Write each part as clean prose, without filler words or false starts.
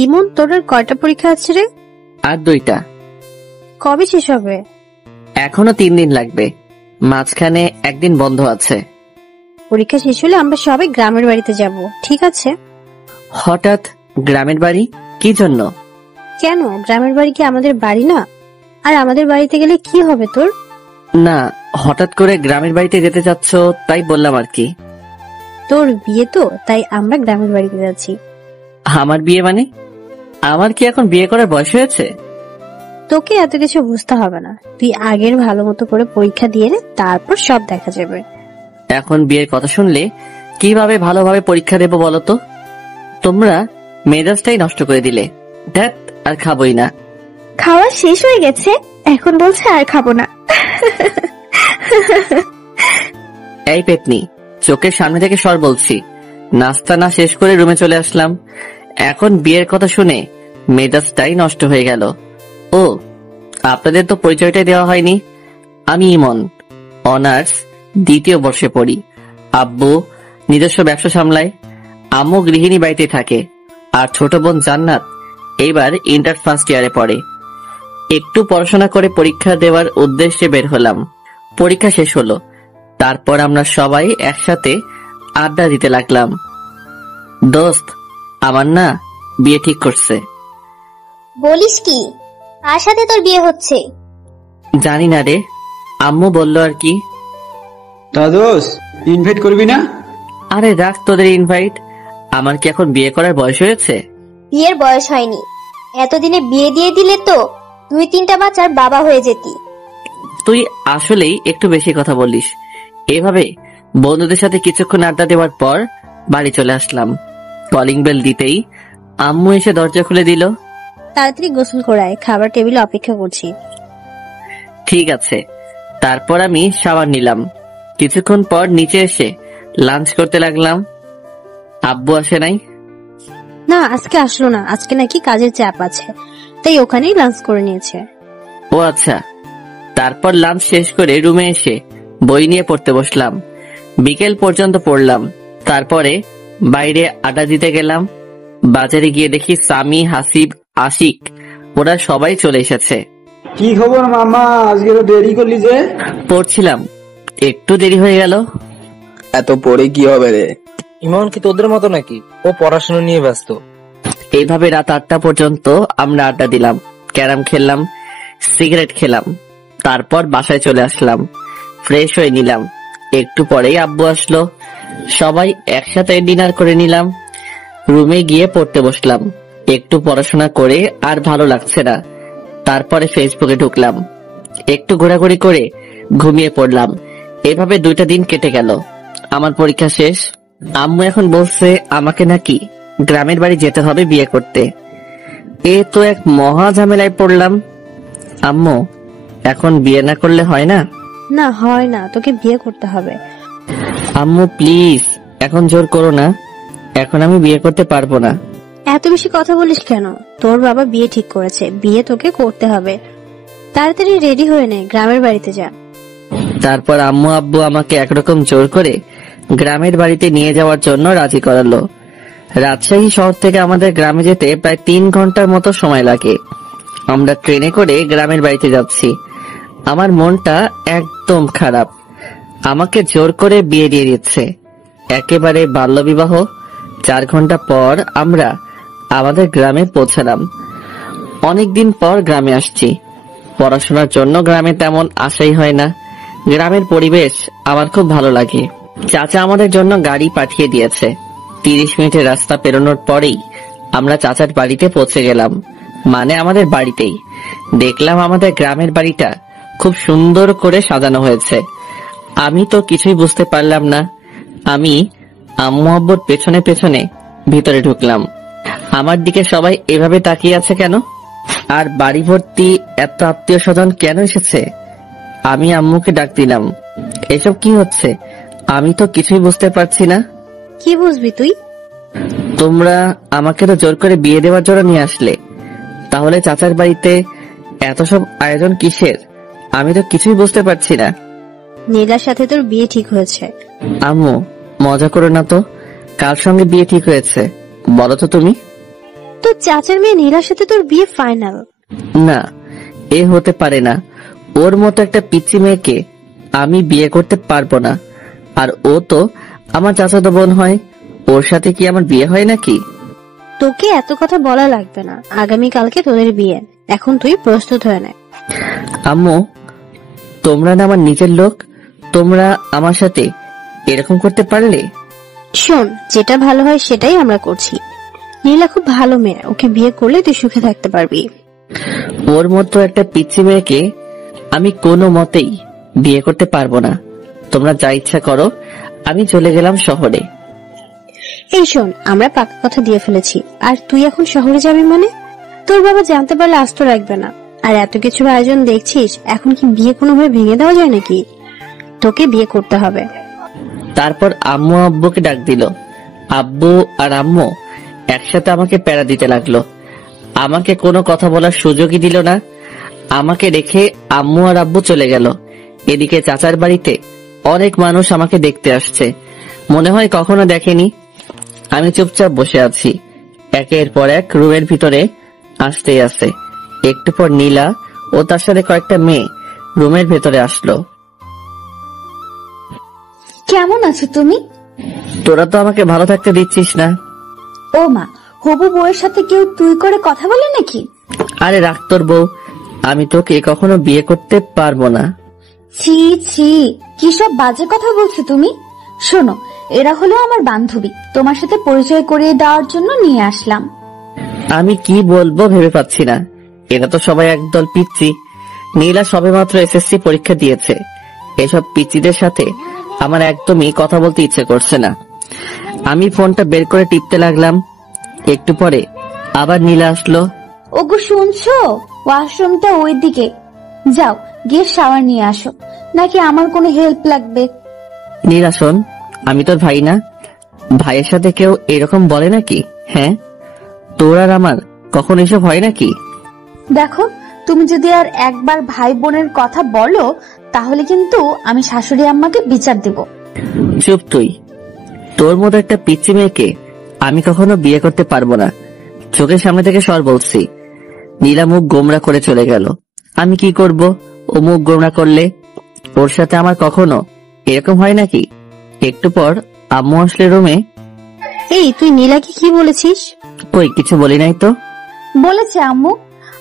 ইমন, তোর আর কয়টা পরীক্ষা আছে রে? আর 2টা। কবে শেষ হবে? এখনো 3 দিন লাগবে, মাঝখানে একদিন বন্ধ আছে। পরীক্ষা শেষ হলে আমরা সবাই গ্রামের বাড়িতে যাব, ঠিক আছে? হঠাৎ গ্রামের বাড়ি? কি জন্য? কেন, গ্রামের বাড়ি কি আমাদের বাড়ি না? আর আমাদের বাড়িতে গেলে কি হবে তোর? না, হঠাৎ করে গ্রামের বাড়িতে যেতে চাচ্ছ তাই বললাম আর কি। তোর বিয়ে তো, তাই আমরা গ্রামের বাড়িতে যাচ্ছি। আমার বিয়ে মানে? আমার কি এখন বিয়ে করার বয়স হয়েছে? তোকে এত কিছু বুঝতে হবে না, তুই আগের ভালো মতো করে পরীক্ষা দিয়ে নে, তারপর সব দেখা যাবে। এখন বিয়ের কথা শুনলে কিভাবে ভালোভাবে পরীক্ষা দেবো বলো তো? তোমরা মেজাজটাই নষ্ট করে দিলে। ধ্যাত, আর খাবোই না। খাওয়া শেষ হয়ে গেছে, এখন বলছে আর খাবো না। এই পেতনি, চোখের সামনে থেকে সর বলছি। নাস্তা না শেষ করে রুমে চলে আসলাম, এখন বিয়ের কথা শুনে মেজাজটাই নষ্ট হয়ে গেল। ও, আপনাদের তো পরিচয়টাই দেওয়া হয়নি। আমি ইমন, অনার্স 2য় বর্ষে পড়ি। আব্বু নিজস্ব ব্যবসা সামলায়, আম্মু গৃহিণী বাড়িতে থাকে, আর ছোট বোন জান্নাত এইবার ইন্টার ফার্স্ট ইয়ারে পড়ে। একটু পড়াশোনা করে পরীক্ষা দেওয়ার উদ্দেশ্যে বের হলাম। পরীক্ষা শেষ হলো, তারপর আমরা সবাই একসাথে আড্ডা দিতে লাগলাম। দোস্ত, আমার না বিয়ে ঠিক করছে। বলিস কি? কার সাথে তোর বিয়ে হচ্ছে? জানি না রে, আম্মু বললো আর কি। তা দোস্ত, ইনভাইট করবি না? আরে রাখ তোদের ইনভাইট, আমার কি এখন বিয়ে করার বয়স হয়েছে? বিয়ের বয়স হয়নি, এতদিনে বিয়ে দিয়ে দিলে তো 2-3টা বাচ্চার বাবা হয়ে যেতি। তুই আসলেই একটু বেশি কথা বলিস। এভাবে বন্ধুদের সাথে কিছুক্ষণ আড্ডা দেওয়ার পর বাড়ি চলে আসলাম। কলিং বেল দিতেই আম্মু এসে দরজা খুলে দিল। তাড়াতাড়ি গোসল করায়, খাবার টেবিলে অপেক্ষা করছি। ঠিক আছে। তারপর আমি শাওয়ার নিলাম। কিছুক্ষণ পর নিচে এসে লাঞ্চ করতে লাগলাম। আব্বু আসে নাই? না, আজকে আসলো না, আজকে নাকি কাজের চাপ আছে, তাই ওখানেই লাঞ্চ করে নিয়েছে। ও আচ্ছা। তারপর লাঞ্চ শেষ করে রুমে এসে বই নিয়ে পড়তে বসলাম। বিকেল পর্যন্ত পড়লাম। তারপরে বাইরে আড্ডা দিতে গেলাম। বাজারে গিয়ে দেখি সামি, হাসিব, আশিক ওরা সবাই চলে এসেছে। কি খবর মামা, আজকে তো দেরি করলি যে? পড়ছিলাম, একটু দেরি হয়ে গেল। এত পড়ে কি হবে রে? ইমন কি তোদের মতো নাকি? ও পড়াশোনা নিয়ে ব্যস্ত। এইভাবে রাত 8টা পর্যন্ত আমরা আড্ডা দিলাম, ক্যারাম খেললাম, সিগারেট খেলাম। তারপর বাসায় চলে আসলাম, ফ্রেশ হয়ে নিলাম। একটু পরেই আব্বু আসলো, সবাই একসাথে ডিনার করে নিলাম। রুমে গিয়ে পড়তে বসলাম। একটু পড়াশোনা করে আর ভালো লাগছে না, তারপরে ফেসবুকে ঢুকলাম, একটু ঘোরাঘুরি করে ঘুমিয়ে পড়লাম। এভাবে 2টা দিন কেটে গেল। আমার পরীক্ষা শেষ। আম্মু এখন বলছে আমাকে নাকি গ্রামের বাড়ি যেতে হবে বিয়ে করতে। এ তো এক মহা ঝামেলায় পড়লাম। আম্মু, এখন বিয়ে না করলে হয় না? না, হয় না, তোকে বিয়ে করতে হবে। আম্মু প্লিজ, এখন জোর করো না, এখন আমি বিয়ে করতে পারবো না। এত বেশি কথা বলিস কেন? তোর বাবা বিয়ে ঠিক করেছে, বিয়ে তোকে করতে হবে। তাড়াতাড়ি রেডি হয়ে নে, গ্রামের বাড়িতে যা। তারপর আম্মু আব্বু আমাকে একরকম জোর করে গ্রামের বাড়িতে নিয়ে যাওয়ার জন্য রাজি করালো। রাজশাহী শহর থেকে আমাদের গ্রামে যেতে প্রায় 3 ঘন্টার মতো সময় লাগে। আমরা ট্রেনে করে গ্রামের বাড়িতে যাচ্ছি। আমার মনটা একদম খারাপ। আমাকে জোর করে বিয়ে দিয়ে দিচ্ছে, একেবারে বাল্যবিবাহ। 4 ঘন্টা পর আমরা আমাদের গ্রামে পৌঁছালাম। অনেকদিন পর গ্রামে আসছি। পড়াশোনার জন্য গ্রামে তেমন আশাই হয় না। গ্রামের পরিবেশ আমার খুব ভালো লাগে। চাচা আমাদের জন্য গাড়ি পাঠিয়ে দিয়েছে। 30 মিনিটের রাস্তা পেরোনোর পরেই আমরা চাচার বাড়িতে পৌঁছে গেলাম, মানে আমাদের বাড়িতেই। দেখলাম আমাদের গ্রামের বাড়িটা খুব সুন্দর করে সাজানো হয়েছে। আমি তো কিছুই বুঝতে পারলাম না। আমি আম্মু আব্বুর পেছনে পেছনে ভিতরে ঢুকলাম। আমার দিকে সবাই এভাবে তাকিয়ে আছে কেন? আর বাড়ি ভর্তি এত আত্মীয় স্বজন কেন এসেছে? আমি আম্মুকে ডাক দিলাম, এসব কি হচ্ছে? আমি তো কিছুই বুঝতে পারছি না। কি বুঝবি তুই? তোমরা আমাকে তো জোর করে বিয়ে দেওয়ার জন্য নিয়ে আসলে, তাহলে চাচার বাড়িতে এত সব আয়োজন কিসের? আমি তো কিছুই বুঝতে পারছি না। নীলার সাথে তোর বিয়ে ঠিক হয়েছে। আম্মু, মজা করো না তো, কার সঙ্গে বিয়ে ঠিক হয়েছে বলো তো তুমি? তো তোর চাচার মেয়ে নীলার সাথে তোর বিয়ে ফাইনাল। না, এ হতে পারে না। ওর মতো একটা পিচ্চি মেয়েকে আমি বিয়ে করতে পারবো না। আর ও তো আমার চাচাতো বোন হয়, ওর সাথে কি আমার বিয়ে হয় নাকি? তোকে এত কথা বলা লাগবে না, আগামীকালকে তোদের বিয়ে, এখন তুই প্রস্তুত হয়ে নে। আম্মু, তোমরা না আমার নিজের লোক, তোমরা আমার সাথে এরকম করতে পারলে? শোন, যেটা ভালো হয় সেটাই আমরা করছি। নীলা খুব ভালো মেয়ে, ওকে বিয়ে করলে তুই সুখে থাকতে পারবি। ওর মতো একটা পিচ্চি মেয়েকে আমি কোনো মতেই বিয়ে করতে পারবো না। তোমরা যা ইচ্ছা করো, আমি চলে গেলাম শহরে। এই শোন, আমরা পাকা কথা দিয়ে ফেলেছি, আর তুই এখন শহরে যাবি মানে? তোর বাবা জানতে পারলে আস্ত রাখবে না। আর এত কিছুর আয়োজন দেখছিস, এখন কি বিয়ে কোনোভাবে ভেঙে দেওয়া যায় নাকি? তোকে বিয়ে করতে হবে। তারপর আম্মু আব্বুকে ডাক দিল। আব্বু আর আম্মু একসাথে আমাকে প্যারা দিতে লাগলো। আমাকে কোনো কথা বলার সুযোগই দিল না। আমাকে রেখে আম্মু আর আব্বু চলে গেল। এদিকে চাচার বাড়িতে অনেক মানুষ আমাকে দেখতে আসছে, মনে হয় কখনো দেখেনি। আমি চুপচাপ বসে আছি। একের পর এক রুমের ভিতরে আসতেই আসে। একটু পর নীলা ও তার সাথে কয়েকটা মেয়ে রুমের ভেতরে আসলো। কেমন আছো তুমি? তোরা তো আমাকে ভালো থাকতে দিচ্ছিস না। ও মা, হবু বউয়ের সাথে কেউ তুই করে কথা বলে নাকি? আরে রাখ তোর বউ, আমি তোকে কখনো বিয়ে করতে পারবো না। ছি ছি, কি সব বাজে কথা বলছো তুমি? শোনো, এরা হলো আমার বান্ধবী, তোমার সাথে পরিচয় করিয়ে দেওয়ার জন্য নিয়ে আসলাম। আমি কি বলবো ভেবে পাচ্ছি না। এরা তো সবাই একদল পিচ্চি। নীলা সবেমাত্র এসএসসি পরীক্ষা দিয়েছে। এসব পিচ্চিদের সাথে আমার একদমই কথা বলতে ইচ্ছে করছে না। আমি ফোনটা বের করে টিপতে লাগলাম। একটু পরে আবার নীলা আসলো। ওগো শুনছো, ওয়াশরুমটা ওইদিকে, যাও গিয়ে শাওয়ার নিয়ে আসো। নাকি আমার কোনো হেল্প লাগবে? নীলা শোন, আমি তোর ভাই না? ভাইয়ের সাথে কেউ এরকম বলে নাকি? হ্যাঁ, তোর আর আমার কখন এসব হয় নাকি? দেখো, তুমি যদি আর একবার ভাই বোনের কথা বলো, তাহলে কিন্তু আমি শাশুড়ি আম্মাকে বিচার দেব। চুপ তুই। তোর মতো একটা পিচ্চি মেয়েকে আমি কখনো বিয়ে করতে পারবো না। চোখের সামনে থেকে সর বলছি। নীলা মুখ গোমরা করে চলে গেল। আমি কি করব ও মুখ গোমরা করলে? ওর সাথে আমার কখনো এরকম হয় নাকি? একটু পর আম্মু আসলে রুমে। এই, তুই নীলাকে কি বলেছিস? কই কিছু বলি নাই তো। বলেছে আম্মু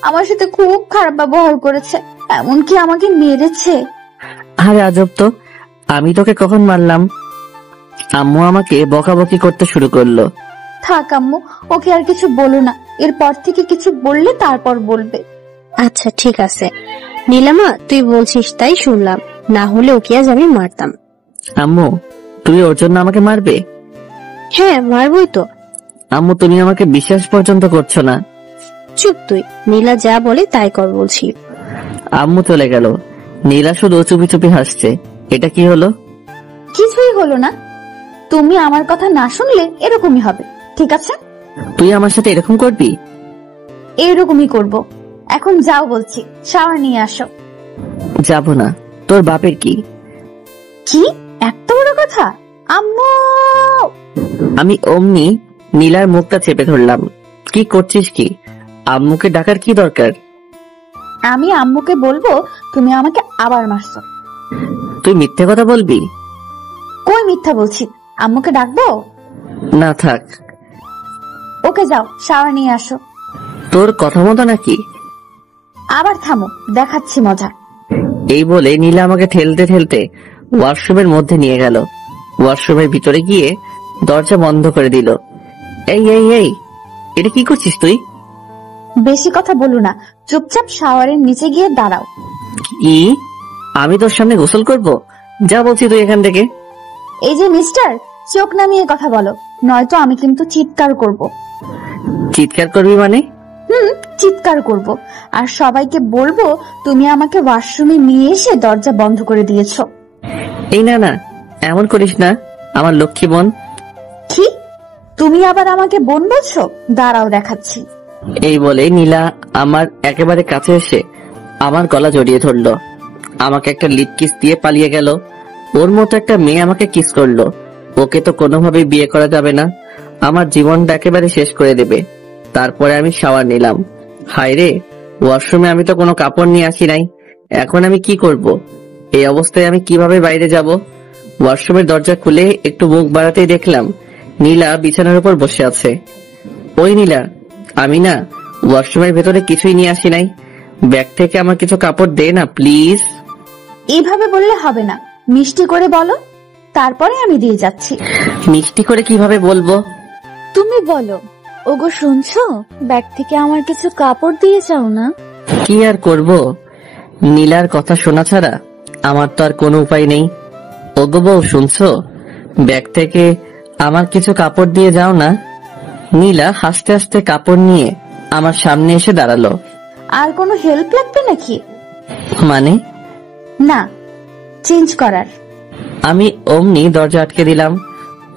আমার সাথে খুব খারাপ ব্যবহার করেছে, এমনকি আমাকে মেরেছে। আরে আজব তো, আমি তোকে কখন মারলাম? আম্মু আমাকে বকাবকি করতে শুরু করলো। থাক আম্মু, ওকে আর কিছু বলো না, এরপর থেকে কিছু বললে তারপর বলবে। আচ্ছা ঠিক আছে নীলামা, তুই বলছিস তাই শুনলাম, না হলে ওকে আজ আমি মারতাম। আম্মু, তুমি ওর জন্য আমাকে মারবে? হ্যাঁ, মারবই তো। আম্মু, তুমি আমাকে বিশ্বাস পর্যন্ত করছো না। চুপ তুই, নীলা যা বলে তাই কর বলছি। আম্মু চলে গেল। নীলা শুধু চুপি চুপি হাসছে। এটা কি হলো? কিছুই হলো না, তুমি আমার কথা না শুনলে এরকমই হবে, ঠিক আছে? তুই আমার সাথে এরকম করবি? এইরকমই করব। এখন যাও বলছি, শাওয়ার নিয়ে আসো। যাব না। তোর বাপের কি? কি এত বড় কথা? আম্মু! আমি অমনি নীলার মুখটা চেপে ধরলাম। কি করছিস কি? আম্মুকে ডাকার কি দরকার? আমি আম্মুকে বলবো তুমি আমাকে আবার মারছো। তুই মিথ্যে কথা বলবি? কই মিথ্যা বলছি, আম্মুকে ডাকবো? না থাক। ওকে যাও, শাওয়ার নিয়ে আসো। তোর কথা মতো নাকি? আবার থামো, দেখাচ্ছি মজা। এই বলে নীলা আমাকে ঠেলতে ঠেলতে ওয়াশরুমের মধ্যে নিয়ে গেল। ওয়াশরুমের ভিতরে গিয়ে দরজা বন্ধ করে দিল। এই এই এই, এটা কি করছিস তুই? বেশি কথা বলো না, চুপচাপ শাওয়ারের নিচে গিয়ে দাঁড়াও। কি? আমি তোর সামনে গোসল করব? যা বলছি তুই এখান থেকে। এই যে মিস্টার, চোখ নামিয়ে কথা বলো, নয়তো আমি কিন্তু চিৎকার করব। চিৎকার করবি মানে? চিৎকার করব, আর সবাইকে বলবো তুমি আমাকে ওয়াশরুমে নিয়ে এসে দরজা বন্ধ করে দিয়েছো। এই না না, এমন করিস না, আমার লক্ষ্মী বোন। কি? তুমি আবার আমাকে বোন বলছো? দাঁড়াও দেখাচ্ছি। এই বলে নীলা আমার একেবারে কাছে এসে আমার গলা জড়িয়ে ধরলো। আমাকে একটা লিপ কিস দিয়ে পালিয়ে গেল। ওর মতো একটা মেয়ে আমাকে কিস করলো। ওকে তো কোনোভাবেই বিয়ে করা যাবে না, আমার জীবনটা একেবারে শেষ করে দেবে। তারপরে আমি শাওয়ার নিলাম। হায় রে, ওয়াশরুমে আমি তো কোনো কাপড় নিয়ে আসি নাই। এখন আমি কি করব? এই অবস্থায় আমি কিভাবে বাইরে যাব? ওয়াশরুমের দরজা খুলে একটু মুখ বাড়াতেই দেখলাম নীলা বিছানার উপর বসে আছে। ওই নীলা, আমি না ওয়াশরুমের ভেতরে কিছুই নিয়ে আসি নাই। ব্যাগ থেকে আমার কিছু কাপড় দে না প্লিজ। এইভাবে বললে হবে না, মিষ্টি করে বলো, তারপরে আমি দিয়ে যাচ্ছি। মিষ্টি করে কিভাবে বলবো? তুমি বলো, ওগো শুনছো, ব্যাগ থেকে আমার কিছু কাপড় দিয়ে যাও না। কি আর করব, নীলার কথা শোনা ছাড়া আমার তো আর কোনো উপায় নেই। ওগো বউ, শুনছো, ব্যাগ থেকে আমার কিছু কাপড় দিয়ে যাও না। নীলা হাসতে হাসতে কাপড় নিয়ে আমার সামনে এসে দাঁড়ালো। আর কোনো হেল্প লাগবে নাকি? মানে? না, চেঞ্জ করার। আমি অমনি দরজা আটকে দিলাম।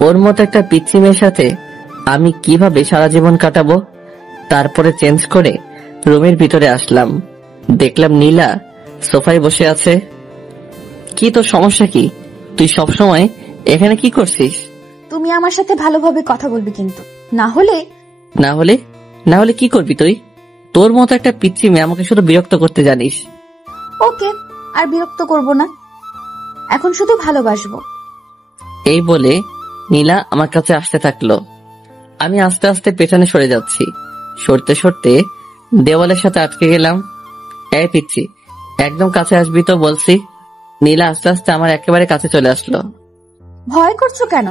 ওর মতো একটা পিচ্চি মেয়ের সাথে আমি কিভাবে সারা জীবন কাটাবো? তারপরে চেঞ্জ করে রুমের ভিতরে আসলাম। দেখলাম নীলা সোফায় বসে আছে। কি তোর সমস্যা কি? তুই সবসময় এখানে কি করছিস? তুমি আমার সাথে ভালোভাবে কথা বলবে কিন্তু, না হলে। না হলে কি করবি তুই? তোর মতো একটা পিচ্চি মেয়ে আমাকে শুধু বিরক্ত করতে জানিস। ওকে, আর বিরক্ত করব না, এখন শুধু ভালোবাসবো। এই বলে নীলা আমার কাছে আসতে থাকলো। আমি আস্তে আস্তে পেছনে সরে যাচ্ছি। সরতে সরতে দেওয়ালের সাথে আটকে গেলাম। এই পিচ্চি, একদম কাছে আসবি তো বলছি। নীলা আস্তে আস্তে আমার একেবারে কাছে চলে আসলো। ভয় করছো কেন?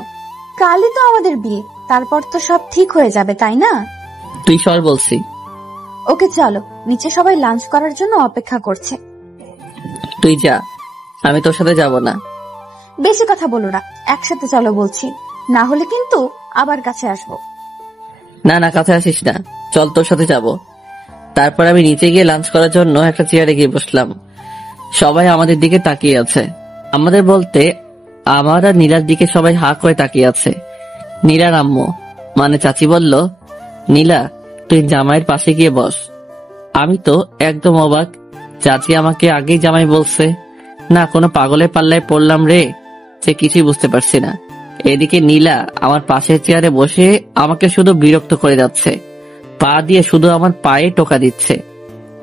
কালই তো আমাদের বিয়ে, তারপর তো সব ঠিক হয়ে যাবে, তাই না? তুই সর বলছি। ওকে চলো, নিচে সবাই লাঞ্চ করার জন্য অপেক্ষা করছে। তুই যা, আমি তোর সাথে যাব না। বেশি কথা বলো না, একসাথে চলো বলছি, না হলে কিন্তু আবার কাছে আসবো। না, কাছে আসিস না, চল তোর সাথে যাব। তারপর আমি নিচে গিয়ে লাঞ্চ করার জন্য একটা চেয়ারে গিয়ে বসলাম। সবাই আমাদের দিকে তাকিয়ে আছে। আমাদের বলতে আমার আর নীলার দিকে সবাই হা করে তাকিয়ে আছে। নীলার আম্মু মানে চাচি বলল, নীলা তুই জামাইয়ের পাশে গিয়ে বস। আমি তো একদম অবাক, চাচি আমাকে আগেই জামাই বলছে। না কোনো পাগলের পাল্লায় পড়লাম রে, সে কিছুই বুঝতে পারছি না। এদিকে নীলা আমার পাশের চেয়ারে বসে আমাকে শুধু বিরক্ত করে যাচ্ছে, পা দিয়ে শুধু আমার পায়ে টোকা দিচ্ছে।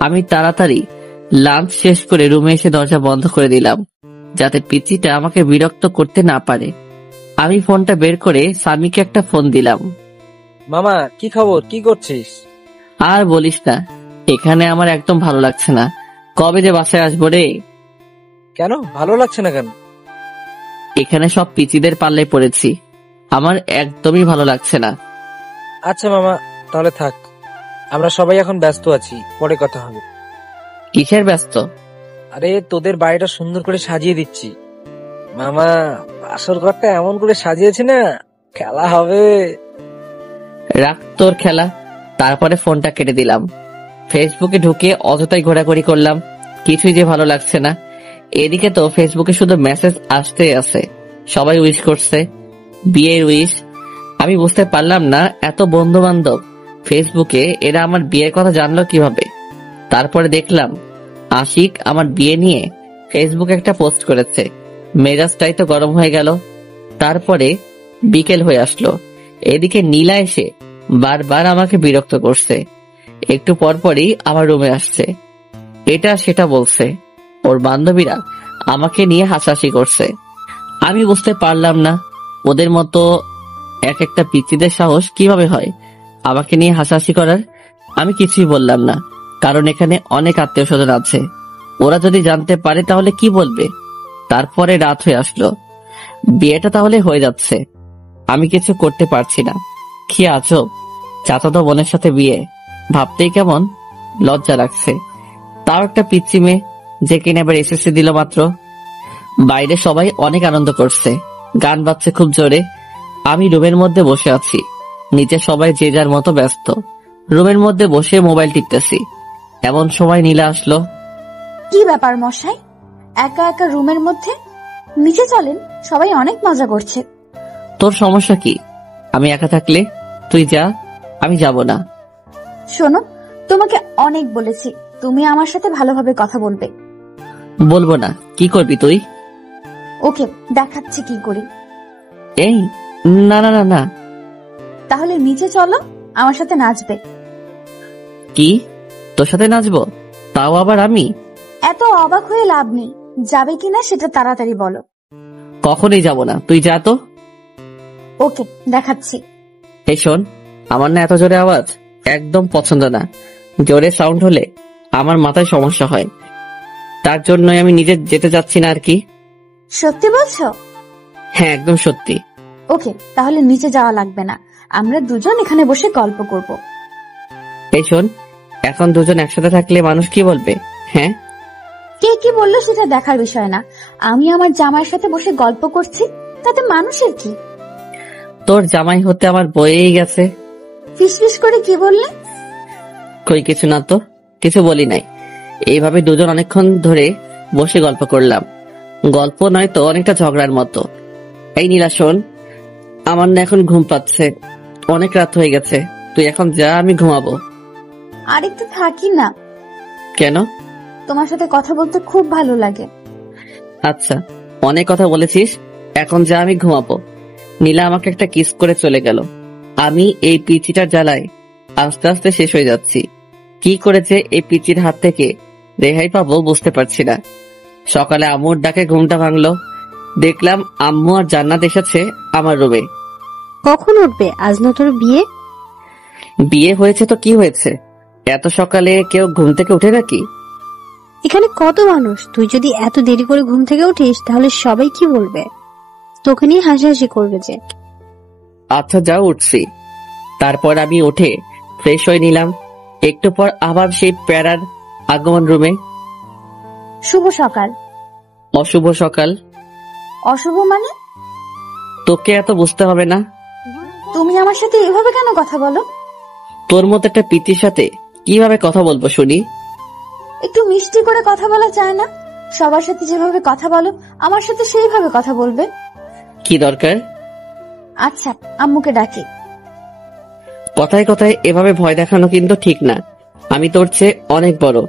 আমি তাড়াতাড়ি লাঞ্চ শেষ করে রুমে এসে দরজা বন্ধ করে দিলাম, যাতে পিচিটা আমাকে বিরক্ত করতে না পারে। আমি ফোনটা বের করে স্বামীকে একটা ফোন দিলাম। মামা, কি খবর? কি করছিস? আর বলিস না, এখানে আমার একদম ভালো লাগছে না। কবে যে বাসায় আসবো রে? কেন ভালো লাগছে না কেন? এখানে সব পিচিদের পাল্লায় পড়েছি, আমার একদমই ভালো লাগছে না। আচ্ছা মামা, তাহলে থাক, আমরা সবাই এখন ব্যস্ত আছি, পরে কথা হবে। কিসের ব্যস্ত? আরে তোদের বাড়িটা সুন্দর করে সাজিয়ে দিচ্ছি মামা, আসল ঘরটা এমন করে সাজিয়েছি না, খেলা হবে। রাখ তোর খেলা। তারপরে ফোনটা কেটে দিলাম। ফেসবুকে ঢুকে অযথাই ঘোরাঘুরি করলাম, কিছুই যে ভালো লাগছে না। এদিকে তো ফেসবুকে শুধু মেসেজ আসতে আছে, সবাই উইশ করছে, বিয়ের উইশ। আমি বুঝতে পারলাম না এত বন্ধু বান্ধব ফেসবুকে, এরা আমার বিয়ের কথা জানলো কিভাবে। তারপরে দেখলাম আশিক আমার বিয়ে নিয়ে ফেসবুকে একটা পোস্ট করেছে। মেজাজটাই তো গরম হয়ে গেল। তারপরে বিকেল হয়ে আসলো। এদিকে নীলা এসে বারবার আমাকে বিরক্ত করছে। একটু পরপরই আমার রুমে আসছে, এটা সেটা বলছে। ওর বান্ধবীরা আমাকে নিয়ে হাসাহাসি করছে। আমি বুঝতে পারলাম না ওদের মতো এক একটা পিচ্চিদের সাহস কিভাবে হয় আমাকে নিয়ে হাসাহাসি করার। আমি কিছুই বললাম না, কারণ এখানে অনেক আত্মীয় স্বজন আছে। ওরা যদি জানতে পারে তাহলে কি বলবে। তারপরে রাত হয়ে আসলো, বিয়েটা তাহলে হয়ে যাচ্ছে। আমি কিছু করতে পারছি না। কি আজব, চাচাতো বোনের সাথে বিয়ে, ভাবতেই কেমন লজ্জা লাগছে। তাও একটা পিচ্চি মেয়ে, যে কিনা এবার এসএসসি দিল মাত্র। বাইরে সবাই অনেক আনন্দ করছে, গান বাজছে খুব জোরে। আমি রুমের মধ্যে বসে আছি, নিচে সবাই যে যার মতো ব্যস্ত। রুমের মধ্যে বসে মোবাইল টিপতেছি, এমন সময় নীলা আসলো। কি ব্যাপার মশাই, একা একা রুমের মধ্যে? নিচে চলেন, সবাই অনেক মজা করছে। তোর সমস্যা কি? আমি একা থাকলে? তুই যা, আমি যাব না। শোনো, তোমাকে অনেক বলেছি তুমি আমার সাথে ভালোভাবে কথা বলবে। বলবো না, কি করবি তুই? ওকে, দেখাচ্ছি কি করি। এই না না না না। তাহলে নিচে চলো, আমার সাথে নাচবে। কি, তোর সাথে নাচবো? তাও আবার আমি? এত অবাক হয়ে লাভ নেই, যাবে কিনা সেটা তাড়াতাড়ি বলো। কখনোই যাব না, তুই যা তো। ওকে, দেখাচ্ছি। এই শোন, আমার না এত জোরে আওয়াজ একদম পছন্দ না। জোরে সাউন্ড হলে আমার মাথায় সমস্যা হয়, তার জন্যই আমি নিজে যেতে চাচ্ছি না আর কি। সত্যি বলছো? হ্যাঁ, একদম সত্যি। ওকে, তাহলে নিচে যাওয়া লাগবে না, আমরা দুজন এখানে বসে গল্প করব। এই শোন, এখন দুজন একসাথে থাকলে মানুষ কি বলবে? হ্যাঁ, কে কি বললো সেটা দেখার বিষয় না, আমি আমার জামাইয়ের সাথে বসে গল্প করছি, তাতে মানুষের কি? তোর জামাই হতে আমার বয়েই গেছে। ফিসফিস করে কি বললে? কই কিছু না তো, কিছু বলি নাই। এইভাবে দুজন অনেকক্ষণ ধরে বসে গল্প করলাম। গল্প নয় তো, অনেকটা ঝগড়ার মতো। এই নীলা শোন, আমার না এখন ঘুম পাচ্ছে, অনেক রাত হয়ে গেছে। তুই এখন যা, আমি ঘুমাবো। আর একটু থাকি না। কেন? তোমার সাথে কথা বলতে খুব ভালো লাগে। আচ্ছা, অনেক কথা বলেছিস, এখন যা, আমি ঘুমাবো। নীলা আমাকে একটা কিস করে চলে গেল। আমি এই পিচিটার জ্বালায় আস্তে আস্তে শেষ হয়ে যাচ্ছি। কি করেছে এই পিচির হাত থেকে রেহাই পাবো বুঝতে পারছি না। সকালে আম্মুর ডাকে ঘুমটা ভাঙলো। দেখলাম আম্মু আর জান্নাত এসেছে আমার রুমে। কখন উঠবে? আজ না তোর বিয়ে? বিয়ে হয়েছে তো কি হয়েছে, এত সকালে কেউ ঘুম থেকে উঠে নাকি? এখানে কত মানুষ, তুই যদি এত দেরি করে ঘুম থেকে উঠিস তাহলে সবাই কি বলবে? তোকে নিয়ে হাসাহাসি করবে যে। আচ্ছা যাও, উঠছি। তারপর আমি উঠে ফ্রেশ হয়ে নিলাম। একটু পর আবার সেই প্যারার আগমন রুমে। শুভ সকাল। অশুভ সকাল? অশুভ মানে? তোকে এত বুঝতে হবে না। তুমি আমার সাথে এভাবে কেন কথা বলো? তোর মতো একটা পিচির সাথে কিভাবে কথা বলবো শুনি? একটু মিষ্টি করে কথা বলা যায় না? সবার সাথে যেভাবে কথা বলো আমার সাথে সেইভাবে কথা বলবে। কি দরকার? আচ্ছা, আম্মুকে ডাকি। কথায় কথায় এভাবে ভয় দেখানো কিন্তু ঠিক না। আমি তোর চেয়ে অনেক বড়,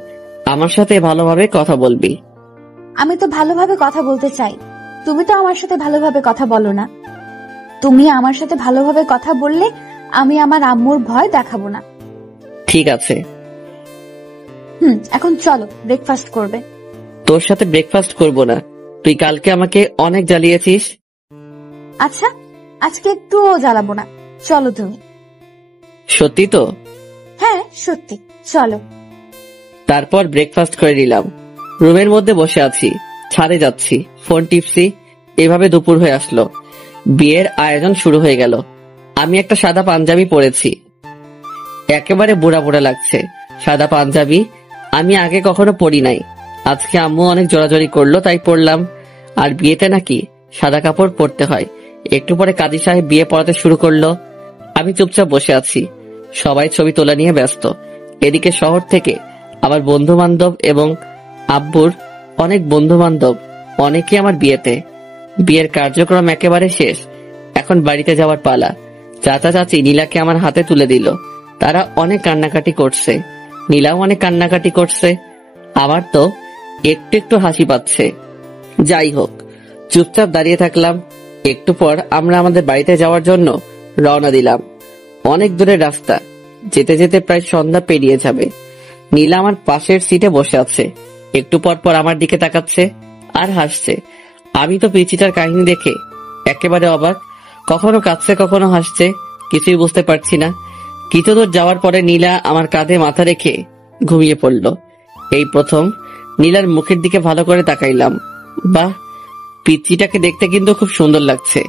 আমার সাথে ভালোভাবে কথা বলবি। আমি তো ভালোভাবে কথা বলতে চাই, তুমি তো আমার সাথে ভালোভাবে কথা বলো না। তুমি আমার সাথে ভালোভাবে কথা বললে আমি আমার আম্মুর ভয় দেখাবো না। ঠিক আছে। এখন চলো, ব্রেকফাস্ট করবে। তোর সাথে ব্রেকফাস্ট করব না, তুই কালকে আমাকে অনেক জ্বালিয়েছিস। আচ্ছা, আজকে একটুও জ্বালাবো না, চলো তুমি। সত্যি তো? হ্যাঁ সত্যি, চলো। তারপর ব্রেকফাস্ট করে নিলাম। রুমের মধ্যে বসে আছি, ছাদে যাচ্ছি, ফোন টিপছি। এভাবে দুপুর হয়ে আসলো। বিয়ের আয়োজন শুরু হয়ে গেল। আমি একটা সাদা পাঞ্জাবি পরেছি, একেবারে বুড়া বুড়া লাগছে। সাদা পাঞ্জাবি আমি আগে কখনো পরি নাই, আজকে আম্মু অনেক জোরাজোরি করলো তাই পরলাম। আর বিয়েতে নাকি সাদা কাপড় পরতে হয়। একটু পরে কাজী সাহেব বিয়ে পড়াতে শুরু করলো। আমি চুপচাপ বসে আছি, সবাই ছবি তোলা নিয়ে ব্যস্ত। এদিকে শহর থেকে আমার বন্ধু বান্ধব এবং আব্বুর অনেক বন্ধু বান্ধব, অনেকে আমার বিয়েতে। বিয়ের কার্যক্রম একেবারে শেষ, এখন বাড়িতে যাওয়ার পালা। চাচা চাচি নীলাকে আমার হাতে তুলে দিল। তারা অনেক কান্নাকাটি করছে, নীলাও অনেক কান্নাকাটি করছে। আমার তো একটু একটু হাসি পাচ্ছে। যাই হোক, চুপচাপ দাঁড়িয়ে থাকলাম। একটু পর আমরা আমাদের বাড়িতে যাওয়ার জন্য রওনা দিলাম। অনেক দূরের রাস্তা, যেতে যেতে প্রায় সন্ধ্যা পেরিয়ে যাবে। নীলা আমার পাশের সিটে বসে আছে, একটু পর পর আমার দিকে তাকাচ্ছে আর হাসছে। আমি তো পিচিটার কাহিনী দেখে একেবারে অবাক, কখনো কাঁদছে কখনো হাসছে, কিছুই বুঝতে পারছি না। কিছু দূর যাওয়ার পরে নীলা আমার কাঁধে মাথা রেখে ঘুমিয়ে পড়ল। এই প্রথম নীলার মুখের দিকে ভালো করে তাকাইলাম। বাহ, পিচিটাকে দেখতে কিন্তু খুব সুন্দর লাগছে,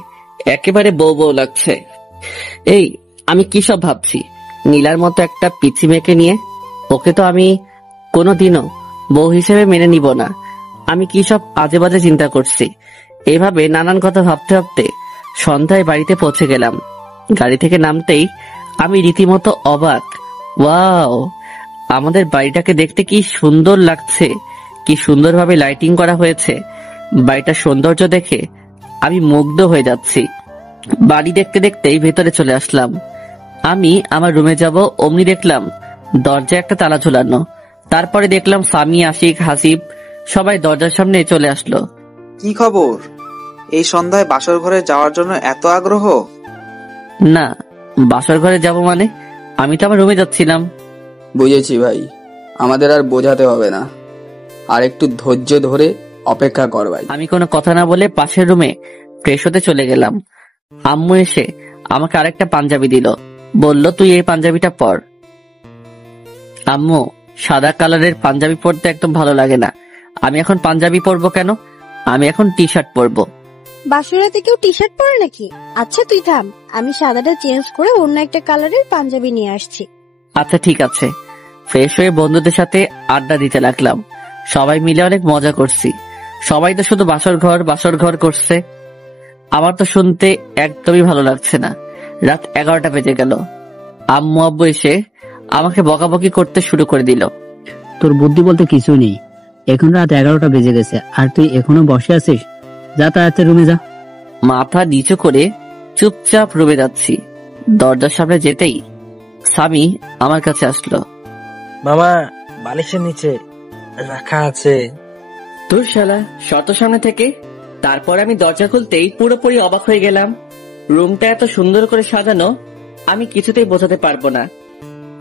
একেবারে বউ বউ লাগছে। এই আমি কি সব ভাবছি, নীলার মতো একটা পিচি মেয়েকে নিয়ে? ওকে তো আমি কোনোদিনও বউ হিসেবে মেনে নিব না। আমি কি সব আজে বাজে চিন্তা করছি। এভাবে নানান কথা ভাবতে ভাবতে সন্ধ্যায় বাড়িতে পৌঁছে গেলাম। গাড়ি থেকে নামতেই আমি রীতিমতো অবাক। ওয়াও, আমাদের বাড়িটাকে দেখতে কি সুন্দর লাগছে, কি সুন্দরভাবে লাইটিং করা হয়েছে। বাড়িটার সৌন্দর্য দেখে আমি মুগ্ধ হয়ে যাচ্ছি। বাড়ি দেখতে দেখতেই ভেতরে চলে আসলাম। আমি আমার রুমে যাব, অমনি দেখলাম দরজায় একটা তালা ঝুলানো। তারপরে দেখলাম সামি, আশিক, হাসিব সবাই দরজার সামনে চলে আসলো। কি খবর? এই সন্ধ্যায় বাসর ঘরে যাওয়ার জন্য এত আগ্রহ? না, বাসর ঘরে যাব মানে? আমি তো আমার রুমে যাচ্ছিলাম। বুঝেছি ভাই, আমাদের আর বোঝাতে হবে না, আর একটু ধৈর্য ধরে অপেক্ষা কর ভাই। আমি কোনো কথা না বলে পাশের রুমে ফ্রেশ হতে চলে গেলাম। আম্মু এসে আমাকে আরেকটা পাঞ্জাবি দিল, বলল তুই এই পাঞ্জাবিটা পর। আম্মু, সাদা কালারের পাঞ্জাবি পরতে একদম ভালো লাগে না। আমি এখন পাঞ্জাবি পরবো কেন? আমি এখন টি শার্ট পরবো। বাসরাতে কেউ টি শার্ট পরে নাকি? আচ্ছা তুই থাম, আমি সাদাটা চেঞ্জ করে অন্য একটা কালারের পাঞ্জাবি নিয়ে আসছি। আচ্ছা ঠিক আছে। ফ্রেশ হয়ে বন্ধুদের সাথে আড্ডা দিতে লাগলাম। সবাই মিলে অনেক মজা করছি। সবাই তো শুধু বাসর ঘর করছে। আমার তো শুনতে একদমই ভালো লাগছে না। রাত 11টা বেজে গেল। আম্মু আব্বু এসে আমাকে বকাবকি করতে শুরু করে দিল। তোর বুদ্ধি বলতে কিছু নেই। এখন রাত 11টা বেজে গেছে আর তুই এখনো বসে আছিস? যা তাড়াতাড়ি রুমে যা। মাথা নিচু করে চুপচাপ রুমে যাচ্ছি। দরজার সামনে যেতেই স্বামী আমার কাছে আসলো। মামা, বালিশের নিচে রাখা আছে। তোর শালা, শত সামনে থেকে। তারপর আমি দরজা খুলতেই পুরোপুরি অবাক হয়ে গেলাম। রুমটা এত সুন্দর করে সাজানো আমি কিছুতেই বোঝাতে পারবো না।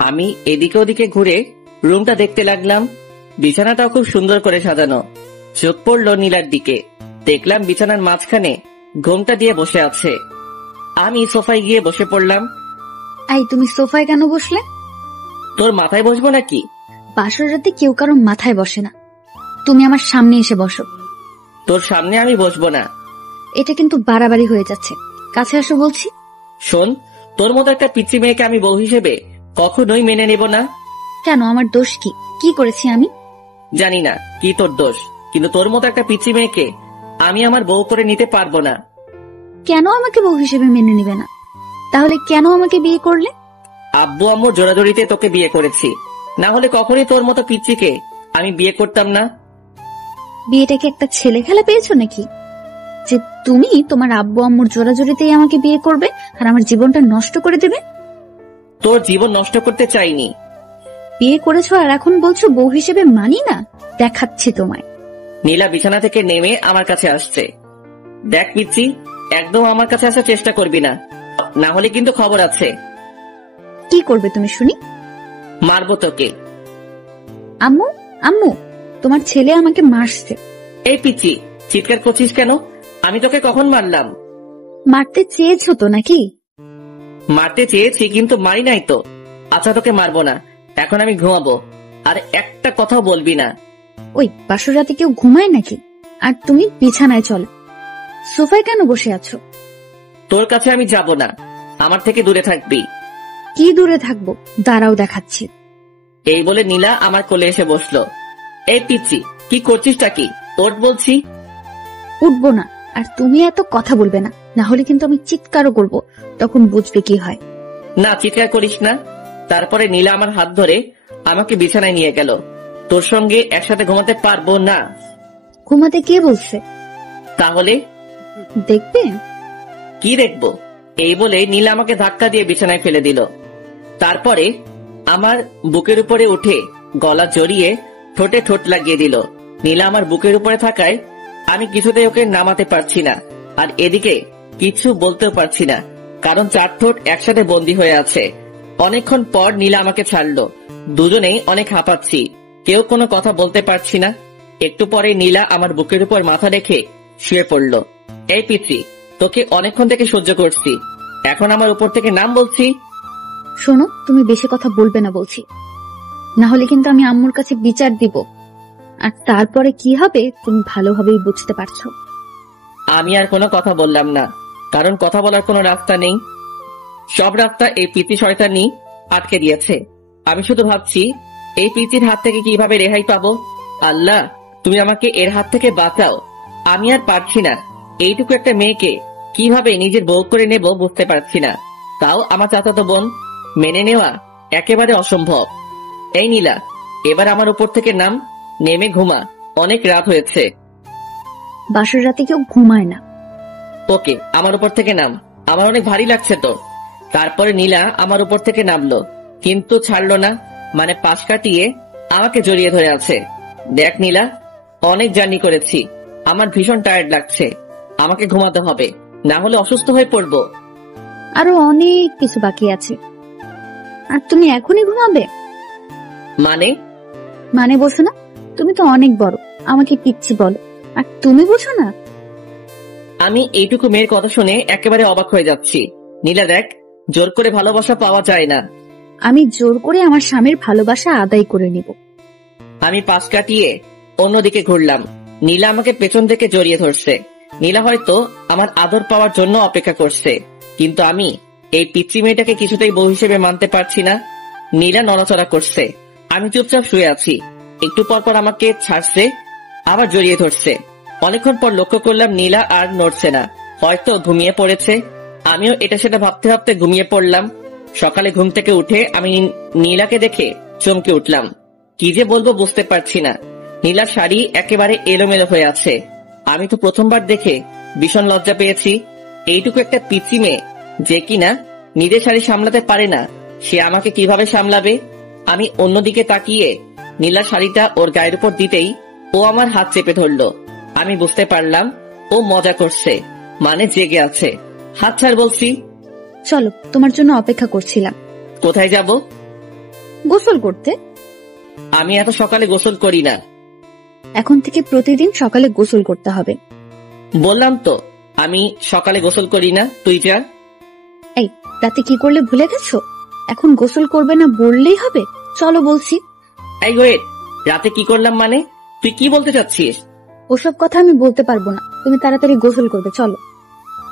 আমি এদিকে ওদিকে ঘুরে রুমটা দেখতে লাগলাম। বিছানাটাও খুব সুন্দর করে সাজানো। চোখ পড়লো নীলার দিকে। দেখলাম বিছানার মাঝখানে ঘোমটা দিয়ে বসে আছে। আমি সোফায় গিয়ে বসে পড়লাম। এই, তুমি সোফায় কেন বসলে? তোর মাথায় বসবো নাকি? বাসর রাতে কেউ কারো মাথায় বসে না। তুমি আমার সামনে এসে বসো। তোর সামনে আমি বসবো না। এটা কিন্তু বাড়াবাড়ি হয়ে যাচ্ছে। কাছে আসো বলছি। শোন, তোর মতো একটা পিচ্চি মেয়েকে আমি বউ হিসেবে কখনোই মেনে নেব না। কেন, আমার দোষ কি? কি করেছি আমি? জানি না কি তোর দোষ, কিন্তু তোর মতো একটা পিচ্চি মেয়েকে আমি আমার বউ করে নিতে পারবো না। কেন আমাকে বউ হিসেবে মেনে নিবে না? তাহলে কেন আমাকে বিয়ে করলে? আব্বু আম্মুর জোরাজোরিতে তোকে বিয়ে করেছি, না হলে কখনই তোর মতো পিচ্চিকে আমি বিয়ে করতাম না। বিয়েটাকে একটা ছেলে খেলা পেয়েছো নাকি, যে তুমি তোমার আব্বু আম্মুর জোরাজোরিতেই আমাকে বিয়ে করবে আর আমার জীবনটা নষ্ট করে দেবে? তোর জীবন নষ্ট করতে চাইনি। বিয়ে করেছো আর এখন বলছো বউ হিসেবে মানি না? দেখাচ্ছি তোমায়। নীলা বিছানা থেকে নেমে আমার কাছে আসছে। দেখ পিচ্চি, একদম আমার কাছে আসার চেষ্টা করবি না, না হলে কিন্তু খবর আছে। কি করবে তুমি শুনি? মারবো তোকে। আম্মু, আম্মু, তোমার ছেলে আমাকে মারছে। এই পিচ্চি, চিৎকার করছিস কেন? আমি তোকে কখন মারলাম? মারতে চেয়েছো তো নাকি? মারতে চেয়েছি কিন্তু মারি নাই তো। আচ্ছা তোকে মারবো না, এখন আমি ঘুমাবো। আর একটা কথাও বলবি না। ওই বাসর রাতে কেউ ঘুমায় নাকি? আর তুমি বিছানায় চলো। সোফায় কেন বসে আছো? তোর কাছে আমি যাব না, আমার থেকে দূরে থাকবি। কি দূরে থাকবো? দাঁড়াও দেখাচ্ছি। এই বলে নীলা আমার কোলে এসে বসলো। এই পিচ্চি, কি করছিসটা কি? ওঠ বলছি। উঠবো না, আর তুমি এত কথা বলবে না, না হলে কিন্তু আমি চিৎকারও করব, তখন বুঝবে কি হয়। না, চিৎকার করিস না। তারপরে নীলা আমার হাত ধরে আমাকে বিছানায় নিয়ে গেল। তোর সঙ্গে একসাথে ঘুমাতে পারবো না। ঘুমাতে কে বলছে? তাহলে দেখবে। কি দেখবো? এই বলে নীলা আমাকে ধাক্কা দিয়ে বিছানায় ফেলে দিল। তারপরে আমার বুকের উপরে উঠে গলা জড়িয়ে ঠোঁটে ঠোঁট লাগিয়ে দিল। নীলা আমার বুকের উপরে থাকায় আমি কিছুতেই ওকে নামাতে পারছি না, আর এদিকে কিছু বলতেও পারছি না, কারণ চার ঠোঁট একসাথে বন্দী হয়ে আছে। অনেকক্ষণ পর নীলা আমাকে ছাড়লো। দুজনেই অনেক হাঁপাচ্ছি, কেউ কোনো কথা বলতে পারছি না। একটু পরে নীলা আমার বুকের উপর মাথা রেখে শুয়ে পড়ল। এই পিচ্চি, তোকে অনেকক্ষণ থেকে সহ্য করছি, এখন আমার উপর থেকে নাম বলছি। শোনো, তুমি বেশি কথা বলবে না বলছি, না হলে কিন্তু আমি আম্মুর কাছে বিচার দিব, আর তারপরে কি হবে তুমি ভালোভাবেই বুঝতে পারছো। আমি আর কোনো কথা বললাম না, কারণ কথা বলার কোনো রাস্তা নেই। সব রাস্তা এই পিচি শয়তানি আটকে দিয়েছে। আমি শুধু ভাবছি এই পিচির হাত থেকে কিভাবে রেহাই পাবো। আল্লাহ, তুমি আমাকে এর হাত থেকে বাঁচাও। আমি আর পারছি না, এইটুকু একটা মেয়েকে কিভাবে নিজের বউ করে নেব বুঝতে পারছি না, তাও আমার চাচাতো বোন। মেনে নেওয়া একেবারে অসম্ভব। এই নীলা, এবার আমার উপর থেকে নাম, নেমে ঘুমা, অনেক রাত হয়েছে। বাসর রাতে কেউ ঘুমায় না। ওকে, আমার উপর থেকে নাম, আমার অনেক ভারী লাগছে তো। তারপরে নীলা আমার উপর থেকে নামলো, কিন্তু ছাড়লো না, মানে পাশ কাটিয়ে আমাকে জড়িয়ে ধরে আছে। দেখ নীলা, অনেক জার্নি করেছি, আমার ভীষণ টায়ার্ড লাগছে, আমাকে ঘুমাতে হবে, না হলে অসুস্থ হয়ে পড়বো। আরো অনেক কিছু বাকি আছে, আর তুমি এখনই ঘুমাবে? মানে বোঝো না? তুমি তো অনেক বড়, আমাকে পিচ্ছি বলো, আর তুমি বোঝো না? আমি এইটুকু মেয়ের কথা শুনে একেবারে অবাক হয়ে যাচ্ছি। নীলা দেখ, জোর করে ভালোবাসা পাওয়া যায় না। আমি জোর করে আমার স্বামীর ভালোবাসা আদায় করে নিব। আমি পাশ কাটিয়ে অন্যদিকে ঘুরলাম। নীলা আমাকে পেছন থেকে জড়িয়ে ধরছে। নীলা হয়তো আমার আদর পাওয়ার জন্য অপেক্ষা করছে, কিন্তু আমি এই পিচ্ছি মেয়েটাকে কিছুতেই বউ হিসেবে মানতে পারছি না। নীলা নড়াচড়া করছে, আমি চুপচাপ শুয়ে আছি। একটু পর পর আমাকে ছাড়ছে, আবার জড়িয়ে ধরছে। অনেকক্ষণ পর লক্ষ্য করলাম নীলা আর নড়ছে না, হয়তো ঘুমিয়ে পড়েছে। আমিও এটা সেটা ভাবতে ভাবতে ঘুমিয়ে পড়লাম। সকালে ঘুম থেকে উঠে আমি নীলাকে দেখে চমকে উঠলাম। কি যে বলবো বুঝতে পারছি না। নীলার শাড়ি একেবারে এলোমেলো হয়ে আছে। আমি তো প্রথমবার দেখে ভীষণ লজ্জা পেয়েছি। এইটুকু একটা পিচ্ছি মেয়ে যে কিনা নিজের শাড়ি সামলাতে পারে না, সে আমাকে কিভাবে সামলাবে? আমি অন্যদিকে তাকিয়ে নীলার শাড়িটা ওর গায়ের উপর দিতেই ও আমার হাত চেপে ধরলো। আমি বুঝতে পারলাম ও মজা করছে, মানে জেগে আছে। হাত ছাড় বলছি। চলো, তোমার জন্য অপেক্ষা করছিলাম। কোথায় যাব? গোসল করতে। আমি এত সকালে গোসল করি না। এখন থেকে প্রতিদিন সকালে গোসল করতে হবে। বললাম তো আমি সকালে গোসল করি না, তুই যা। এই, রাতে কি করলে ভুলে গেছো? এখন গোসল করবে না বললেই হবে? চলো বলছি। এই ওয়েট, রাতে কি করলাম মানে? তুই কি বলতে চাচ্ছিস? ওসব কথা আমি বলতে পারবো না, তুমি তাড়াতাড়ি গোসল করবে, চলো।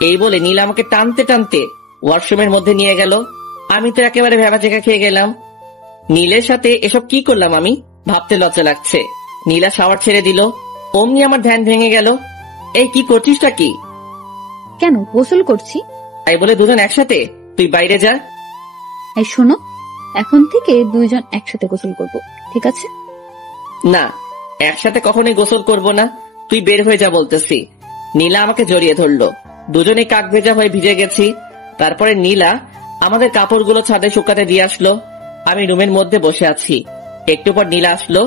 এই বলে নীলা আমাকে টানতে টানতে ওয়াশরুমের মধ্যে নিয়ে গেল। আমি তো একেবারে ভেবাচেকা খেয়ে গেলাম। নীলের সাথে এসব কি করলাম আমি, ভাবতে লজ্জা লাগছে। নীলা শাওয়ার ছেড়ে দিল, অমনি আমার ধ্যান ভেঙে গেল। এই কি করছিসটা কি? কেন, গোসল করছি। তাই বলে দুজন একসাথে? তুই বাইরে যা। এই শোনো, এখন থেকে দুইজন একসাথে গোসল করব, ঠিক আছে? না, একসাথে কখনোই গোসল করব না, তুই বের হয়ে যা বলতেছি। নীলা আমাকে জড়িয়ে ধরলো, দুজনে কাক ভেজা হয়ে ভিজে গেছি। তারপরে নীলা আমাদের কাপড়গুলো ছাদে শুকাতে দিয়ে আসলো। আমি রুমের মধ্যে বসে আছি। একটু পর নীলা আসলো,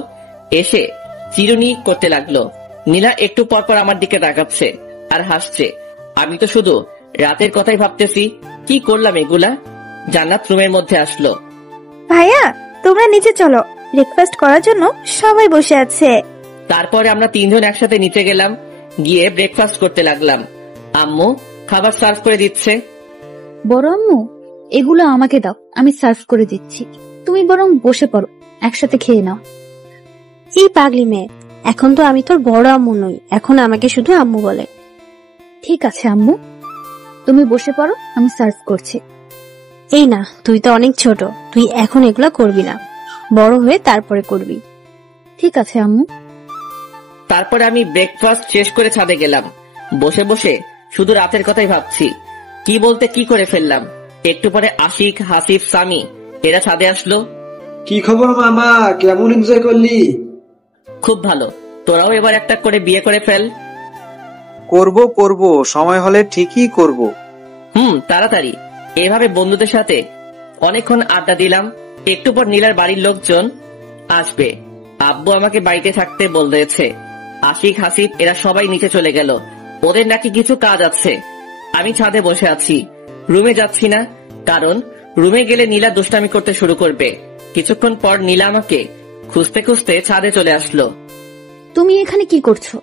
এসে চিরুনি করতে লাগলো। নীলা একটু পর পর আমার দিকে তাকাচ্ছে আর হাসছে। আমি তো শুধু রাতের কথাই ভাবতেছি, কি করলাম এগুলা। জান্নাত রুমের মধ্যে আসলো। ভাইয়া, তোমরা নিচে চলো, ব্রেকফাস্ট করার জন্য সবাই বসে আছে। তারপরে আমরা তিনজন একসাথে নিচে গেলাম, গিয়ে ব্রেকফাস্ট করতে লাগলাম। আম্মু খাবার সার্ভ করে দিচ্ছে। বড় আম্মু, এগুলো আমাকে দাও, আমি সার্ভ করে দিচ্ছি। তুমি বরং বসে পড়ো, একসাথে খেয়ে নাও। এই পাগলি মেয়ে, এখন তো আমি তোর বড় আম্মু নই, এখন আমাকে শুধু আম্মু বলে। ঠিক আছে আম্মু, তুমি বসে পড়ো, আমি সার্ভ করছি। এই না, তুই তো অনেক ছোট, তুই এখন এগুলা করবি না, বড় হয়ে তারপরে করবি। ঠিক আছে আম্মু। তারপরে আমি ব্রেকফাস্ট শেষ করে ছাদে গেলাম। বসে বসে শুধু রাতের কথাই ভাবছি, কি বলতে কি করে ফেললাম। একটু পরে আশিক, হাসিফ, সামি এরা ছাদে আসলো। কি খবর মামা, কেমন এনজয় করলি? খুব ভালো, তোরাও এবার একটা করে বিয়ে করে ফেল। করব, সময় হলে ঠিকই করব। তাড়াতাড়ি। এভাবে বন্ধুদের সাথে অনেকক্ষণ আড্ডা দিলাম। একটু পর নীলার বাড়ির লোকজন আসবে। আব্বু আমাকে বাড়িতে থাকতে বলেছে। আশিক, হাসিব এরা সবাই নিচে চলে গেল, ওদের নাকি কিছু কাজ আছে। আমি ছাদে বসে আছি, রুমে যাচ্ছি না, কারণ রুমে গেলে নীলা দুষ্টামি করতে শুরু করবে। কিছুক্ষণ পর নীলা আমাকে খুঁজতে খুঁজতে ছাদে চলে আসলো। তুমি এখানে কি করছো?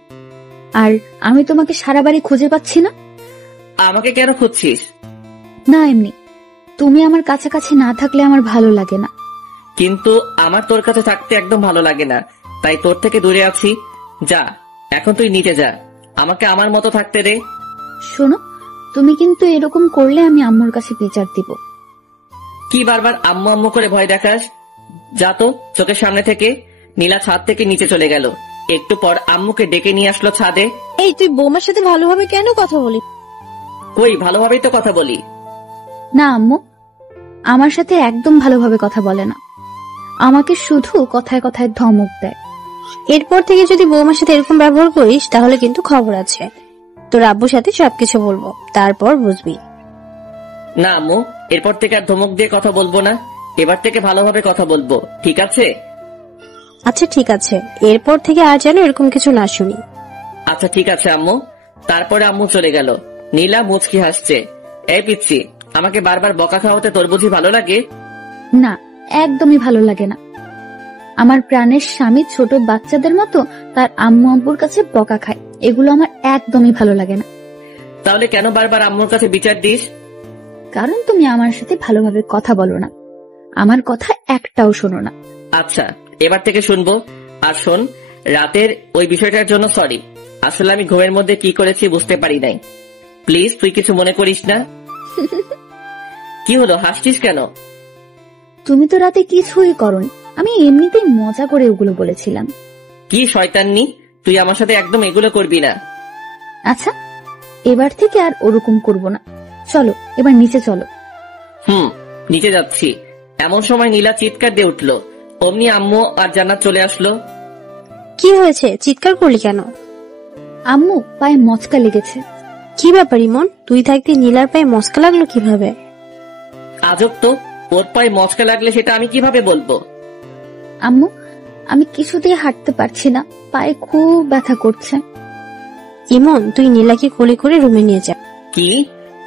আর আমি তোমাকে সারা বাড়ি খুঁজে পাচ্ছি না। আমাকে কেন খুঁজছিস? না, এমনি। তুমি আমার কাছাকাছি না থাকলে আমার ভালো লাগে না। কিন্তু আমার তোর কাছে থাকতে একদম ভালো লাগে না, তাই তোর থেকে দূরে আছি। যা, এখন তুই নিচে যা, আমাকে আমার মতো থাকতে দে। শোনো, তুমি কিন্তু এরকম করলে আমি আম্মুর কাছে বিচার দিব। কি বারবার আম্মু আম্মু করে ভয় দেখাস? যা তো চোখের সামনে থেকে। নীলা ছাদ থেকে নিচে চলে গেল। একটু পর আম্মুকে ডেকে নিয়ে আসলো ছাদে। এই, তুই বৌমার সাথে ভালোভাবে কেন কথা বলি? কই, ভালোভাবেই তো কথা বলি। না আম্মু, আমার সাথে একদম ভালোভাবে কথা বলে না, আমাকে শুধু কথায় কথায় ধমক দেয়। এরপর থেকে যদি বৌমার সাথে এরকম ব্যবহার করিস তাহলে কিন্তু খবর আছে। তোর আব্বুর সাথে সবকিছু বলবো, তারপর বুঝবি। না আম্মু, এরপর থেকে আর ধমক দিয়ে কথা বলবো না, এবার থেকে ভালোভাবে কথা বলবো, ঠিক আছে? আচ্ছা ঠিক আছে, এরপর থেকে আর যেন এরকম কিছু না শুনি। আচ্ছা ঠিক আছে আম্মু। তারপরে আম্মু চলে গেল। নীলা মুচকি হাসছে। এই পিচ্ছি, আমাকে বারবার বকা খাওয়াতে তোর বুঝি ভালো লাগে? না, একদমই ভালো লাগে না। আমার প্রাণের স্বামী ছোট বাচ্চাদের মতো তার আম্মু আব্বুর কাছে বকা খায়, এগুলো আমার একদমই ভালো লাগে না। তাহলে কেন বারবার আম্মুর কাছে বিচার দিস? কারণ তুমি আমার সাথে ভালোভাবে কথা বলো না, আমার কথা একটাও শোনো না। আচ্ছা, এবার থেকে শুনবো। আর শোন, রাতের ওই বিষয়টার জন্য সরি। আসলে আমি ঘুমের মধ্যে কি করেছি বুঝতে পারি নাই। প্লিজ তুই কিছু মনে করিস না। কি হলো, হাসছিস কেন? তুমি তো রাতে কিছুই করোনি, আমি এমনিতেই মজা করে ওগুলো বলেছিলাম। কি শয়তাননি, তুই আমার সাথে একদম এগুলো করবি না। আচ্ছা, এবার থেকে আর ওরকম করব না। চলো এবার নিচে চলো। নিচে যাচ্ছি। এমন সময় নীলা চিৎকার দিয়ে উঠলো। অমনি আম্মু আর জান্নাত চলে আসলো। কি হয়েছে, চিৎকার করলি কেন? আম্মু পায়ে মচকা লেগেছে। কি ব্যাপার ইমন, তুই থাকতে নীলার পায়ে মচকা লাগলো কিভাবে? আজব তো, ওর পায়ে মচকা লাগলে সেটা আমি কিভাবে বলবো? আম্মু, আমি কিছুতেই হাঁটতে পারছি না, পায়ে খুব ব্যথা করছে। ইমন, তুই নীলাকে কোলে করে রুমে নিয়ে যা। কি?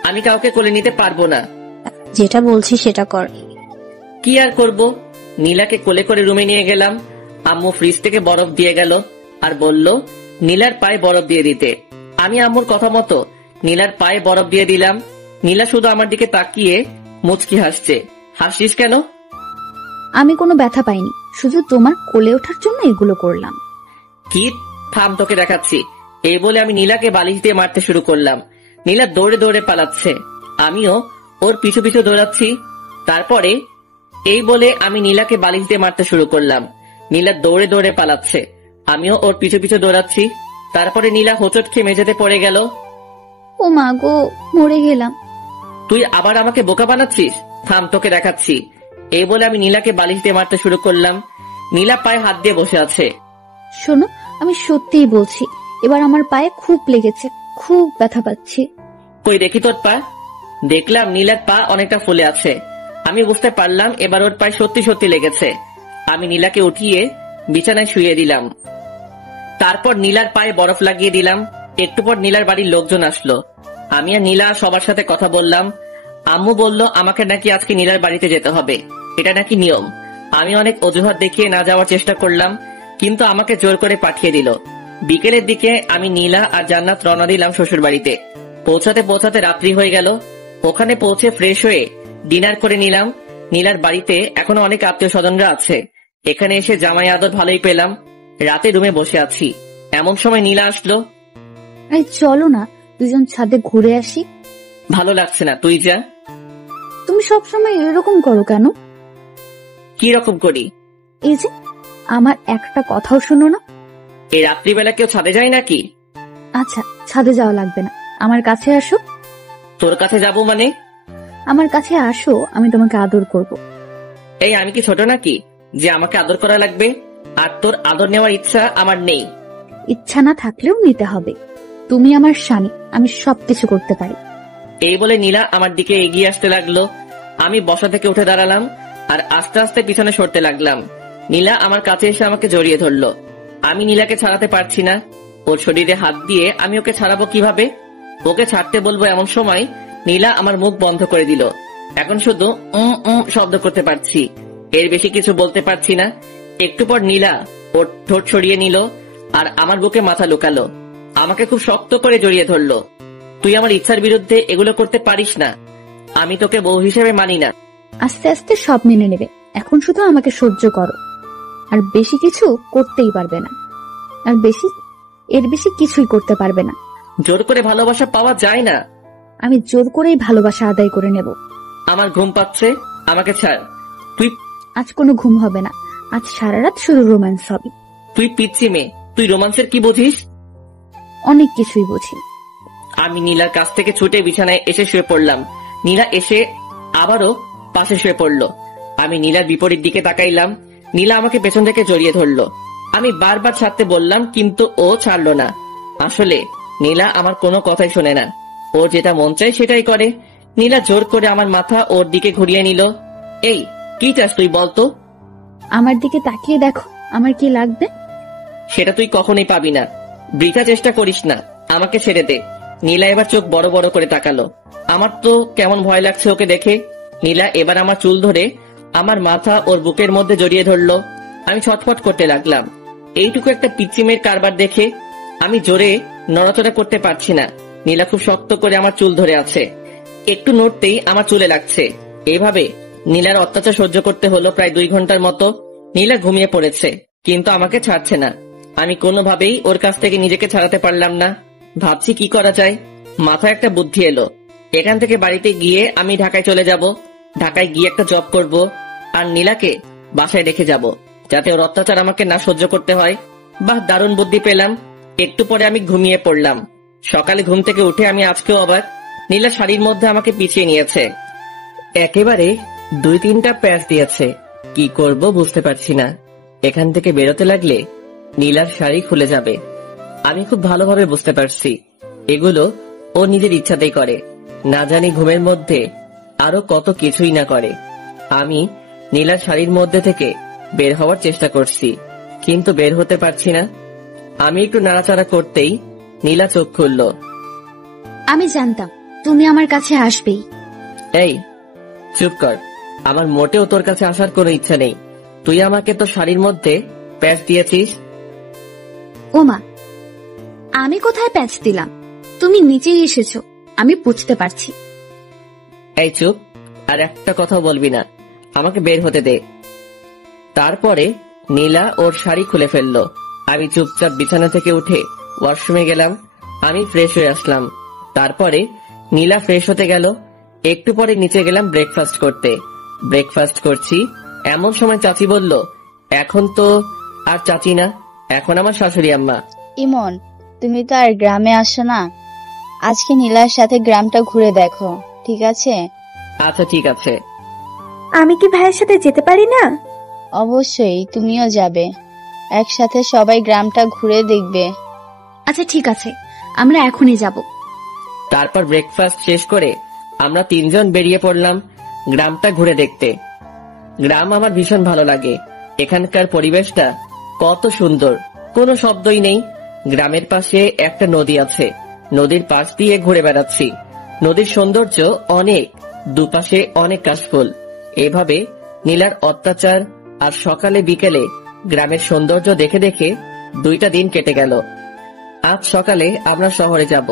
আমি কাউকে কোলে নিতে পারবো না। যেটা বলছি সেটা কর। কি আর করব? নীলাকে কোলে করে রুমে নিয়ে গেলাম। আম্মু ফ্রিজ থেকে বরফ দিয়ে গেল আর বলল নীলার পায়ে বরফ দিয়ে দিতে। আমি আম্মুর কথা মতো নীলার পায়ে বরফ দিয়ে দিলাম। নীলা শুধু আমার দিকে তাকিয়ে মুচকি হাসছে। হাসিস কেন? আমি কোনো ব্যথা পাইনি, শুধু তোমার কোলে ওঠার জন্য এগুলো করলাম। কি? থাম, তোকে দেখাচ্ছি। এই বলে আমি নীলাকে বালিশ দিয়ে মারতে শুরু করলাম। নীলা দৌড়ে দৌড়ে পালাচ্ছে, আমিও ওর পিছু পিছু দৌড়াচ্ছি। তারপরে এই বলে আমি নীলাকে বালিশ দিয়ে মারতে শুরু করলাম। নীলা দৌড়ে দৌড়ে পালাচ্ছে, আমিও ওর পিছু পিছু দৌড়াচ্ছি। তারপরে নীলা হোঁচট খেয়ে মেঝেতে পড়ে গেল। ও মা গো, মরে গেলাম। তুই আবার আমাকে বোকা বানাচ্ছিস? থাম, তোকে দেখাচ্ছি। এই বলে আমি নীলাকে বালিশ দিয়ে মারতে শুরু করলাম। নীলা পায়ে হাত দিয়ে বসে আছে। শোনো, আমি সত্যিই বলছি, এবার আমার পায়ে খুব লেগেছে, খুব ব্যথা পাচ্ছি। কই দেখি তোর পা। দেখলাম নীলার পা অনেকটা ফুলে আছে। আমি বুঝতে পারলাম এবার ওর পায়ে সত্যি সত্যি লেগেছে। আমি নীলাকে উঠিয়ে বিছানায় শুয়ে দিলাম। তারপর নীলার পায়ে বরফ লাগিয়ে দিলাম। একটু পর নীলার বাড়ির লোকজন আসলো। আমি আর নীলা সবার সাথে কথা বললাম। আম্মু বলল আমাকে নাকি আজকে নীলার বাড়িতে যেতে হবে, এটা নাকি নিয়ম। আমি অনেক অজুহাত দেখিয়ে না যাওয়ার চেষ্টা করলাম, কিন্তু আমাকে জোর করে পাঠিয়ে দিল। বিকেলের দিকে আমি নীলা আর জান্নাত রওনা দিলাম শ্বশুর বাড়িতে। পৌঁছাতে পৌঁছাতে রাত্রি হয়ে গেল। ওখানে পৌঁছে ফ্রেশ হয়ে ডিনার করে নিলাম। নীলার বাড়িতে এখনো অনেক আত্মীয় স্বজনরা আছে। এখানে এসে জামাই আদর ভালোই পেলাম। রাতে রুমে বসে আছি, এমন সময় নীলা আসলো। এই চলো না, দুজন ছাদে ঘুরে আসি। ভালো লাগছে না, তুই যা। তুমি সবসময় এরকম করো কেন? কি রকম করি? এই যে, আমার একটা কথাও শোনো না। এই রাত্রিবেলা কেউ ছাদে যায় নাকি? আচ্ছা, ছাদে যাওয়া লাগবে না, আমার কাছে আসো। তোর কাছে যাবো মানে? আমার কাছে আসো, আমি তোমাকে আদর করব। এই আমি কি ছোট নাকি যে আমাকে আদর করা লাগবে? আর তোর আদর নেওয়ার ইচ্ছা আমার নেই। ইচ্ছা না থাকলেও নিতে হবে। তুমি আমার স্বামী, আমি সবকিছু করতে পারি। এই বলে নীলা আমার দিকে এগিয়ে আসতে লাগলো। আমি বসা থেকে উঠে দাঁড়ালাম আর আস্তে আস্তে পিছনে সরতে লাগলাম। নীলা আমার কাছে এসে আমাকে জড়িয়ে ধরলো। আমি নীলাকে ছাড়াতে পারছি না। ওর শরীরে হাত দিয়ে আমি ওকে ছাড়াবো কিভাবে? ওকে ছাড়তে বলবো এমন সময় নীলা আমার মুখ বন্ধ করে দিল। এখন শুধু শব্দ করতে পারছি, এর বেশি কিছু বলতে পারছি না। একটু পর নীলা ওর ঠোঁট সরিয়ে নিল আর আমার বুকে মাথা লুকালো। আমাকে খুব শক্ত করে জড়িয়ে ধরলো। তুই আমার ইচ্ছার বিরুদ্ধে এগুলো করতে পারিস না, আমি তোকে বউ হিসেবে মানি না। আস্তে আস্তে সব মেনে নেবে, এখন শুধু আমাকে সহ্য করো। আর বেশি কিছু করতেই পারবে না, আর এর বেশি কিছুই করতে পারবে না। জোর করে ভালোবাসা পাওয়া যায় না। আমি জোর করেই ভালোবাসা আদায় করে নেব। আমার ঘুম পাচ্ছে, আমাকে ছাড়। তুই আজ কোনো ঘুম হবে না, আজ সারা রাত শুধু রোম্যান্স হবে। তুই পিচ্ছি মেয়ে, তুই রোমান্সের কি বুঝিস? অনেক কিছুই বুঝি। আমি নীলার কাছ থেকে ছুটে বিছানায় এসে শুয়ে পড়লাম। নীলা এসে আবারও পাশে শুয়ে পড়লো। আমি নীলার বিপরীত দিকে তাকাইলাম। নীলা আমাকে পেছন থেকে জড়িয়ে ধরলো। আমি বারবার ছাড়তে বললাম, কিন্তু ও ছাড়লো না। আসলে নীলা আমার কোনো কথাই শোনে না, ওর যেটা মন চায় সেটাই করে। নীলা জোর করে আমার মাথা ওর দিকে ঘুরিয়ে নিল। এই কি চাস তুই বলতো? আমার দিকে তাকিয়ে দেখো, আমার কি লাগবে? সেটা তুই কখনোই পাবি না, বৃথা চেষ্টা করিস না, আমাকে ছেড়ে দে। নীলা এবার চোখ বড় বড় করে তাকালো। আমার তো কেমন ভয় লাগছে ওকে দেখে। নীলা এবার আমার চুল ধরে আমার মাথা ওর বুকের মধ্যে জড়িয়ে ধরলো। আমি ছটফট করতে লাগলাম। এইটুকু একটা পিচ্চি মেয়ের কারবার দেখে আমি জোরে নড়াচড়া করতে পারছি না। নীলা খুব শক্ত করে আমার চুল ধরে আছে, একটু নড়তেই আমার চুলে লাগছে। এইভাবে নীলার অত্যাচার সহ্য করতে হলো প্রায় 2 ঘন্টার মতো। নীলা ঘুমিয়ে পড়েছে, কিন্তু আমাকে ছাড়ছে না। আমি কোনোভাবেই ওর কাছ থেকে নিজেকে ছাড়াতে পারলাম না। ভাবছি কি করা যায়। মাথায় একটা বুদ্ধি এলো। এখান থেকে বাড়িতে গিয়ে আমি ঢাকায় চলে যাব। ঢাকায় গিয়ে একটা জব করব, আর নীলাকে বাসায় রেখে যাব, যাতে ওর অত্যাচার আমাকে না সহ্য করতে হয়। বাহ, দারুণ বুদ্ধি পেলাম। একটু পরে আমি ঘুমিয়ে পড়লাম। সকালে ঘুম থেকে উঠে আমি আজকেও অবাক। নীলা শাড়ির মধ্যে আমাকে পিছিয়ে নিয়েছে, একেবারে 2-3টা প্যাচ দিয়েছে। কি করব বুঝতে পারছি না। এখান থেকে বেরোতে লাগলে নীলার শাড়ি খুলে যাবে। আমি খুব ভালোভাবে বুঝতে পারছি এগুলো ও নিজের ইচ্ছাতেই করে, না জানি ঘুমের মধ্যে আরো কত কিছুই না করে। আমি নীলার শাড়ির মধ্যে থেকে বের হওয়ার চেষ্টা করছি, কিন্তু বের হতে পারছি না। আমি একটু নাড়াচাড়া করতেই নীলা চোখ খুলল। আমি জানতাম তুমি আমার কাছে আসবেই। এই চুপ কর, আমার মোটেও তোর কাছে আসার কোনো ইচ্ছা নেই। তুই আমাকে তো শাড়ির মধ্যে প্যাচ দিয়েছিস। ওমা, আমি কোথায় প্যাচ দিলাম? তুমি নিচেই এসেছো, আমি বুঝতে পারছি। এই চুপ, আর একটা কথা বলবি না। আমাকে বের হতে দে। তারপরে নীলা ওর শাড়ি খুলে ফেললো। আমি চুপচাপ বিছানা থেকে উঠে ওয়াশরুমে গেলাম। আমি ফ্রেশ হয়ে আসলাম। তারপরে নীলা ফ্রেশ হতে গেল। একটু পরে নিচে গেলাম ব্রেকফাস্ট করতে। ব্রেকফাস্ট করছি এমন সময় চাচি বলল, এখন তো আর চাচি না, এখন আমার শাশুড়ি আম্মা। ইমন, তুমি তো আর গ্রামে আসো না, আজকে নীলার সাথে গ্রামটা ঘুরে দেখো, ঠিক আছে? আচ্ছা ঠিক আছে। আমি কি ভাইয়ের সাথে যেতে পারি না? অবশ্যই, তুমিও যাবে, একসাথে সবাই গ্রামটা ঘুরে দেখবে। আচ্ছা ঠিক আছে, আমরা এখনই যাব। তারপর ব্রেকফাস্ট শেষ করে আমরা 3 জন বেরিয়ে পড়লাম গ্রামটা ঘুরে দেখতে। গ্রাম আমার ভীষণ ভালো লাগে। এখানকার পরিবেশটা কত সুন্দর, কোনো শব্দই নেই। গ্রামের পাশে একটা নদী আছে, নদীর পাশ দিয়ে ঘুরে বেড়াচ্ছি। নদীর সৌন্দর্য অনেক, দুপাশে অনেক কাশফুল। এভাবে নীলার অত্যাচার আর সকালে বিকেলে গ্রামের সৌন্দর্য দেখে দেখে 2টা দিন কেটে গেল। আজ সকালে আমরা শহরে যাব।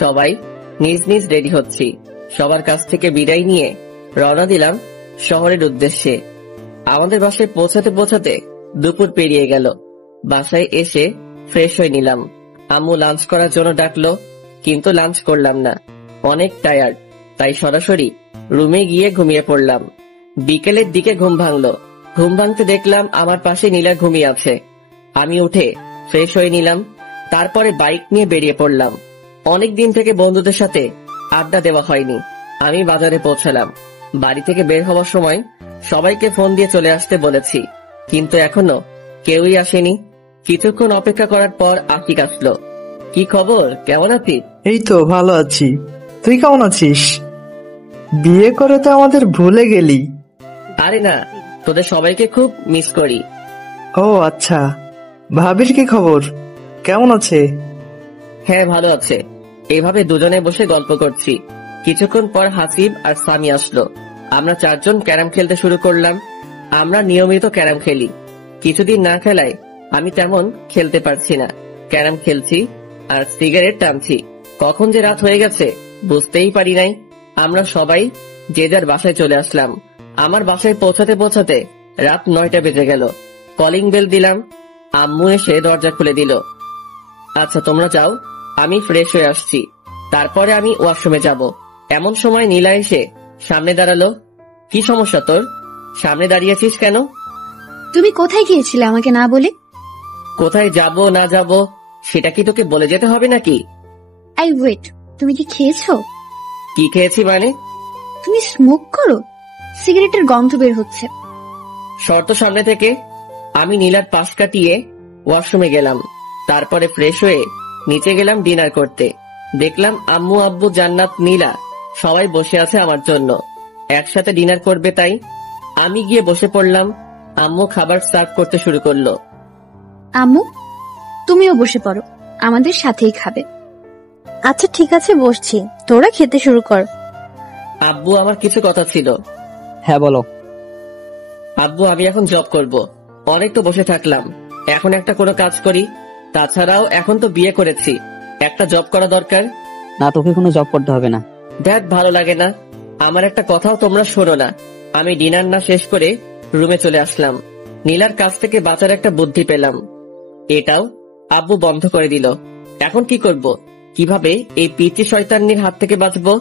সবাই নিজ নিজ রেডি হচ্ছি। সবার কাছ থেকে বিদায় নিয়ে রওনা দিলাম শহরের উদ্দেশ্যে। আমাদের বাসায় পৌঁছাতে পৌঁছাতে দুপুর পেরিয়ে গেল। বাসায় এসে ফ্রেশ হয়ে নিলাম। আম্মু লাঞ্চ করার জন্য ডাকলো, কিন্তু লাঞ্চ করলাম না, অনেক টায়ার্ড, তাই সরাসরি রুমে গিয়ে ঘুমিয়ে পড়লাম। বিকেলের দিকে ঘুম ভাঙলো। ঘুম ভাঙতে দেখলাম আমার পাশে নীলা ঘুমিয়ে আছে। আমি উঠে ফ্রেশ হয়ে নিলাম। তারপরে বাইক নিয়ে বেরিয়ে পড়লাম। অনেকদিন থেকে বন্ধুদের সাথে আড্ডা দেওয়া হয়নি। আমি বাজারে পৌঁছালাম। বাড়ি থেকে বের হওয়ার সময় সবাইকে ফোন দিয়ে চলে আসতে বলেছি, কিন্তু এখনো কেউই আসেনি। কিছুক্ষণ অপেক্ষা করার পর আশিক আসলো। কি খবর, কেমন আছিস? এই তো ভালো আছি, তুই কেমন আছিস? বিয়ে করে তো আমাদের ভুলে গেলি। আরে না, তোদের সবাইকে খুব মিস করি। ও আচ্ছা, ভাবির কি খবর, কেমন আছে? হ্যাঁ ভালো আছে। এভাবে দুজনে বসে গল্প করছি। কিছুক্ষণ পর হাসিব আর সামি আসলো। আমরা 4 জন ক্যারাম খেলতে শুরু করলাম। আমরা নিয়মিত ক্যারাম খেলি, কিছুদিন না খেলায় আমি তেমন খেলতে পারছি না। ক্যারাম খেলছি আর সিগারেট টানছি। কখন যে রাত হয়ে গেছে বুঝতেই পারি নাই। আমরা সবাই যে যার বাসায় চলে আসলাম। আমার বাসায় পৌঁছাতে পৌঁছাতে রাত 9টা বেজে গেল। কলিং বেল দিলাম, আম্মু এসে দরজা খুলে দিল। আচ্ছা তোমরা যাও, আমি ফ্রেশ হয়ে আসছি, তারপরে আমি ওয়াশরুমে যাব। এমন সময় নীলা এসে সামনে দাঁড়ালো। কি সমস্যা তোর, সামনে দাঁড়িয়েছিস কেন? তুমি কোথায় গিয়েছিলে আমাকে না বলে? কোথায় যাব না যাব সেটা কি তোকে বলে যেতে হবে নাকি? আই ওয়েট, তুমি কি খেয়েছো? কি খেয়েছি মানে? তুমি স্মোক করো, সিগারেটের গন্ধ বের হচ্ছে। শর্ত সামনে থেকে। আমি নীলার পাশ কাটিয়ে ওয়াশরুমে গেলাম। তারপরে ফ্রেশ হয়ে নিচে গেলাম ডিনার করতে। দেখলাম আম্মু, আব্বু, জান্নাত, নীলা সবাই বসে আছে আমার জন্য, একসাথে ডিনার করবে। তাই আমি গিয়ে বসে পড়লাম। আম্মু খাবার সার্ভ করতে শুরু করলো। আম্মু, তুমিও বসে পড়ো, আমাদের সাথেই খাবে। আচ্ছা ঠিক আছে, বসছি, তোরা খেতে শুরু কর। আব্বু, আমার কিছু কথা ছিল। হ্যাঁ বলো। আব্বু, আমি এখন জব করব, অনেক তো বসে থাকলাম, এখন একটা কোনো কাজ করি। তাছাড়াও এখন তো বিয়ে করেছি, একটা জব করা দরকার। না, তোকে কোনো জব করতে হবে না। দেখ, ভালো লাগে না। আমার একটা কথাও তোমরা শোনো না। আমি ডিনার না শেষ করে রুমে চলে আসলাম। নীলার কাছ থেকে বাঁচার একটা বুদ্ধি পেলাম। এটাও আব্বু বন্ধ করে দিল। এখন কি করব? কিভাবে এই পিচি শয়তানির হাত থেকে বাঁচবো?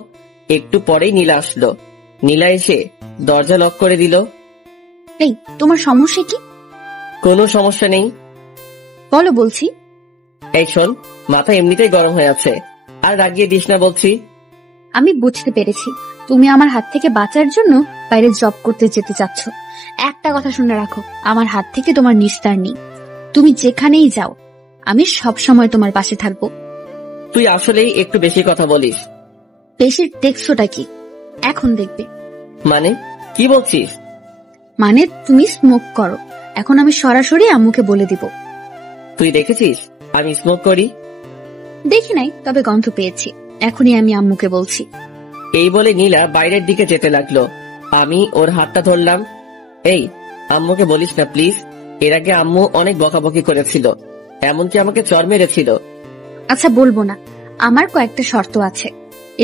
একটু পরেই নীলা আসলো। নীলা এসে দরজা লক করে দিল। এই, তোমার সমস্যা কি? কোনো সমস্যা নেই, বলো বলছি। এই শোন, মাথা এমনিতেই গরম হয়ে আছে, আর রাগিয়ে দিস না বলছি। আমি বুঝতে পেরেছি তুমি আমার হাত থেকে বাঁচার জন্য বাইরে জব করতে যেতে চাচ্ছ। একটা কথা শুনে রাখো, আমার হাত থেকে তোমার নিস্তার নেই। তুমি যেখানেই যাও, আমি সব সময় তোমার পাশে থাকবো। তুই আসলেই একটু বেশি কথা বলিস। বেশি দেখছোটা কি? এখন দেখবে। মানে কি বলছিস? মানে তুমি স্মোক করো। এখন আমি সরাসরি আম্মুকে বলে দিব। তুই দেখেছিস আমি স্মোক করি? দেখি নাই, তবে গন্ধ পেয়েছি। এখনই আমি আম্মুকে বলছি। এই বলে নীলা বাইরের দিকে যেতে লাগলো। আমি ওর হাতটা ধরলাম। এই, আম্মুকে বলিস না প্লিজ। এর আগে আম্মু অনেক বকাবকি করেছিল, এমনকি আমাকে চড় মেরেছিল। আচ্ছা, বলবো না। আমার কয়েকটা শর্ত আছে,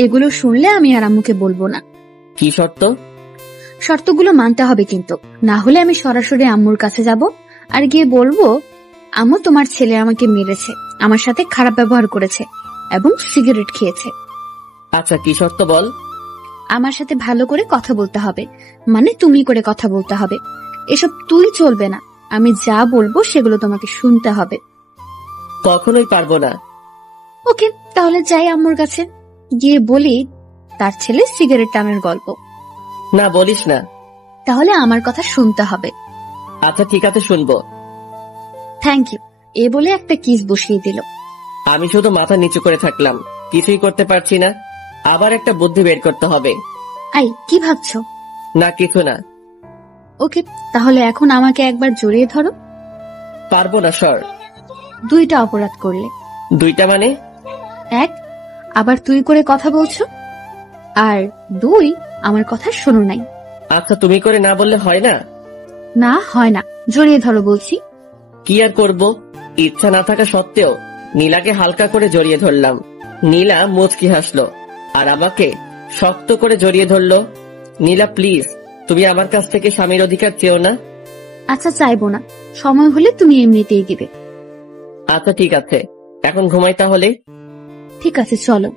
এগুলো শুনলে আমি আর আম্মুকে বলবো না। কি শর্ত? শর্তগুলো মানতে হবে কিন্তু, না হলে আমি সরাসরি আম্মুর কাছে যাব আর গিয়ে বলবো, আম্মু তোমার ছেলে আমাকে মেরেছে, আমার সাথে খারাপ ব্যবহার করেছে এবং সিগারেট খেয়েছে। আচ্ছা, কি শর্ত বল? আমার সাথে ভালো করে কথা বলতে হবে, মানে তুমি করে কথা বলতে হবে। এসব তুই চলবে না, আমি যা বলবো সেগুলো তোমাকে শুনতে হবে। কখনোই পারবো না। ওকে, তাহলে যাই আম্মুর কাছে, গিয়ে বলি তার ছেলে সিগারেট টানার গল্প। না, বলিস না। তাহলে আমার কথা শুনতে হবে। আচ্ছা ঠিক আছে, শুনবো। Thank you. এ বলে একটা কিস বসিয়ে দিল। আমি শুধু মাথা নিচু করে থাকলাম, কিছুই করতে পারছি না। আবার একটা বুদ্ধি বের করতে হবে। আই, কি ভাবছো? না, কিছু না। ওকে, তাহলে এখন আমাকে একবার জড়িয়ে ধরো। পারবো না, সর। দুইটা অপরাধ করলে। দুইটা মানে? এক, আবার তুই করে কথা বলছো, আর দুই, আমার কথা শোনো নাই। আচ্ছা, তুমি করে না বললে হয় না? না, হয় না। জড়িয়ে ধরো বলছি। কি আর করব, ইচ্ছা না থাকা সত্ত্বেও নীলাকে হালকা করে জড়িয়ে ধরলাম। নীলা মুচকি হাসলো আর আমাকে শক্ত করে জড়িয়ে ধরলো। নীলা প্লিজ, তুমি আমার কাছ থেকে স্বামীর অধিকার চেও না। আচ্ছা, চাইবো না, সময় হলে তুমি এমনিতেই দিবে। আচ্ছা ঠিক আছে, এখন ঘুমাই তাহলে। ঠিক আছে, চলো।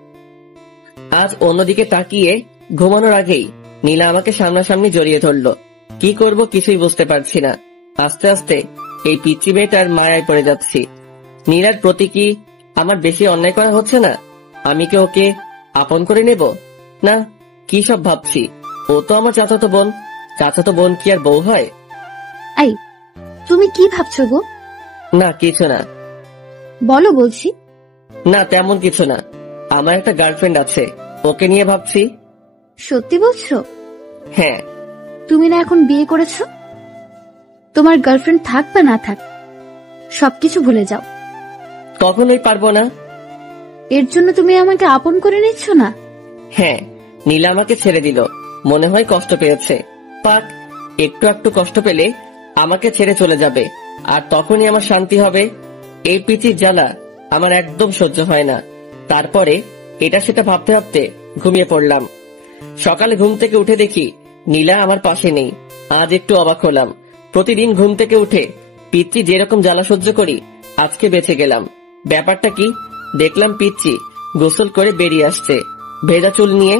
আজ অন্যদিকে তাকিয়ে ঘুমানোর আগেই নীলা আমাকে সামনাসামনি জড়িয়ে ধরলো। কি করব কিছুই বুঝতে পারছি না। আস্তে আস্তে এই পিচ্চি মেয়েটার মায়ায় পড়ে যাচ্ছি। নীলার প্রতি কি আমার বেশি অন্যায় করা হচ্ছে না? আমি কি ওকে আপন করে নেব? না, কি সব ভাবছি। ও তো আমার চাচাতো বোন। চাচাতো বোন কি আর বউ হয়? আই, তুমি কি ভাবছো গো? না, কিছু না। বলো বলছি। না, তেমন কিছু না। আমার একটা গার্লফ্রেন্ড আছে, ওকে নিয়ে ভাবছি। সত্যি বলছো? হ্যাঁ। তুমি না এখন বিয়ে করেছো? তোমার গার্লফ্রেন্ড থাক বা না থাক, সবকিছু ভুলে যাও। কখনোই পারবো না। এর জন্য তুমি আমাকে আপন করে নিচ্ছ না? হ্যাঁ, নীলা আমাকে ছেড়ে দিল, মনে হয় কষ্ট পেয়েছে। পাক, একটু একটু কষ্ট পেলে আমাকে ছেড়ে চলে যাবে, আর তখনই আমার শান্তি হবে। এই পিচির জ্বালা আমার একদম সহ্য হয় না। তারপরে এটা সেটা ভাবতে ভাবতে ঘুমিয়ে পড়লাম। সকালে ঘুম থেকে উঠে দেখি নীলা আমার পাশে নেই। আজ একটু অবাক হলাম। প্রতিদিন ঘুম থেকে উঠে পিচ্চি যেরকম জ্বালা সহ্য করি, আজকে বেঁচে গেলাম। ব্যাপারটা কি? দেখলাম পিচ্চি গোসল করে বেরিয়ে আসছে, ভেজা চুল নিয়ে।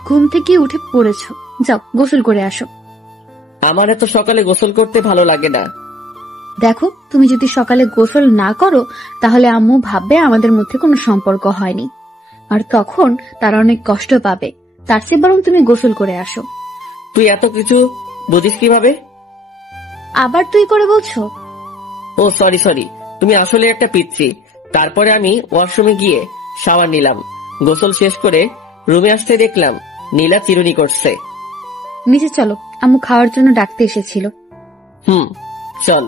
ঘুম থেকে উঠে পড়েছো, যাও গোসল করে আসো। আমার এত সকালে গোসল করতে ভালো লাগে না। দেখো, তুমি যদি সকালে গোসল না করো তাহলে আম্মু ভাববে আমাদের মধ্যে কোনো সম্পর্ক হয়নি, আর তখন তারা অনেক কষ্ট পাবে। তার চেয়ে বরং তুমি গোসল করে আসো। তুই এত কিছু বুঝিস কিভাবে? আবার তুই করে বলছো? ও সরি সরি, তুমি আসলে একটা পিচ্চি। তারপরে আমি ওয়াশরুমে গিয়ে শাওয়ার নিলাম। গোসল শেষ করে রুমে আসতে দেখলাম নীলা চিরুনি করছে। নিচে চলো, আম্মু খাওয়ার জন্য ডাকতে এসেছিল। চল।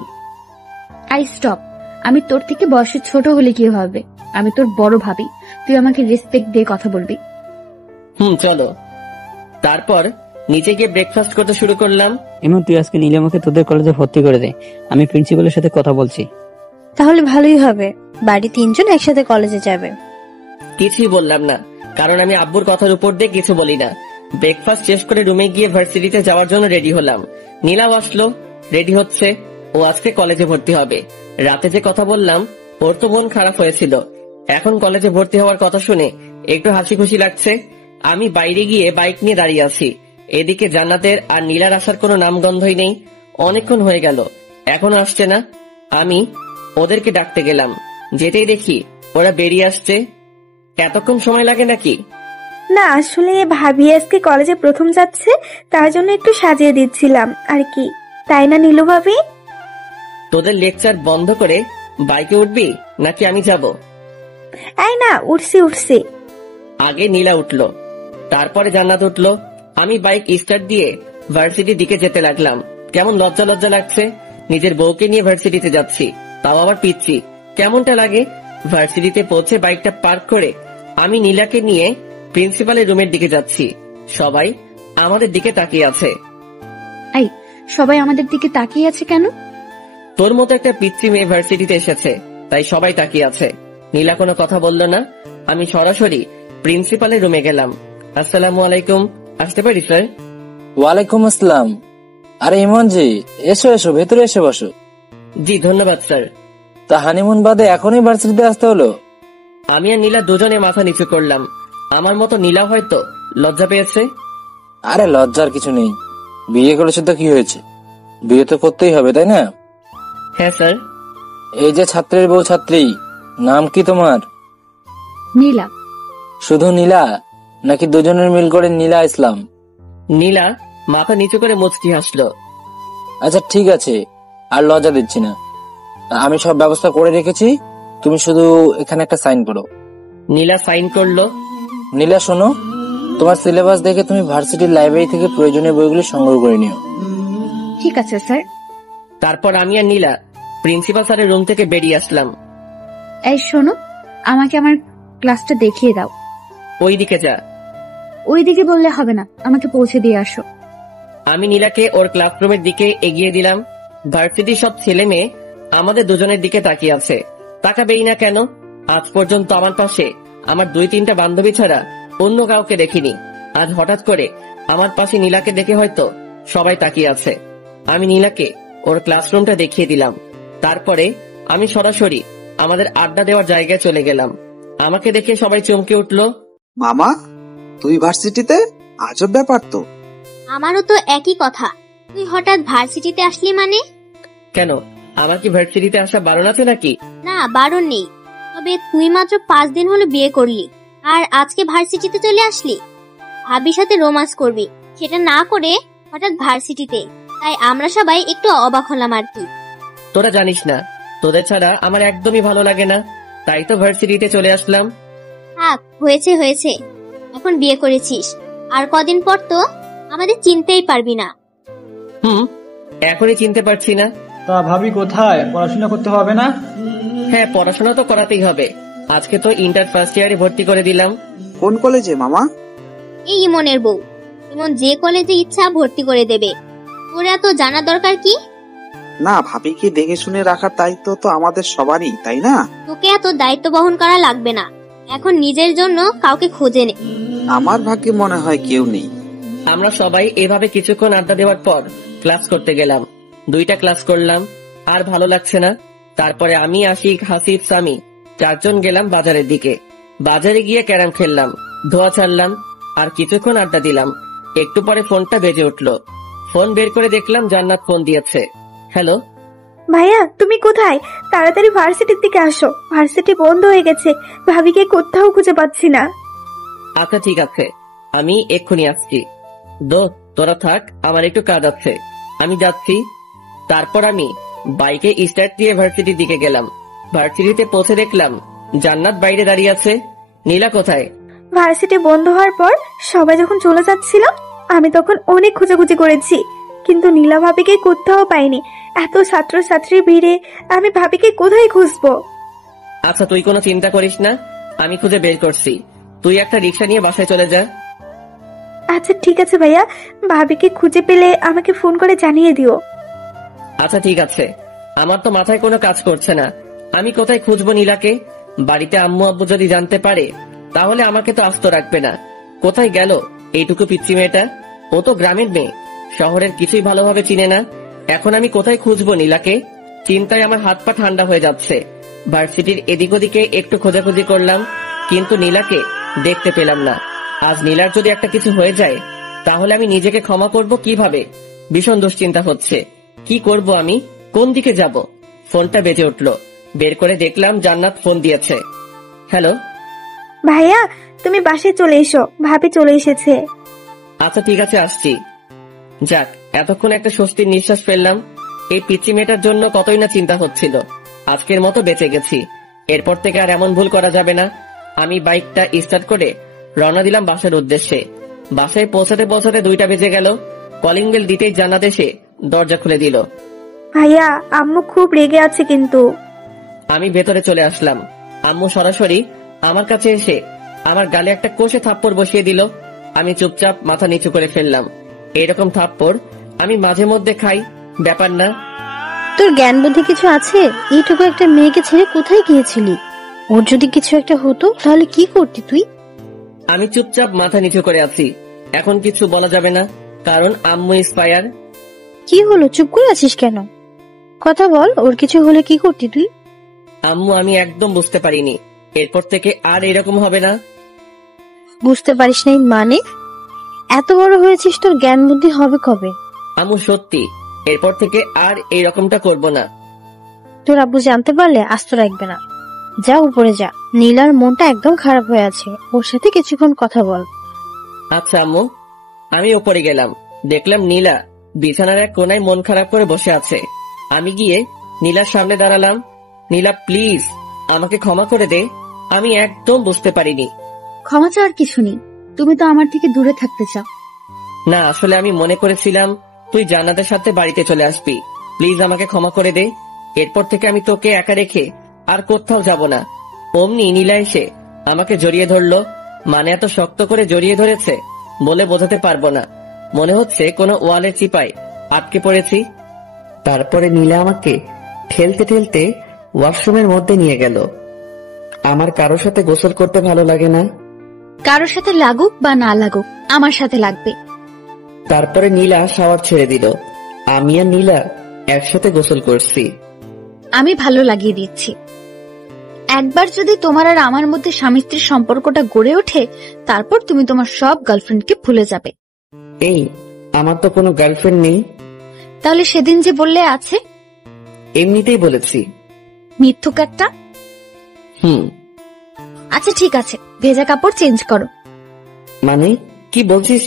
I stop. আমি তোর থেকে বয়সে ছোট হলে কি হবে? আমি তোর বড় ভাবি, তুই আমাকে রেসপেক্ট দিয়ে কথা বলবি। চলো। তারপর নিচে গিয়ে ব্রেকফাস্ট করতে শুরু করলাম। এমন তুই আজকে নীলিমাকে তোদের কলেজে ভর্তি করে দে, আমি প্রিন্সিপালের সাথে কথা বলছি। তাহলে ভালোই হবে, বাড়ি 3 জন একসাথে কলেজে যাবে। কিছুই বললাম না, কারণ আমি আব্বুর কথার উপর দিয়ে কিছু বলি না। ব্রেকফাস্ট শেষ করে রুমে গিয়ে ভার্সিটিতে যাওয়ার জন্য রেডি হলাম। নীলাও আসলো, রেডি হচ্ছে। ও আজকে কলেজে ভর্তি হবে। রাতে যে কথা বললাম, ওর তো মন খারাপ হয়েছিল। এখন কলেজে ভর্তি হওয়ার কথা শুনে একটু হাসি খুশি লাগছে। আমি বাইরে গিয়ে বাইক নিয়ে দাঁড়িয়ে আছি। এদিকে জান্নাতের আর নীলার আসার কোনো নামগন্ধই নেই। অনেকক্ষণ হয়ে গেল, এখন আসছে না। আমি ওদেরকে ডাকতে গেলাম, যেতেই দেখি ওরা বেরিয়ে আসছে। এতক্ষণ সময় লাগে নাকি? না, আসলে ভাবি আজকে কলেজে প্রথম যাচ্ছে, তার জন্য একটু সাজিয়ে দিচ্ছিলাম আর কি। তাই না নীলু ভাবি? তোদের লেকচার বন্ধ করে বাইকে উঠবি নাকি আমি যাব? এই না, উঠছি। আগে নীলা উঠলো, তারপরে জান্নাত উঠলো। আমি বাইক স্টার্ট দিয়ে ভার্সিটির দিকে যেতে লাগলাম। কেমন লজ্জা লজ্জা লাগছে, নিজের বউকে নিয়ে ভার্সিটিতে যাচ্ছি, তাও আবার পিচ্ছি। কেমনটা লাগে? ভার্সিটিতে পৌঁছে বাইকটা পার্ক করে আমি নীলাকে নিয়ে প্রিন্সিপালের রুমের দিকে যাচ্ছি। সবাই আমাদের দিকে তাকিয়ে আছে। এই, সবাই আমাদের দিকে তাকিয়ে আছে কেন? তোর মতো একটা পিচ্ছি মেয়ে ভার্সিটিতে এসেছে, তাই সবাই তাকিয়ে আছে। নীলা কোনো কথা বলল না। আমি সরাসরি প্রিন্সিপালের রুমে গেলাম। আসসালামু আলাইকুম, আসতে পারি স্যার? ওয়ালাইকুম আসসালাম। আরে ইমন জি, এসো এসো, ভেতরে এসে বসো। জি ধন্যবাদ স্যার। তা হানিমুন বাদে এখনই ভার্সিটিতে আসতে হলো? আমি আর নীলা দুজনে মাথা নিচু করলাম। আমার মতো নীলা হয়তো লজ্জা পেয়েছে। আরে লজ্জার কিছু নেই, বিয়ে করেছে তো কি হয়েছে, বিয়ে তো করতেই হবে তাই না? হ্যাঁ স্যার। এই যে ছাত্রের বউ ছাত্রী, নাম কি তোমার? নীলা। শুধু নীলা নাকি দুজনের মিল করে নীলা ইসলাম? নীলা মাথা নিচু করে মুচকি হাসলো। আচ্ছা ঠিক আছে, আর লজ্জা দিচ্ছি না, আমি সব ব্যবস্থা করে রেখেছি, তুমি শুধু এখানে একটা সাইন করো। নীলা সাইন করলো। নীলা শোনো, তোমার সিলেবাস দেখে তুমি ভার্সিটির লাইব্রেরি থেকে প্রয়োজনীয় বইগুলি সংগ্রহ করে নিও। ঠিক আছে স্যার। তারপর আমি আর নীলা প্রিন্সিপাল স্যারের রুম থেকে বেরিয়ে আসলাম। এই শোনো, আমাকে আমার ক্লাসটা দেখিয়ে দাও। ওই দিকে যা। ওই দিকে বললে হবে না, আমাকে পৌঁছে দিয়ে আসো। আমি নীলাকে ওর ক্লাসরুমের দিকে এগিয়ে দিলাম। ভার্সিটির সব ছেলে মেয়ে আমাদের দুজনের দিকে তাকিয়ে আছে। তাকাবেই না কেন? আজ পর্যন্ত আমার পাশে আমার 2-3টা বান্ধবী ছাড়া অন্য কাউকে দেখিনি। আজ হঠাৎ করে আমার পাশে নীলাকে দেখে হয়তো সবাই তাকিয়ে আছে। আমি নীলাকে ওর ক্লাসরুমটা দেখিয়ে দিলাম। তারপরে আমি সরাসরি আমাদের আড্ডা দেওয়ার জায়গায় চলে গেলাম। আমাকে দেখে সবাই চমকে উঠলো। মামা, তুই ভার্সিটিতে? আজব ব্যাপার তো। আমারও তো একই কথা, তুই হঠাৎ ভার্সিটিতে আসলি মানে? কেন, আমার কি ভার্সিটিতে আসা বারণ আছে নাকি? না, বারণ নেই, তবে তুই মাত্র 5 দিন হলো বিয়ে করলি আর আজকে ভার্সিটিতে চলে আসলি। ভাবির সাথে রোমান্স করবি, সেটা না করে হঠাৎ ভার্সিটিতে, তাই আমরা সবাই একটু অবাক হলাম আর কি। তোরা জানিস না, তোদের ছাড়া আমার একদমই ভালো লাগে না, তাই তো ভার্সিটিতে চলে আসলাম। থাক, হয়েছে, এখন বিয়ে করেছিস, আর কদিন পর তো আমাদের চিনতেই পারবি না। এখনই চিনতে পারছি না। তা ভাবি কোথায়? পড়াশোনা করতে হবে না? হ্যাঁ, পড়াশোনা তো করাতেই হবে। আজকে তো ইন্টার ফার্স্ট ইয়ারে ভর্তি করে দিলাম। কোন কলেজে মামা? এই ইমনের বউ, ইমন যে কলেজে ইচ্ছা ভর্তি করে দেবে, তোর এত জানার দরকার কি? না, ভাবিকে দেখে শুনে রাখার দায়িত্ব তো আমাদের সবারই, তাই না? তোকে এত দায়িত্ব বহন করা লাগবে না, এখন নিজের জন্য কাউকে খোঁজে নে। আমার ভাগ্যে মনে হয় কেউ নেই। আমরা সবাই এভাবে কিছুক্ষণ আড্ডা দেওয়ার পর ক্লাস করতে গেলাম। 2টা ক্লাস করলাম, আর ভালো লাগছে না। তারপরে আমি, আশিক, হাসিব, সামি 4 জন গেলাম বাজারের দিকে। বাজারে গিয়ে ক্যারাম খেললাম, ধোয়া ছাড়লাম, আর কিছুক্ষণ আড্ডা দিলাম। একটু পরে ফোনটা বেজে উঠলো। ফোন বের করে দেখলাম জান্নাত ফোন দিয়েছে। হ্যালো ভাইয়া, তুমি কোথায়? তাড়াতাড়ি ভার্সিটির দিকে আসো, ভার্সিটি বন্ধ হয়ে গেছে, ভাবিকে কোথাও খুঁজে পাচ্ছি না। আচ্ছা ঠিক আছে, আমি এক্ষুনি আসছি। তোরা থাক, আমার একটু কাজ আছে, আমি যাচ্ছি। তারপর আমি বাইকে স্টার্ট দিয়ে ভার্সিটির দিকে গেলাম। ভার্সিটিতে পৌঁছে দেখলাম জান্নাত বাইরে দাঁড়িয়ে আছে। নীলা কোথায়? ভার্সিটি বন্ধ হওয়ার পর সবাই যখন চলে যাচ্ছিল, আমি তখন অনেক খোঁজাখুঁজি করেছি, কিন্তু নীলা ভাবিকে কোথাও পাইনি। এত ছাত্রছাত্রীর ভিড়ে আমি ভাবিকে কোথায় খুঁজবো? আচ্ছা তুই কোনো চিন্তা করিস না, আমি খুঁজে বের করছি। তুই একটা রিক্সা নিয়ে বাসায় চলে যা। আচ্ছা ঠিক আছে ভাইয়া, ভাবিকে খুঁজে পেলে আমাকে ফোন করে জানিয়ে দিও। আচ্ছা ঠিক আছে। আমার তো মাথায় কোনো কাজ করছে না, আমি কোথায় খুঁজবো নীলাকে? বাড়িতে আম্মু আব্বু যদি জানতে পারে তাহলে আমাকে তো আস্ত রাখবে না। কোথায় গেল এইটুকু পিচ্চি মেয়েটা? ও তো গ্রামের মেয়ে, শহরের কিছুই ভালোভাবে চিনে না। এখন আমি কোথায় খুঁজবো নীলাকে? চিন্তায় আমার হাত পা ঠান্ডা হয়ে যাচ্ছে। ভার্সিটির এদিক ওদিকে একটু খোঁজাখুঁজি করলাম, কিন্তু নীলাকে দেখতে পেলাম না। আজ নীলার যদি একটা কিছু হয়ে যায় তাহলে আমি নিজেকে ক্ষমা করব কিভাবে? ভীষণ দুশ্চিন্তা হচ্ছে। কি করব আমি? কোন দিকে যাব? ফোনটা বেজে উঠলো, বের করে দেখলাম জান্নাত ফোন দিয়েছে। হ্যালো ভাইয়া, তুমি বাসায় চলে এসো, ভাবি চলে এসেছে। আচ্ছা ঠিক আছে, আসছি। যাক, এতক্ষণ একটা স্বস্তির নিঃশ্বাস ফেললাম। এই পিচ্চি মেয়েটার জন্য কতই না চিন্তা হচ্ছিল। আজকের মতো বেঁচে গেছি, এরপর থেকে আর এমন ভুল করা যাবে না। আমি বাইকটা স্টার্ট করে রওনা দিলাম বাসার উদ্দেশ্যে। বাসায় পৌঁছাতে পৌঁছাতে 2টা বেজে গেল। কলিং বেল দিতেই জান্নাত এসে দরজা খুলে দিল। ভাইয়া, আম্মু খুব রেগে আছে কিন্তু। আমি ভেতরে চলে আসলাম। আম্মু সরাসরি আমার কাছে এসে আমার গালে একটা কষে থাপ্পড় বসিয়ে দিল। আমি চুপচাপ মাথা নিচু করে ফেললাম। এরকম থাপ্পড় আমি মাঝে মধ্যে খাই, ব্যাপার না। তোর জ্ঞান বুদ্ধি কিছু আছে? এইটুকু একটা মেয়েকে ছেড়ে কোথায় গিয়েছিলি? ওর যদি কিছু একটা হতো তাহলে কি করতি তুই? আমি চুপচাপ মাথা নিচু করে আছি। এখন কিছু বলা যাবে না, কারণ আম্মু ইন্সপায়ার। কি হলো, চুপ করে আছিস কেন? কথা বল, ওর কিছু হলে কি করতি তুই? আম্মু, আমি একদম বুঝতে পারিনি। এরপর থেকে আর এরকম হবে না। বুঝতে পারিস নাই মানে? এত বড় হয়েছিস, তোর জ্ঞান বুদ্ধি হবে কবে? আম্মু সত্যি, এরপর থেকে আর এইরকমটা করব না। তোর আব্বু জানতে পারলে আস্ত রাখবে না। যা উপরে যা, নীলার মনটা একদম খারাপ হয়ে আছে, ওর সাথে কিছুক্ষণ কথা বল। আচ্ছা আম্মু। আমি উপরে গেলাম, দেখলাম নীলা বিছানার এক কোনায় মন খারাপ করে বসে আছে। আমি গিয়ে নীলার সামনে দাঁড়ালাম। নীলা প্লিজ আমাকে ক্ষমা করে দে, আমি একদম বুঝতে পারিনি। ক্ষমা চাওয়ার কিছু নেই, তুমি তো আমার থেকে দূরে থাকতে চাও। না, আসলে আমি মনে করেছিলাম তুই জান্নাতের সাথে বাড়িতে চলে আসবি। প্লিজ আমাকে ক্ষমা করে দে। এরপর থেকে আমি তোকে একা রেখে আর কোথাও যাব না। অমনি নীলা এসে আমাকে জড়িয়ে ধরলো। মানে এত শক্ত করে জড়িয়ে ধরেছে বলে বোঝাতে পারবো না। মনে হচ্ছে কোনো ওয়ালের চিপায় আটকে পড়েছি। তারপরে নীলা আমাকে ঠেলতে ঠেলতে ওয়াশরুমের মধ্যে নিয়ে গেল। আমার কারোর সাথে গোসল করতে ভালো লাগে না। কারোর সাথে লাগুক বা না লাগুক, আমার সাথে লাগবে। তারপরে নীলা শাওয়ার ছেড়ে দিল। আমি আর নীলা একসাথে গোসল করছি। আমি ভালো লাগিয়ে দিচ্ছি। একবার যদি তোমার আর আমার মধ্যে স্বামী স্ত্রীর সম্পর্কটা গড়ে ওঠে, তারপর তুমি তোমার সব গার্লফ্রেন্ডকে ভুলে যাবে। এই, আমার তো কোনো গার্লফ্রেন্ড নেই। তাহলে সেদিন যে বললে আছে? এমনিতেই বলেছি। মিথ্যুক একটা। আচ্ছা ঠিক আছে, ভেজা কাপড় চেঞ্জ করো। মানে কি বলছিস?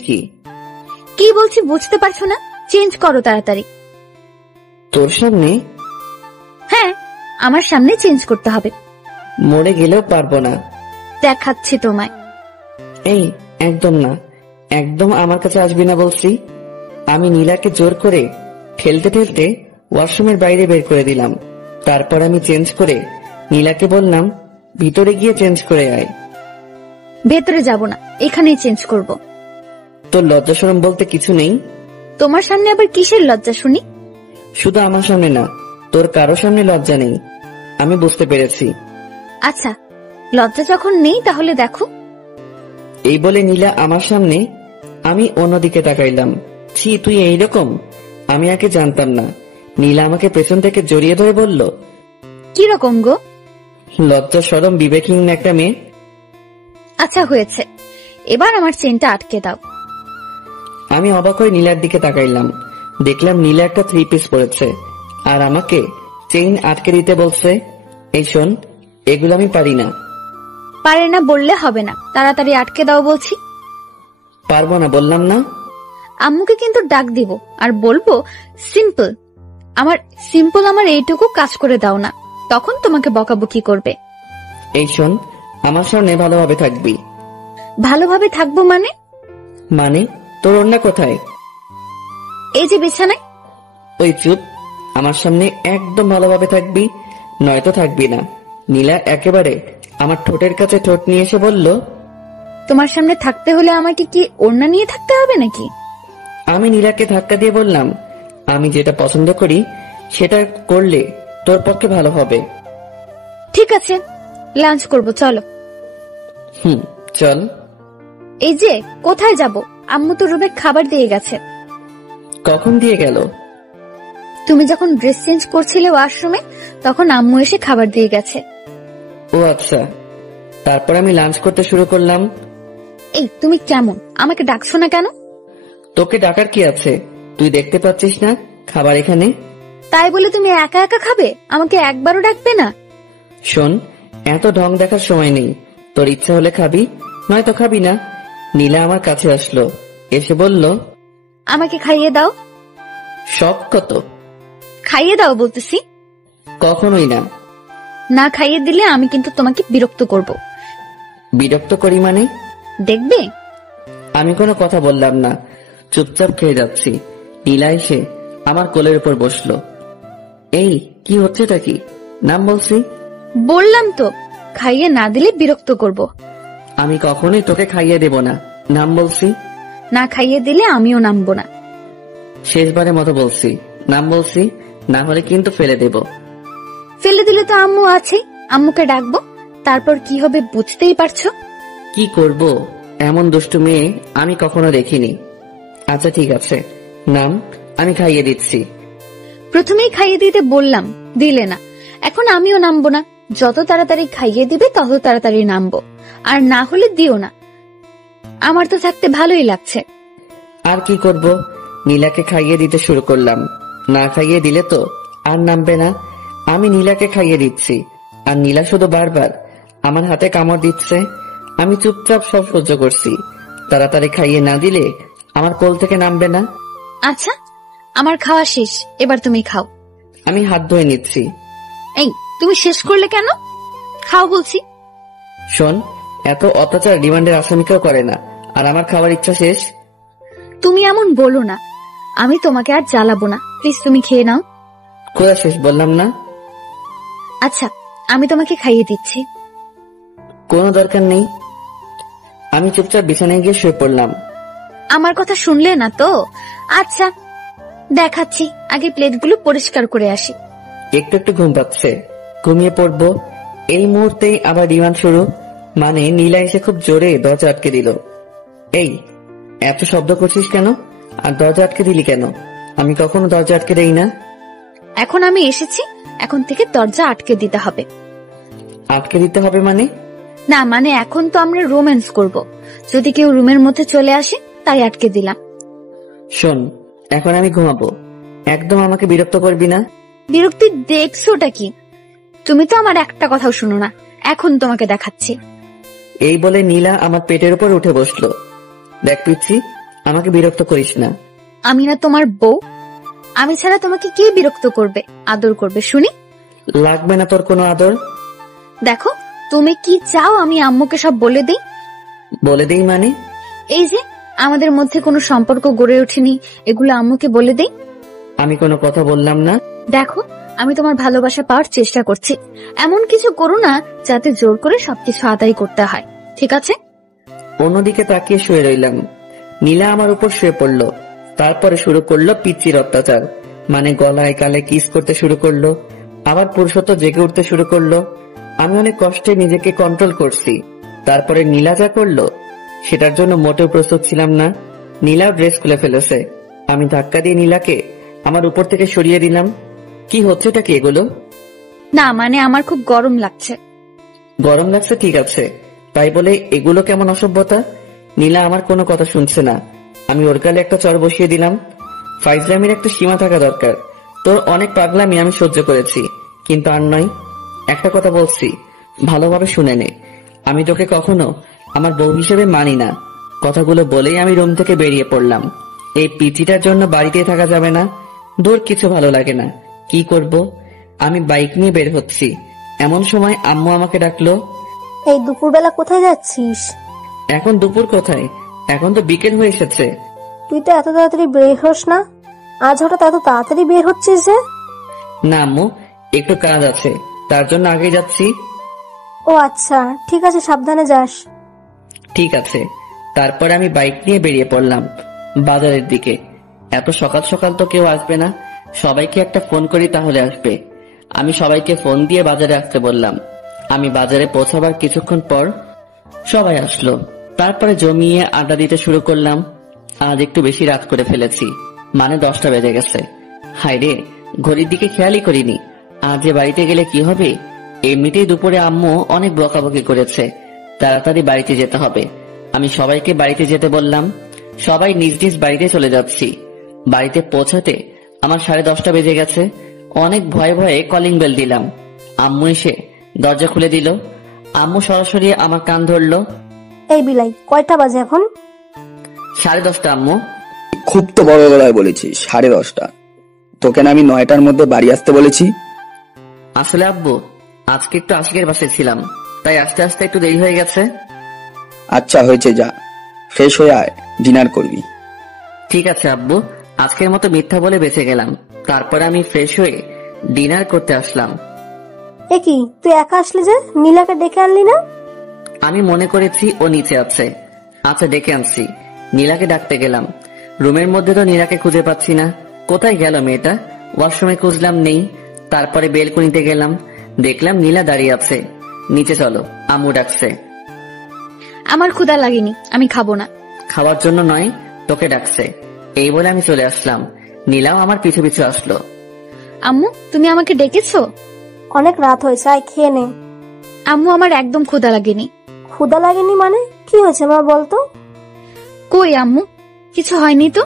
কি বলছি বুঝতে পারছো না? চেঞ্জ করো তাড়াতাড়ি। তোর সামনে? হ্যাঁ, আমার সামনে চেঞ্জ করতে হবে। মরে গেলেও পারবো না। দেখাচ্ছি তোমায়। এই, একদম না, একদম আমার কাছে আসবি না বলছি। আমি নীলাকে জোর করে ঠেলতে ঠেলতে ওয়াশরুমের বাইরে বের করে দিলাম। তারপর আমি চেঞ্জ করে নীলাকে বললাম ভিতরে গিয়ে চেঞ্জ করে আয়। ভেতরে যাব না, এখানেই চেঞ্জ করব। তোর লজ্জা শরম বলতে কিছু নেই? তোমার সামনে আবার কিসের লজ্জা শুনি? শুধু আমার সামনে না, তোর কারো সামনে লজ্জা নেই, আমি বুঝতে পেরেছি। আচ্ছা, লজ্জা যখন নেই তাহলে দেখো। এই বলে নীলা আমার সামনে, আমি অন্যদিকে তাকাইলাম। ছি, তুই এইরকম? আমি আগে জানতাম না। নীলা আমাকে পেছন থেকে জড়িয়ে ধরে বলল, কি রকম গো? লজ্জা শরম বিবেকহীন একটা মেয়ে। আচ্ছা হয়েছে, এবার আমার চেনটা আটকে দাও। আমি অবাক হয়ে নীলার দিকে তাকাইলাম। দেখলাম নীলা একটা 3 পিস পরেছে আর আমাকে চেইন আটকে দিতে বলছে। এই শোন, এগুলো আমি পারি না। পারে না বললে হবে না, তাড়াতাড়ি আটকে দাও বলছি। পারবো না বললাম না। আম্মুকে কিন্তু ডাক দিব আর বলবো সিম্পল আমার এইটুকু কাজ করে দাও না, তখন তোমাকে বকাবকি করবে। এই শোন, আমার সামনে ভালোভাবে থাকবি। ভালোভাবে থাকবো মানে? মানে তোর ওড়না কোথায়? এই যে বিছানায়। ওই চুপ, আমার সামনে একদম ভালোভাবে থাকবি, নয়তো থাকবি না। নীলা একেবারে আমার ঠোঁটের কাছে ঠোঁট নিয়ে এসে বলল, তোমার সামনে থাকতে হলে আমাকে কি ওড়না নিয়ে থাকতে হবে নাকি? আমি নীলাকে ধাক্কা দিয়ে বললাম, আমি যেটা পছন্দ করি সেটা করলে তোর পক্ষে ভালো হবে। ঠিক আছে, লাঞ্চ করব, চলো। চল। এই যে, কোথায় যাব? আম্মু তো রুমে খাবার দিয়ে গেছে। কখন দিয়ে গেল? তুমি যখন ড্রেস চেঞ্জ করছিলে ওয়াশরুমে, তখন আম্মু এসে খাবার দিয়ে গেছে। ও আচ্ছা। তারপর আমি লাঞ্চ করতে শুরু করলাম। এই, তুমি কেমন? আমাকে ডাকছো না কেন? তোকে ডাকার কি আছে? তুই দেখতে পাচ্ছিস না খাবার এখানে? তাই বলে তুমি একা একা খাবে? আমাকে একবারও ডাকবে না? শোন, এত ঢং দেখার সময় নেই। তোর ইচ্ছা হলে খাবি, নয়তো খাবি না। নীলা আমার কাছে আসলো, এসে বলল, আমাকে খাইয়ে দাও। শখ কত? খাইয়ে দাও বলতেছি। কখনোই না। না খাইয়ে দিলে আমি কিন্তু তোমাকে বিরক্ত করব। বিরক্ত করি মানে? দেখবে। আমি কোনো কথা বললাম না, চুপচাপ খেয়ে যাচ্ছি। নীলা এসে আমার কোলের উপর বসলো। এই কি হচ্ছেটা কি? নাম বলছি। বললাম তো, খাইয়ে না দিলে বিরক্ত করব। আমি কখনোই তোকে খাইয়ে দেব না, নাম বলছি। না খাইয়ে দিলে আমিও নামবো না। শেষবারের মতো বলছি, নাম বলছি, না হলে কিন্তু ফেলে দেব। ফেলে দিলে তো আম্মু আছে, আম্মুকে ডাকবো। তারপর কি হবে বুঝতেই পারছো। কি করব? এমন দুষ্টু মেয়ে আমি কখনো দেখিনি। আচ্ছা ঠিক আছে, নাম, আমি খাইয়ে দিচ্ছি। প্রথমেই খাইয়ে দিতে বললাম, দিলে না। এখন আমিও নামবো না। যত তাড়াতাড়ি খাইয়ে দিবে তত তাড়াতাড়ি নামবো, আর না হলে দিও না। আমার তো থাকতে ভালোই লাগছে। আর কি করব? নীলাকে খাইয়ে দিতে শুরু করলাম। না খাইয়ে দিলে তো আর নামবে না। আমি নীলাকে খাইয়ে দিচ্ছি, আর নীলা শুধু বারবার আমার হাতে কামড় দিচ্ছে। আমি চুপচাপ সব সহ্য করছি। তাড়াতাড়ি খাইয়ে না দিলে আমার কোল থেকে নামবে না। আচ্ছা, আমার খাওয়া শেষ, এবার তুমি খাও। আমি হাত ধুয়ে নিচ্ছি। এই, তুমি শেষ করলে কেন? খাও বলছি। শোন, এত অত্যাচার ডিমান্ডের আসামি কেউ করে না, আর আমার খাবার ইচ্ছা শেষ। তুমি এমন বলো না, আমি তোমাকে আর জ্বালাবো না। প্লিজ তুমি খেয়ে নাও। কোথা শেষ বললাম না? আচ্ছা, আমি তোমাকে খাইয়ে দিচ্ছি। কোনো দরকার নেই। আমি চুপচাপ বিছানায় গিয়ে শুয়ে পড়লাম। আমার কথা শুনলে না তো? আচ্ছা দেখাচ্ছি, আগে প্লেটগুলো পরিষ্কার করে আসি। একটু একটু ঘুম পাচ্ছে, ঘুমিয়ে পড়বো। এই মুহূর্তেই আবার ডিমান্ড শুরু। মানে নীলা এসে খুব জোরে দরজা আটকে দিল। এই, এত শব্দ করছিস কেন? আর দরজা আটকে দিলি কেন? আমি কখনো দরজা আটকে দেই না। এখন আমি এসেছি, এখন থেকে দরজা আটকে দিতে হবে। আটকে দিতে হবে মানে? না মানে এখন তো আমরা রোম্যান্স করব, যদি কেউ রুমের মধ্যে চলে আসে তাই আটকে দিলাম। শোন, এখন আমি ঘুমাবো, একদম আমাকে বিরক্ত করবি না। বিরক্তি দেখছোটা কি? তুমি তো আমার একটা কথাও শুনো না। এখন তোমাকে দেখাচ্ছি। এই বলে নীলা আমার পেটের উপর উঠে বসলো। দেখ পিচ্ছি, আমাকে বিরক্ত করিস না। আমি না তোমার বউ? আমি ছাড়া তোমাকে কে বিরক্ত করবে, আদর করবে শুনি? লাগবে না তোর কোনো আদর। দেখো, তুমি কি চাও আমি আম্মুকে সব বলে দিই? বলে দিই মানে? এই যে আমাদের মধ্যে কোনো সম্পর্ক গড়ে ওঠেনি, এগুলো আম্মুকে বলে দিই। আমি কোনো কথা বললাম না। দেখো, আমি তোমার ভালোবাসা পাওয়ার চেষ্টা করছি। এমন কিছু করো না যাতে জোর করে সবকিছু আদায় করতে হয়, ঠিক আছে? অন্যদিকে তাকিয়ে শুয়ে রইলাম। নীলা আমার উপর শুয়ে পড়লো। তারপরে শুরু করলো পিচ্চির অত্যাচার। মানে গলায় গালে কিস করতে শুরু করলো। আবার পুরুষত্ব জেগে উঠতে শুরু করলো। আমি অনেক কষ্টে নিজেকে কন্ট্রোল করছি। তারপরে নীলা যা করলো সেটার জন্য মোটেও প্রস্তুত ছিলাম না। নীলাও ড্রেস খুলে ফেলেছে। আমি ধাক্কা দিয়ে নীলাকে আমার উপর থেকে সরিয়ে দিলাম। কি হচ্ছেটা কি এগুলো? না মানে আমার খুব গরম লাগছে। গরম লাগছে ঠিক আছে, তাই বলে এগুলো কেমন অসভ্যতা? নীলা আমার কোনো কথা শুনছে না। আমি ওর গালে একটা চড় বসিয়ে দিলাম। ফাইজলামির একটা সীমা থাকা দরকার। তোর অনেক পাগলামি আমি সহ্য করেছি, কিন্তু আর নয়। একটা কথা বলছি, ভালোভাবে শুনে নে। আমি তোকে কখনো আমার বউ হিসেবে মানি না। কথাগুলো বলেই আমি রুম থেকে বেরিয়ে পড়লাম। এই পিচিটার জন্য বাড়িতে থাকা যাবে না। দূর কিছু ভালো লাগে না। কি করব? আমি বাইক নিয়ে বের হচ্ছি, এমন সময় আম্মু আমাকে ডাকলো। এই দুপুরবেলা কোথায় যাচ্ছিস? এখন দুপুর কোথায়? এখন তো বিকেল হয়ে এসেছে। তুই তো এত তাড়াতাড়ি বের হোস না, আজ হঠাৎ এত তাড়াতাড়ি বের হচ্ছিস যে? না আম্মু, একটু কাজ আছে, তার জন্য আগে যাচ্ছি। ও আচ্ছা, ঠিক আছে, সাবধানে যাস। ঠিক আছে। তারপর আমি বাইক নিয়ে বেরিয়ে পড়লাম বাজারের দিকে। এত সকাল সকাল তো কেউ আসবে না, সবাইকে একটা ফোন করি তাহলে আসবে। আমি সবাইকে ফোন দিয়ে বাজারে আসতে বললাম। আমি বাজারে পৌঁছাবার কিছুক্ষণ পর সবাই আসলো। তারপরে জমিয়ে আড্ডা দিতে শুরু করলাম। আজ একটু বেশি রাত করে ফেলেছি, মানে 10টা বেজে গেছে। হায় রে, ঘড়ির দিকে খেয়ালই করিনি। আজ যে বাড়িতে গেলে কি হবে? এমনিতেই দুপুরে আম্মু অনেক বকাবকি করেছে, তাড়াতাড়ি বাড়িতে যেতে হবে। আমি সবাইকে বাড়িতে যেতে বললাম। সবাই নিজ নিজ বাড়িতে চলে যাচ্ছি। বাড়িতে পৌঁছাতে আমার 10:30 বেজে গেছে। অনেক ভয়ে ভয়ে কলিং বেল দিলাম। আম্মু এসে দরজা খুলে দিল। আম্মু সরাসরি আমার কান ধরলো। এই বিলাই, কয়টা বাজে এখন? 10:30 আম্মু। খুব তো বড় গলায় বলেছিস 10:30। তোকে না আমি 9টার মধ্যে বাড়ি আসতে বলেছি? আসলে আব্বু, আজকে একটু আশিকের বাসায় ছিলাম, তাই আস্তে আস্তে একটু দেরি হয়ে গেছে। আচ্ছা হয়েছে, যা ফ্রেশ হয়ে আয়, ডিনার করবি। ঠিক আছে আব্বু, আজকের মতো মিথ্যা বলে বেঁচে গেলাম। তারপরে আমি ফ্রেশ হয়ে ডিনার করতে আসলাম। এ কি, তুই একা আসলি যে? নীলাকে ডেকে আনলি না? আমি মনে করেছি ও নিচে আছে। আচ্ছা, ডেকে আনছি। নীলাকে ডাকতে গেলাম। রুমের মধ্যে তো নীলাকে খুঁজে পাচ্ছি না। কোথায় গেল মেয়েটা? ওয়াশরুমে খুঁজলাম, নেই। তারপরে বেলকনিতে গেলাম, দেখলাম নীলা দাঁড়িয়ে আছে। নিচে চলো, আম্মু ডাকছে। আমার ক্ষুধা লাগেনি, আমি খাবো না। খাওয়ার জন্য নয়, তোকে ডাকছে। এই বলে আমি চলে আসলাম। নীলাও আমার পিছু পিছু আসলো। আম্মু, তুমি আমাকে ডেকেছো? অনেক রাত হয়েছে, আয় খেয়ে নে। আম্মু, আমার একদম ক্ষুধা লাগেনি। ক্ষুধা লাগেনি মানে? কি হয়েছে মা, বলতো? কই আম্মু, কিছু হয়নি তো।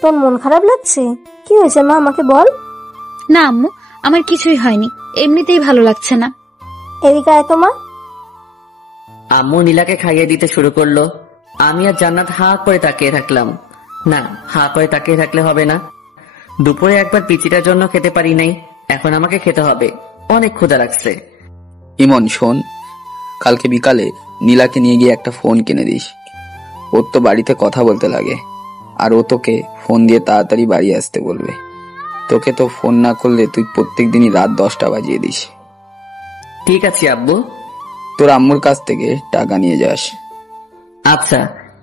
তোর মন খারাপ লাগছে? কি হয়েছে মা, আমাকে বল। না আম্মু, আমার কিছুই হয়নি, এমনিতেই ভালো লাগছে না। এদিকে আয় তো মা। আম্মু নীলাকে খাইয়ে দিতে শুরু করলো। আমি আর জান্নাত হা করে তাকিয়ে থাকলাম। না, হা করে তাকিয়ে থাকলে হবে না। দুপুরে একবার পিচিটার জন্য খেতে পারি নাই, এখন আমাকে খেতে হবে। অনেক ক্ষুধা লাগছে। ইমন শোন, কালকে বিকালে নীলাকে নিয়ে গিয়ে একটা ফোন কিনে দিস। ওর তো বাড়িতে কথা বলতে লাগে, আর ও তোকে ফোন দিয়ে তাড়াতাড়ি বাড়ি আসতে বলবে। তোকে তো ফোন না করলে তুই প্রত্যেক দিনই রাত 10টা বাজিয়ে দিস। ঠিক আছে আব্বু। তোর আম্মুর কাছ থেকে টাকা নিয়ে যাস। আচ্ছা।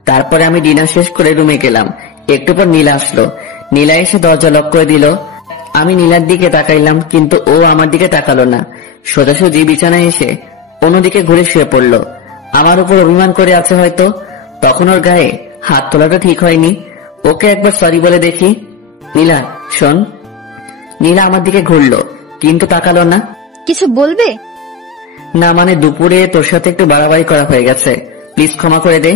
তারপরে আমি ডিনার শেষ করে রুমে গেলাম। একটু পর নীলা আসলো। নীলা এসে দরজা লক করে দিল। আমি নীলার দিকে তাকাইলাম, কিন্তু ও আমার দিকে তাকালো না। সোজাসুজি বিছানায় এসে অন্যদিকে ঘুরে শুয়ে পড়লো। আমার উপর অভিমান করে আছে হয়তো। তখন ওর গায়ে হাত তোলাটা ঠিক হয়নি। ওকে একবার সরি বলে দেখি। নীলা শোন। নীলা আমার দিকে ঘুরলো, কিন্তু তাকালো না। কিছু বলবে? না, মানে দুপুরে তোর সাথে একটু বাড়াবাড়ি করা হয়ে গেছে, প্লিজ ক্ষমা করে দে।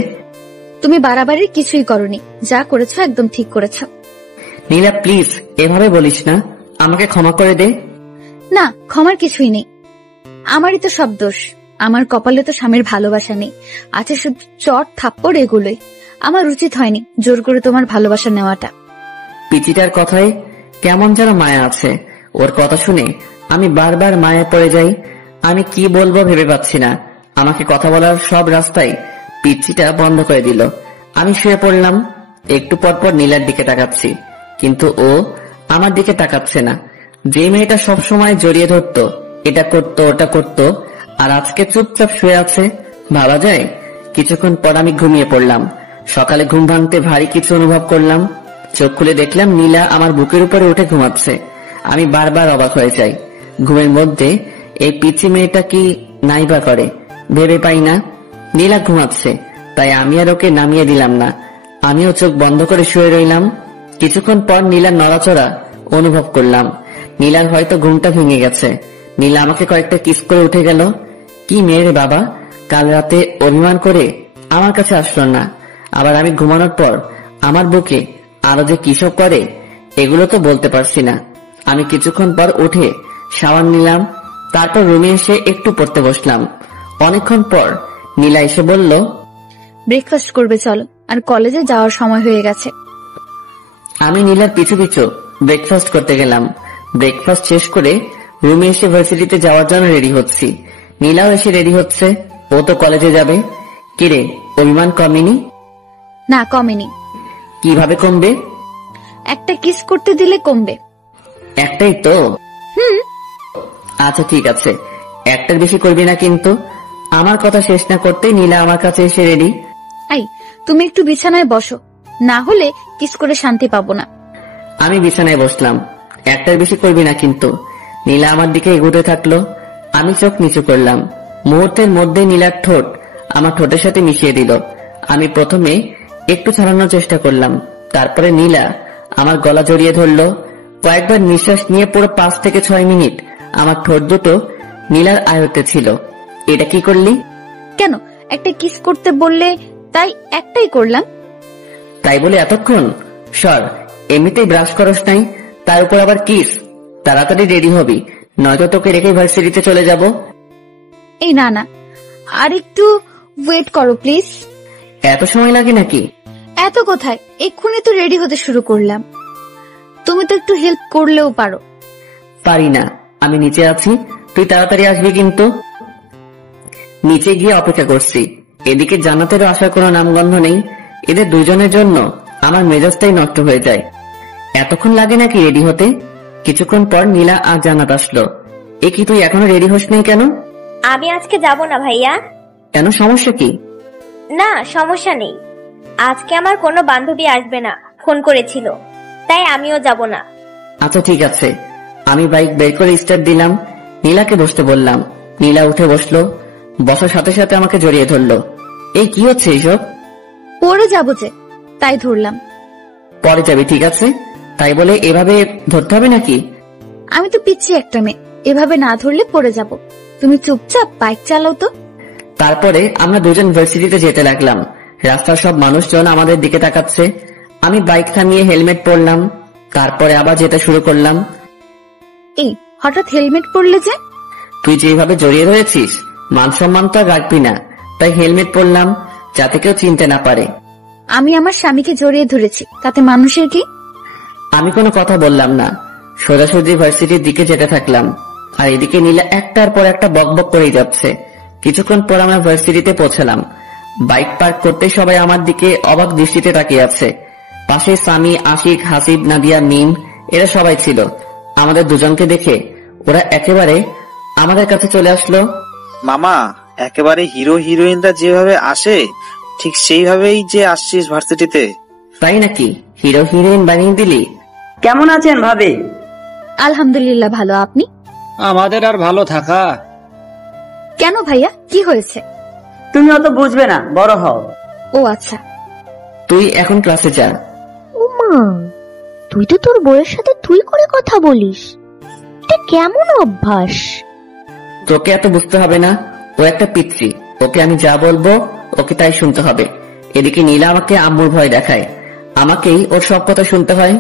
তুমি বাড়াবাড়ির কিছুই করনি, যা করেছো একদম ঠিক করেছো। নীলা প্লিজ এভাবে বলিস না, আমাকে ক্ষমা করে দে। না, ক্ষমার কিছুই নেই। আমারই তো সব দোষ। আমার কপালে তো স্বামীর ভালোবাসা নেই, আছে শুধু চট থাপ্পড়, এগুলোই। আমার উচিত হয়নি জোর করে তোমার ভালোবাসা নেওয়াটা। পিচিটার কথায় কেমন যেন মায়া আছে। ওর কথা শুনে আমি বারবার মায়ায় পড়ে যাই। আমি কি বলবো ভেবে পাচ্ছি না। আমাকে কথা বলার সব রাস্তায় পিচিটা বন্ধ করে দিল। আমি শুয়ে পড়লাম। একটু পরপর নীলার দিকে তাকাচ্ছি, কিন্তু ও আমার দিকে তাকাচ্ছে না। যে মেয়েটা সব সময় জড়িয়ে ধরতো, এটা করতো ওটা করতো, আর আজকে চুপচাপ শুয়ে আছে, ভাবা যায়। কিছুক্ষণ পর আমি ঘুমিয়ে পড়লাম। সকালে ঘুম ভাঙতে ভারী কিছু অনুভব করলাম। চোখ খুলে দেখলাম নীলা আমার বুকের উপরে উঠে ঘুমাচ্ছে। আমি বারবার অবাক হয়ে যাই। ঘুমের মধ্যে এই পিচি মেয়েটা কি নাইবা করে ভেবে পাই না। নীলা ঘুমাচ্ছে, তাই আমি আর ওকে নামিয়ে দিলাম না। আমিও চোখ বন্ধ করে শুয়ে রইলাম। কিছুক্ষণ পর নীলার নড়াচড়া অনুভব করলাম। নীলার হয়তো ঘুমটা ভেঙে গেছে। নীলা আমাকে কয়েকটা কিস করে উঠে গেল। কি মেয়ে বাবা, কাল রাতে অভিমান করে আমার কাছে আসলো না, আবার আমি ঘুমানোর পর আমার বুকে আরো যে কিসব করে, এগুলো তো বলতে পারছি না। আমি কিছুক্ষণ পর উঠে শাওয়ার নিলাম। তারপর রুমে এসে একটু পড়তে বসলাম। অনেকক্ষণ পর নীলা এসে বলল, ব্রেকফাস্ট করবে চলো, আর কলেজে যাওয়ার সময় হয়ে গেছে। আমি নীলার পিছু পিছু ব্রেকফাস্ট করতে গেলাম। ব্রেকফাস্ট শেষ করে রুমে এসে ভার্সিটিতে যাওয়ার জন্য রেডি হচ্ছি। নীলাও এসে রেডি হচ্ছে, ও তো কলেজে যাবে। কিরে, অভিমান কমেনি? না, কমেনি। কিভাবে কমবে? একটা কিস করতে দিলে কমবে। একটাই তো। আচ্ছা ঠিক আছে, একটার বেশি করবি না কিন্তু। আমার কথা শেষ না করতেই নীলা আমার কাছে এসে রেডি। তুমি একটু বিছানায় বসো, না হলে কিস করে শান্তি পাবো না। আমি বিছানায় বসলাম। একটার বেশি করবি না কিন্তু। নীলা আমার দিকে এগোতে থাকলো। আমি চোখ নিচু করলাম। মুহূর্তের মধ্যে নীলার ঠোঁট আমার ঠোঁটের সাথে মিশিয়ে দিল। আমি প্রথমে একটু ছাড়ানোর চেষ্টা করলাম, তারপরে নীলা আমার গলা জড়িয়ে ধরলো। কয়েকবার নিঃশ্বাস নিয়ে পুরো 5 থেকে 6 মিনিট আমার ঠোঁট দুটো নীলার আয়ত্তে ছিল। এটা কি করলি? কেন, একটা কিস করতে বললে তাই একটাই করলাম। তাই বলে এতক্ষণ? সর, এমনিতেই ব্রাশ করস নাই, তার উপর আবার কিস। তাড়াতাড়ি রেডি হবি, নয়তো তোকে রেখে ভার্সিটিতে চলে যাব। এই না না, আর একটু ওয়েট করো প্লিজ। এত সময় লাগে নাকি? এত কোথায়, এক্ষুনি তো রেডি হতে শুরু করলাম। তুমি তো একটু হেল্প করলেও পারো। পারি না, আমি নিচে আছি, তুই তাড়াতাড়ি আসবি কিন্তু। নিচে গিয়ে অপেক্ষা করছি। এদিকে জান্নাতেরও আসার কোনো নামগন্ধ নেই। এদের দুজনের জন্য আমার মেজাজটাই নষ্ট হয়ে যায়। এতক্ষণ লাগে নাকি রেডি হতে? কিছুক্ষণ পর নীলা আর জান্নাত আসলো। এ কি, তুই এখনো রেডি হস নাই কেন? আমি আজকে যাব না ভাইয়া। কেন, সমস্যা কি? না, সমস্যা নেই। আজকে আমার কোনো বান্ধবী আসবে না, ফোন করেছিল, তাই আমিও যাব না। আচ্ছা ঠিক আছে। আমি বাইক বের করে স্টার্ট দিলাম। নীলাকে বসতে বললাম। নীলা উঠে বসলো। বসার সাথে সাথে আমাকে জড়িয়ে ধরলো। এই কি হচ্ছে এইসব? পরে যাবো যে, তাই ধরলাম। পরে যাবি, ঠিক আছে। তাই বলে এভাবে ধরতে হবে নাকি? আমি তো পিচ্ছি একটা মেয়ে, এভাবে না ধরলে পড়ে যাব। তুমি চুপচাপ বাইক চালাও তো। তারপরে আমরা দুজন ভার্সিটিতে যেতে লাগলাম। রাস্তার সব মানুষজন আমাদের দিকে তাকাচ্ছে। আমি বাইক থামিয়ে হেলমেট পরলাম। তারপরে আবার যেতে শুরু করলাম। এই হঠাৎ হেলমেট পরলে যে? তুই যেভাবে জড়িয়ে রয়েছিস, মান সম্মান তো আর রাখবি না, তাই হেলমেট পরলাম, যাতে কেউ চিনতে না পারে। আমি আমার স্বামীকে জড়িয়ে ধরেছি, তাতে মানুষের কি? আমি কোনো কথা বললাম না, সোজাসুজি ভার্সিটির দিকে যেতে থাকলাম। আর এদিকে নীলা একটার পর একটা বকবক করেই যাচ্ছে। কিছুক্ষণ পর আমরা ভার্সিটিতে পৌঁছালাম। বাইক পার্ক করতে সবাই আমার দিকে অবাক দৃষ্টিতে তাকিয়ে আছে। পাশে সামি, আশিক, হাসিব, নাদিয়া, মিম, এরা সবাই ছিল। আমাদের দুজনকে দেখে ওরা একেবারে আমাদের কাছে চলে আসলো। মামা, একেবারে হিরো হিরোইনরা যেভাবে আসে ঠিক সেইভাবেই যে আসছিস ভার্সিটিতে। তাই নাকি? হিরো হিরোইন বানিয়ে দিলি? কেমন আছেন ভাবি? আলহামদুলিল্লাহ ভালো, আপনি? আমাদের আর ভালো থাকা। কেন ভাইয়া, কি হয়েছে? তুমি অত বুঝবে না, বড় হও। ও আচ্ছা। তুই এখন ক্লাসে যা। মা, তুই তো তোর বউয়ের সাথে তুই করে কথা বলিস, এটা কেমন অভ্যাস? তোকে এত বুঝতে হবে না, ও একটা পিতৃ। ওকে আমি যা বলবো ওকে তাই শুনতে হবে। এদিকে নীলা আমাকে আম্মুর ভয় দেখায়, আমাকেই ওর সব কথা শুনতে হয়।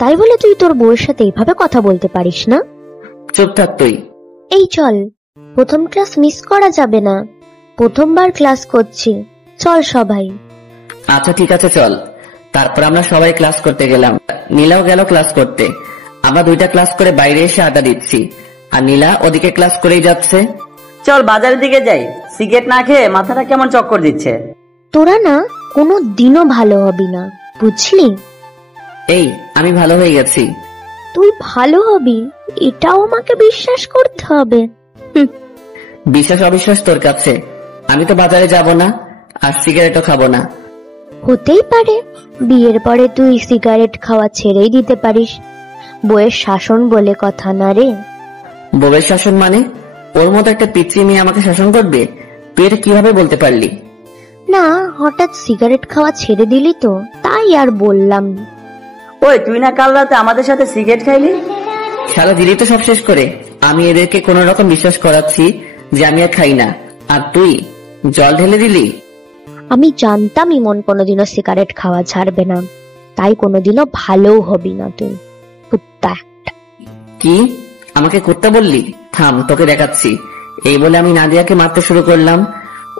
তাই বলে তুই তোর বউয়ের সাথে এইভাবে কথা বলতে পারিস না? চুপ থাক তুই। এই চল, প্রথম ক্লাস মিস করা যাবে না, প্রথমবার ক্লাস করছি, চল সবাই। আচ্ছা ঠিক আছে, চল। তারপর আমরা সবাই ক্লাস করতে গেলাম। নীলাও গেল ক্লাস করতে। আমরা 2টা ক্লাস করে বাইরে এসে আড্ডা দিচ্ছি, আর নীলা ওদিকে ক্লাস করেই যাচ্ছে। চল বাজারের দিকে যাই, সিগারেট না খেয়ে মাথাটা কেমন চক্কর দিচ্ছে। তোরা না কোনো দিনও ভালো হবি না, বুঝলি? এই, আমি ভালো হয়ে গেছি। তুই ভালো হবি এটাও আমাকে বিশ্বাস করতে হবে। বিশ্বাস অবিশ্বাস তোর কাছে। আমি তো বাজারে যাব না, আর সিগারেটও খাবো না। হতেই পারে বিয়ের পরে তুই সিগারেট খাওয়া ছেড়েই দিতে পারিস, বউয়ের শাসন বলে কথা না রে। বউয়ের শাসন মানে? ওর মতো একটা পিচ্চি মেয়ে আমাকে শাসন করবে? তুই এটা কিভাবে বলতে পারলি? না, হঠাৎ সিগারেট খাওয়া ছেড়ে দিলি তো, তাই আর বললাম। ওই তুই না কাল রাতে আমাদের সাথে সিগারেট খাইলি? শালা দিলি তো সব শেষ করে। আমি এদেরকে কোন রকম বিশ্বাস করাচ্ছি যে আমি আর খাই না, আর তুই জল ঢেলে দিলি। আমি জানতাম ইমন কোনোদিনও সিগারেট খাওয়া ছাড়বে না, তাই কোনোদিনও ভালো হবি না তুই, কুত্তা। কি আমাকে কুত্তা বললি? থাম, তোকে দেখাচ্ছি। এই বলে আমি নাদিয়াকে মারতে শুরু করলাম।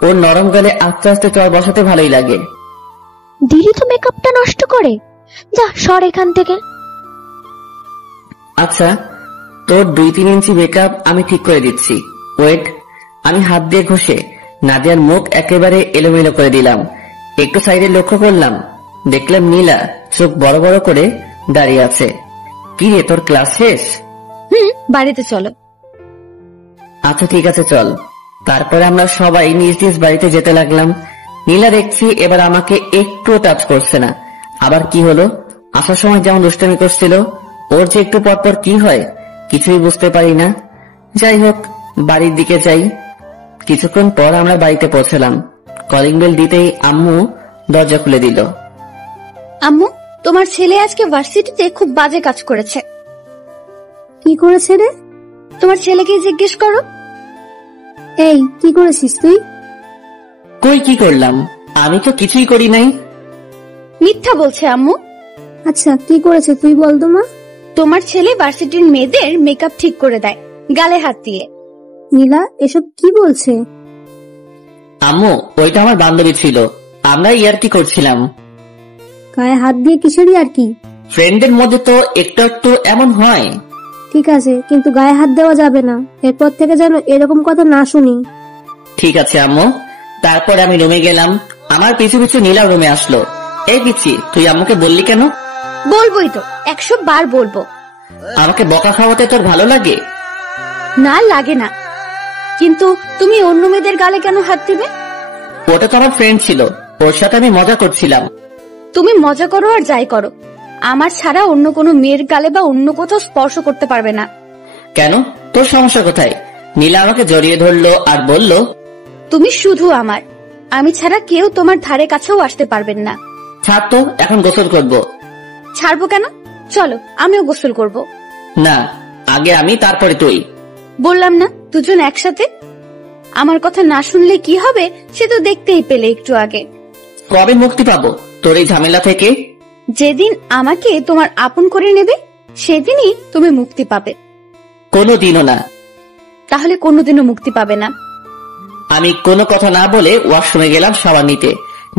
ওর নরম গালে আস্তে আস্তে চর বসাতে ভালোই লাগে। দিদি তো মেকআপটা নষ্ট করে, যা সর এখান থেকে। আচ্ছা, তোর 2-3 ইঞ্চি মেকআপ আমি ঠিক করে দিচ্ছি, ওয়েট। আমি হাত দিয়ে ঘষে নাদিয়ার মুখ একেবারে এলোমেলো করে দিলাম। একটু সাইডে লক্ষ্য করলাম, দেখলাম নীলা চোখ বড় বড় করে দাঁড়িয়ে আছে। কি রে, তোর ক্লাস শেষ? বাড়িতে চলো। আচ্ছা ঠিক আছে, চল। তারপরে আমরা সবাই নিজ নিজ বাড়িতে যেতে লাগলাম। নীলা দেখছি এবার আমাকে একটু টাচ করছে না। আবার কি হলো? আসার সময় যেমন দুষ্টামি করছিল, ওর যে একটু পর পর কি হয় কিছুই বুঝতে পারি না। যাই হোক, বাড়ির দিকে যাই। কিছুক্ষণ পর আমরা বাড়িতে পৌঁছলাম। কলিং বেল দিতেই আম্মু দরজা খুলে দিল। আম্মু, তোমার ছেলে আজকে ভার্সিটিতে খুব বাজে কাজ করেছে। কি করেছে রে? তোমার ছেলেকে জিজ্ঞেস করো। এই, কি করেছিস তুই? কই কি করলাম? আমি তো কিছুই করি নাই। মিথ্যা বলছে আম্মু। আচ্ছা, কি করেছে তুই বল তো মা। তোমার ছেলে ভার্সিটির মেয়েদের মেকআপ ঠিক করে দেয় গালে হাত দিয়ে। নীলা এসব কি বলছে? আম্মু, ওইটা আমার বান্ধবী ছিল, আমরা ইয়ার্কি করছিলাম। গায়ে হাত দিয়ে কিসেরই আর কি? ফ্রেন্ডের মধ্যে তো একটু একটু এমন হয়। ঠিক আছে, কিন্তু গায়ে হাত দেওয়া যাবে না। এরপর থেকে যেন এরকম কথা না শুনি। ঠিক আছে আম্মু। তারপর আমি রুমে গেলাম। আমার পিছু পিছু নীলা রুমে আসলো। এই পিচ্ছি, তুই আম্মুকে বললি কেন? বলবোই তো, 100 বার বলবো। আমাকে বকা খাওয়াতে তোর ভালো লাগে? না, লাগে না। কিন্তু তুমি অন্য মেয়েদের গালে কেন হাত দিবে? ওটা তো আমার ফ্রেন্ড ছিল, ওর সাথে আমি মজা করছিলাম। তুমি মজা করো আর যাই করো, আমার ছাড়া অন্য কোনো মেয়ের গালে বা অন্য কোথাও স্পর্শ করতে পারবে না। কেন? তোর সমস্যা কোথায়? নীলা আমাকে জড়িয়ে ধরলো আর বলল, তুমি শুধু আমার, আমি ছাড়া কেউ তোমার ধারে কাছেও আসতে পারবেন না। ছাড় তো, এখন গোসল করব। ছাড়বো কেন? চলো, আমিও গোসল করব। না, আগে আমি, তারপরে তুই। বললাম না দুজন একসাথে। আমার কথা না শুনলে কি হবে সে তো দেখতেই পেলে একটু আগে। কবে মুক্তি পাবো তোর এই ঝামেলা থেকে? যেদিন আমাকে তোমার আপন করে নেবে সেদিনই তুমি মুক্তি পাবে। কোনোদিনও না। তাহলে কোনোদিনও মুক্তি পাবে না। আমি কোনো কথা না বলে ওয়াশরুমে গেলাম শাওয়ার নিতে।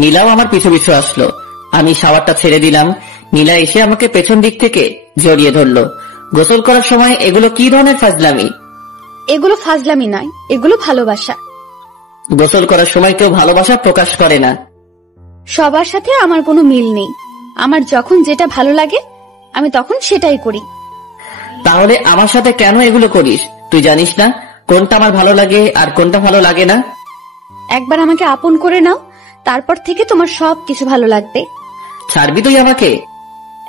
নীলাও আমার পিছু পিছু আসলো। আমি শাওয়ারটা ছেড়ে দিলাম। নীলা এসে আমাকে পেছন দিক থেকে জড়িয়ে ধরলো। গোসল করার সময় এগুলো কি ধরনের ফাজলামি? এগুলো ফাজলামি নয়, এগুলো ভালোবাসা। গোসল করার সময় কেউ ভালোবাসা প্রকাশ করে না। সবার সাথে আমার কোনো মিল নেই। আমার যখন যেটা ভালো লাগে আমি তখন সেটাই করি। তাহলে আমার সাথে কেন এগুলো করিস? তুই জানিস না কোনটা আমার ভালো লাগে আর কোনটা ভালো লাগে না? একবার আমাকে আপন করে নাও, তারপর থেকে তোমার সব কিছু ভালো লাগবে। ছাড়বি তুই আমাকে?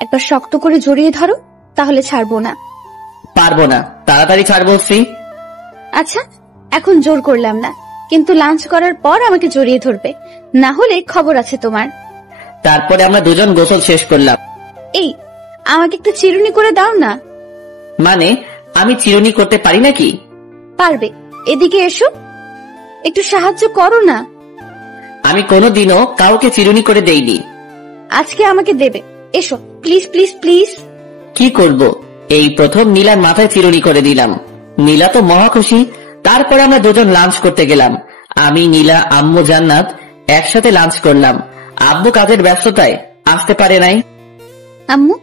একবার শক্ত করে জড়িয়ে ধরো, তাহলে ছাড়বো না। পারবো না, তাড়াতাড়ি ছাড় বলছি। আচ্ছা, এখন জোর করলাম না, কিন্তু লাঞ্চ করার পর আমাকে জড়িয়ে ধরবে, না হলে খবর আছে তোমার। তারপরে আমরা দুজন গোসল শেষ করলাম। এই, আমাকে একটু চিরুনি করে দাও না। মানে, আমি চিরুনি করতে পারি নাকি? পারবে। এদিকে এসো, একটু সাহায্য করো না। আমি কোনোদিনও কাউকে চিরুনি করে দেইনি। আজকে আমাকে দেবে। এসো প্লিজ প্লিজ প্লিজ। কি করব? এই প্রথম নীলার মাথায় চিরুনি করে দিলাম। নীলা তো মহা খুশি। তারপরে আমরা দুজন লাঞ্চ করতে গেলাম। আমি, নীলা, আম্মু, জান্নাত একসাথে লাঞ্চ করলাম। আব্বু কাজের ব্যস্ততায় আসতে পারে নাই। আম্মু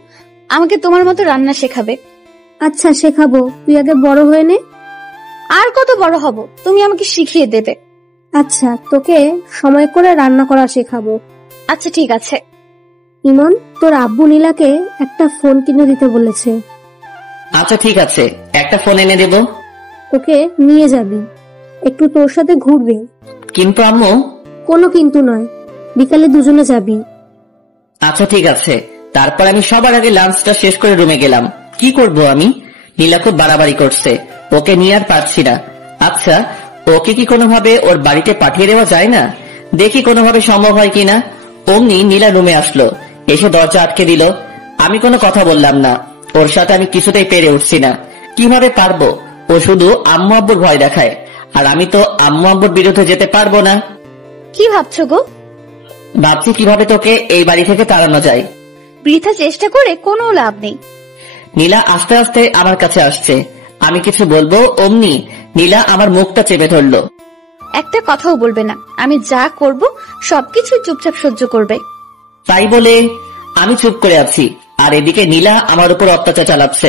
আমাকে তোমার মতো রান্না শেখাবে। আচ্ছা, শেখাবো। তুই আগে বড় হয়ে নে। আর কত বড় হব, তুমি আমাকে শিখিয়ে দেবে। আচ্ছা, তোকে সময় করে রান্না করা শেখাবো। আচ্ছা ঠিক আছে। ইমন, তোর আব্বু নীলাকে একটা ফোন কিনে দিতে বলেছে। আচ্ছা ঠিক আছে, একটা ফোন এনে দেব। ওকে নিয়ে যাবি, একটু তোর সাথে ঘুরবে। কিন্তু আম্মু। কোনো কিন্তু নয়, বিকালে দুজনে যাবি। আচ্ছা ঠিক আছে। তারপর আমি সবার আগে লাঞ্চটা শেষ করে রুমে গেলাম। কি করব আমি? নীলা খুব বাড়াবাড়ি করছে, ওকে নিয়ে আর পারছি না। আচ্ছা, ওকে কি কোনোভাবে ওর বাড়িতে পাঠিয়ে দেওয়া যায় না? দেখি কোনোভাবে সম্ভব হয় কিনা। অমনি নীলা রুমে আসলো, এসে দরজা আটকে দিল। আমি কোনো কথা বললাম না। ওর সাথে আমি কিছুতেই পেরে উঠছি না। কিভাবে পারবো? ও শুধু আম্মু আব্বুর ভয় দেখায়, আর আমি তো আম্মু আব্বুর বিরুদ্ধে যেতে পারবো না। কি ভাবছো গো? ভাবছি কিভাবে তোকে এই বাড়ি থেকে তাড়ানো যায়। বৃথা চেষ্টা করে কোনো লাভ নেই। নীলা আস্তে আস্তে আমার কাছে আসছে। আমি কিছু বলবো, অমনি নীলা আমার মুখটা চেপে ধরলো। একটা কথাও বলবে না। আমি যা করব সবকিছু চুপচাপ সহ্য করবে। তাই বলে আমি চুপ করে আছি, আর এদিকে নীলা আমার উপর অত্যাচার চালাচ্ছে।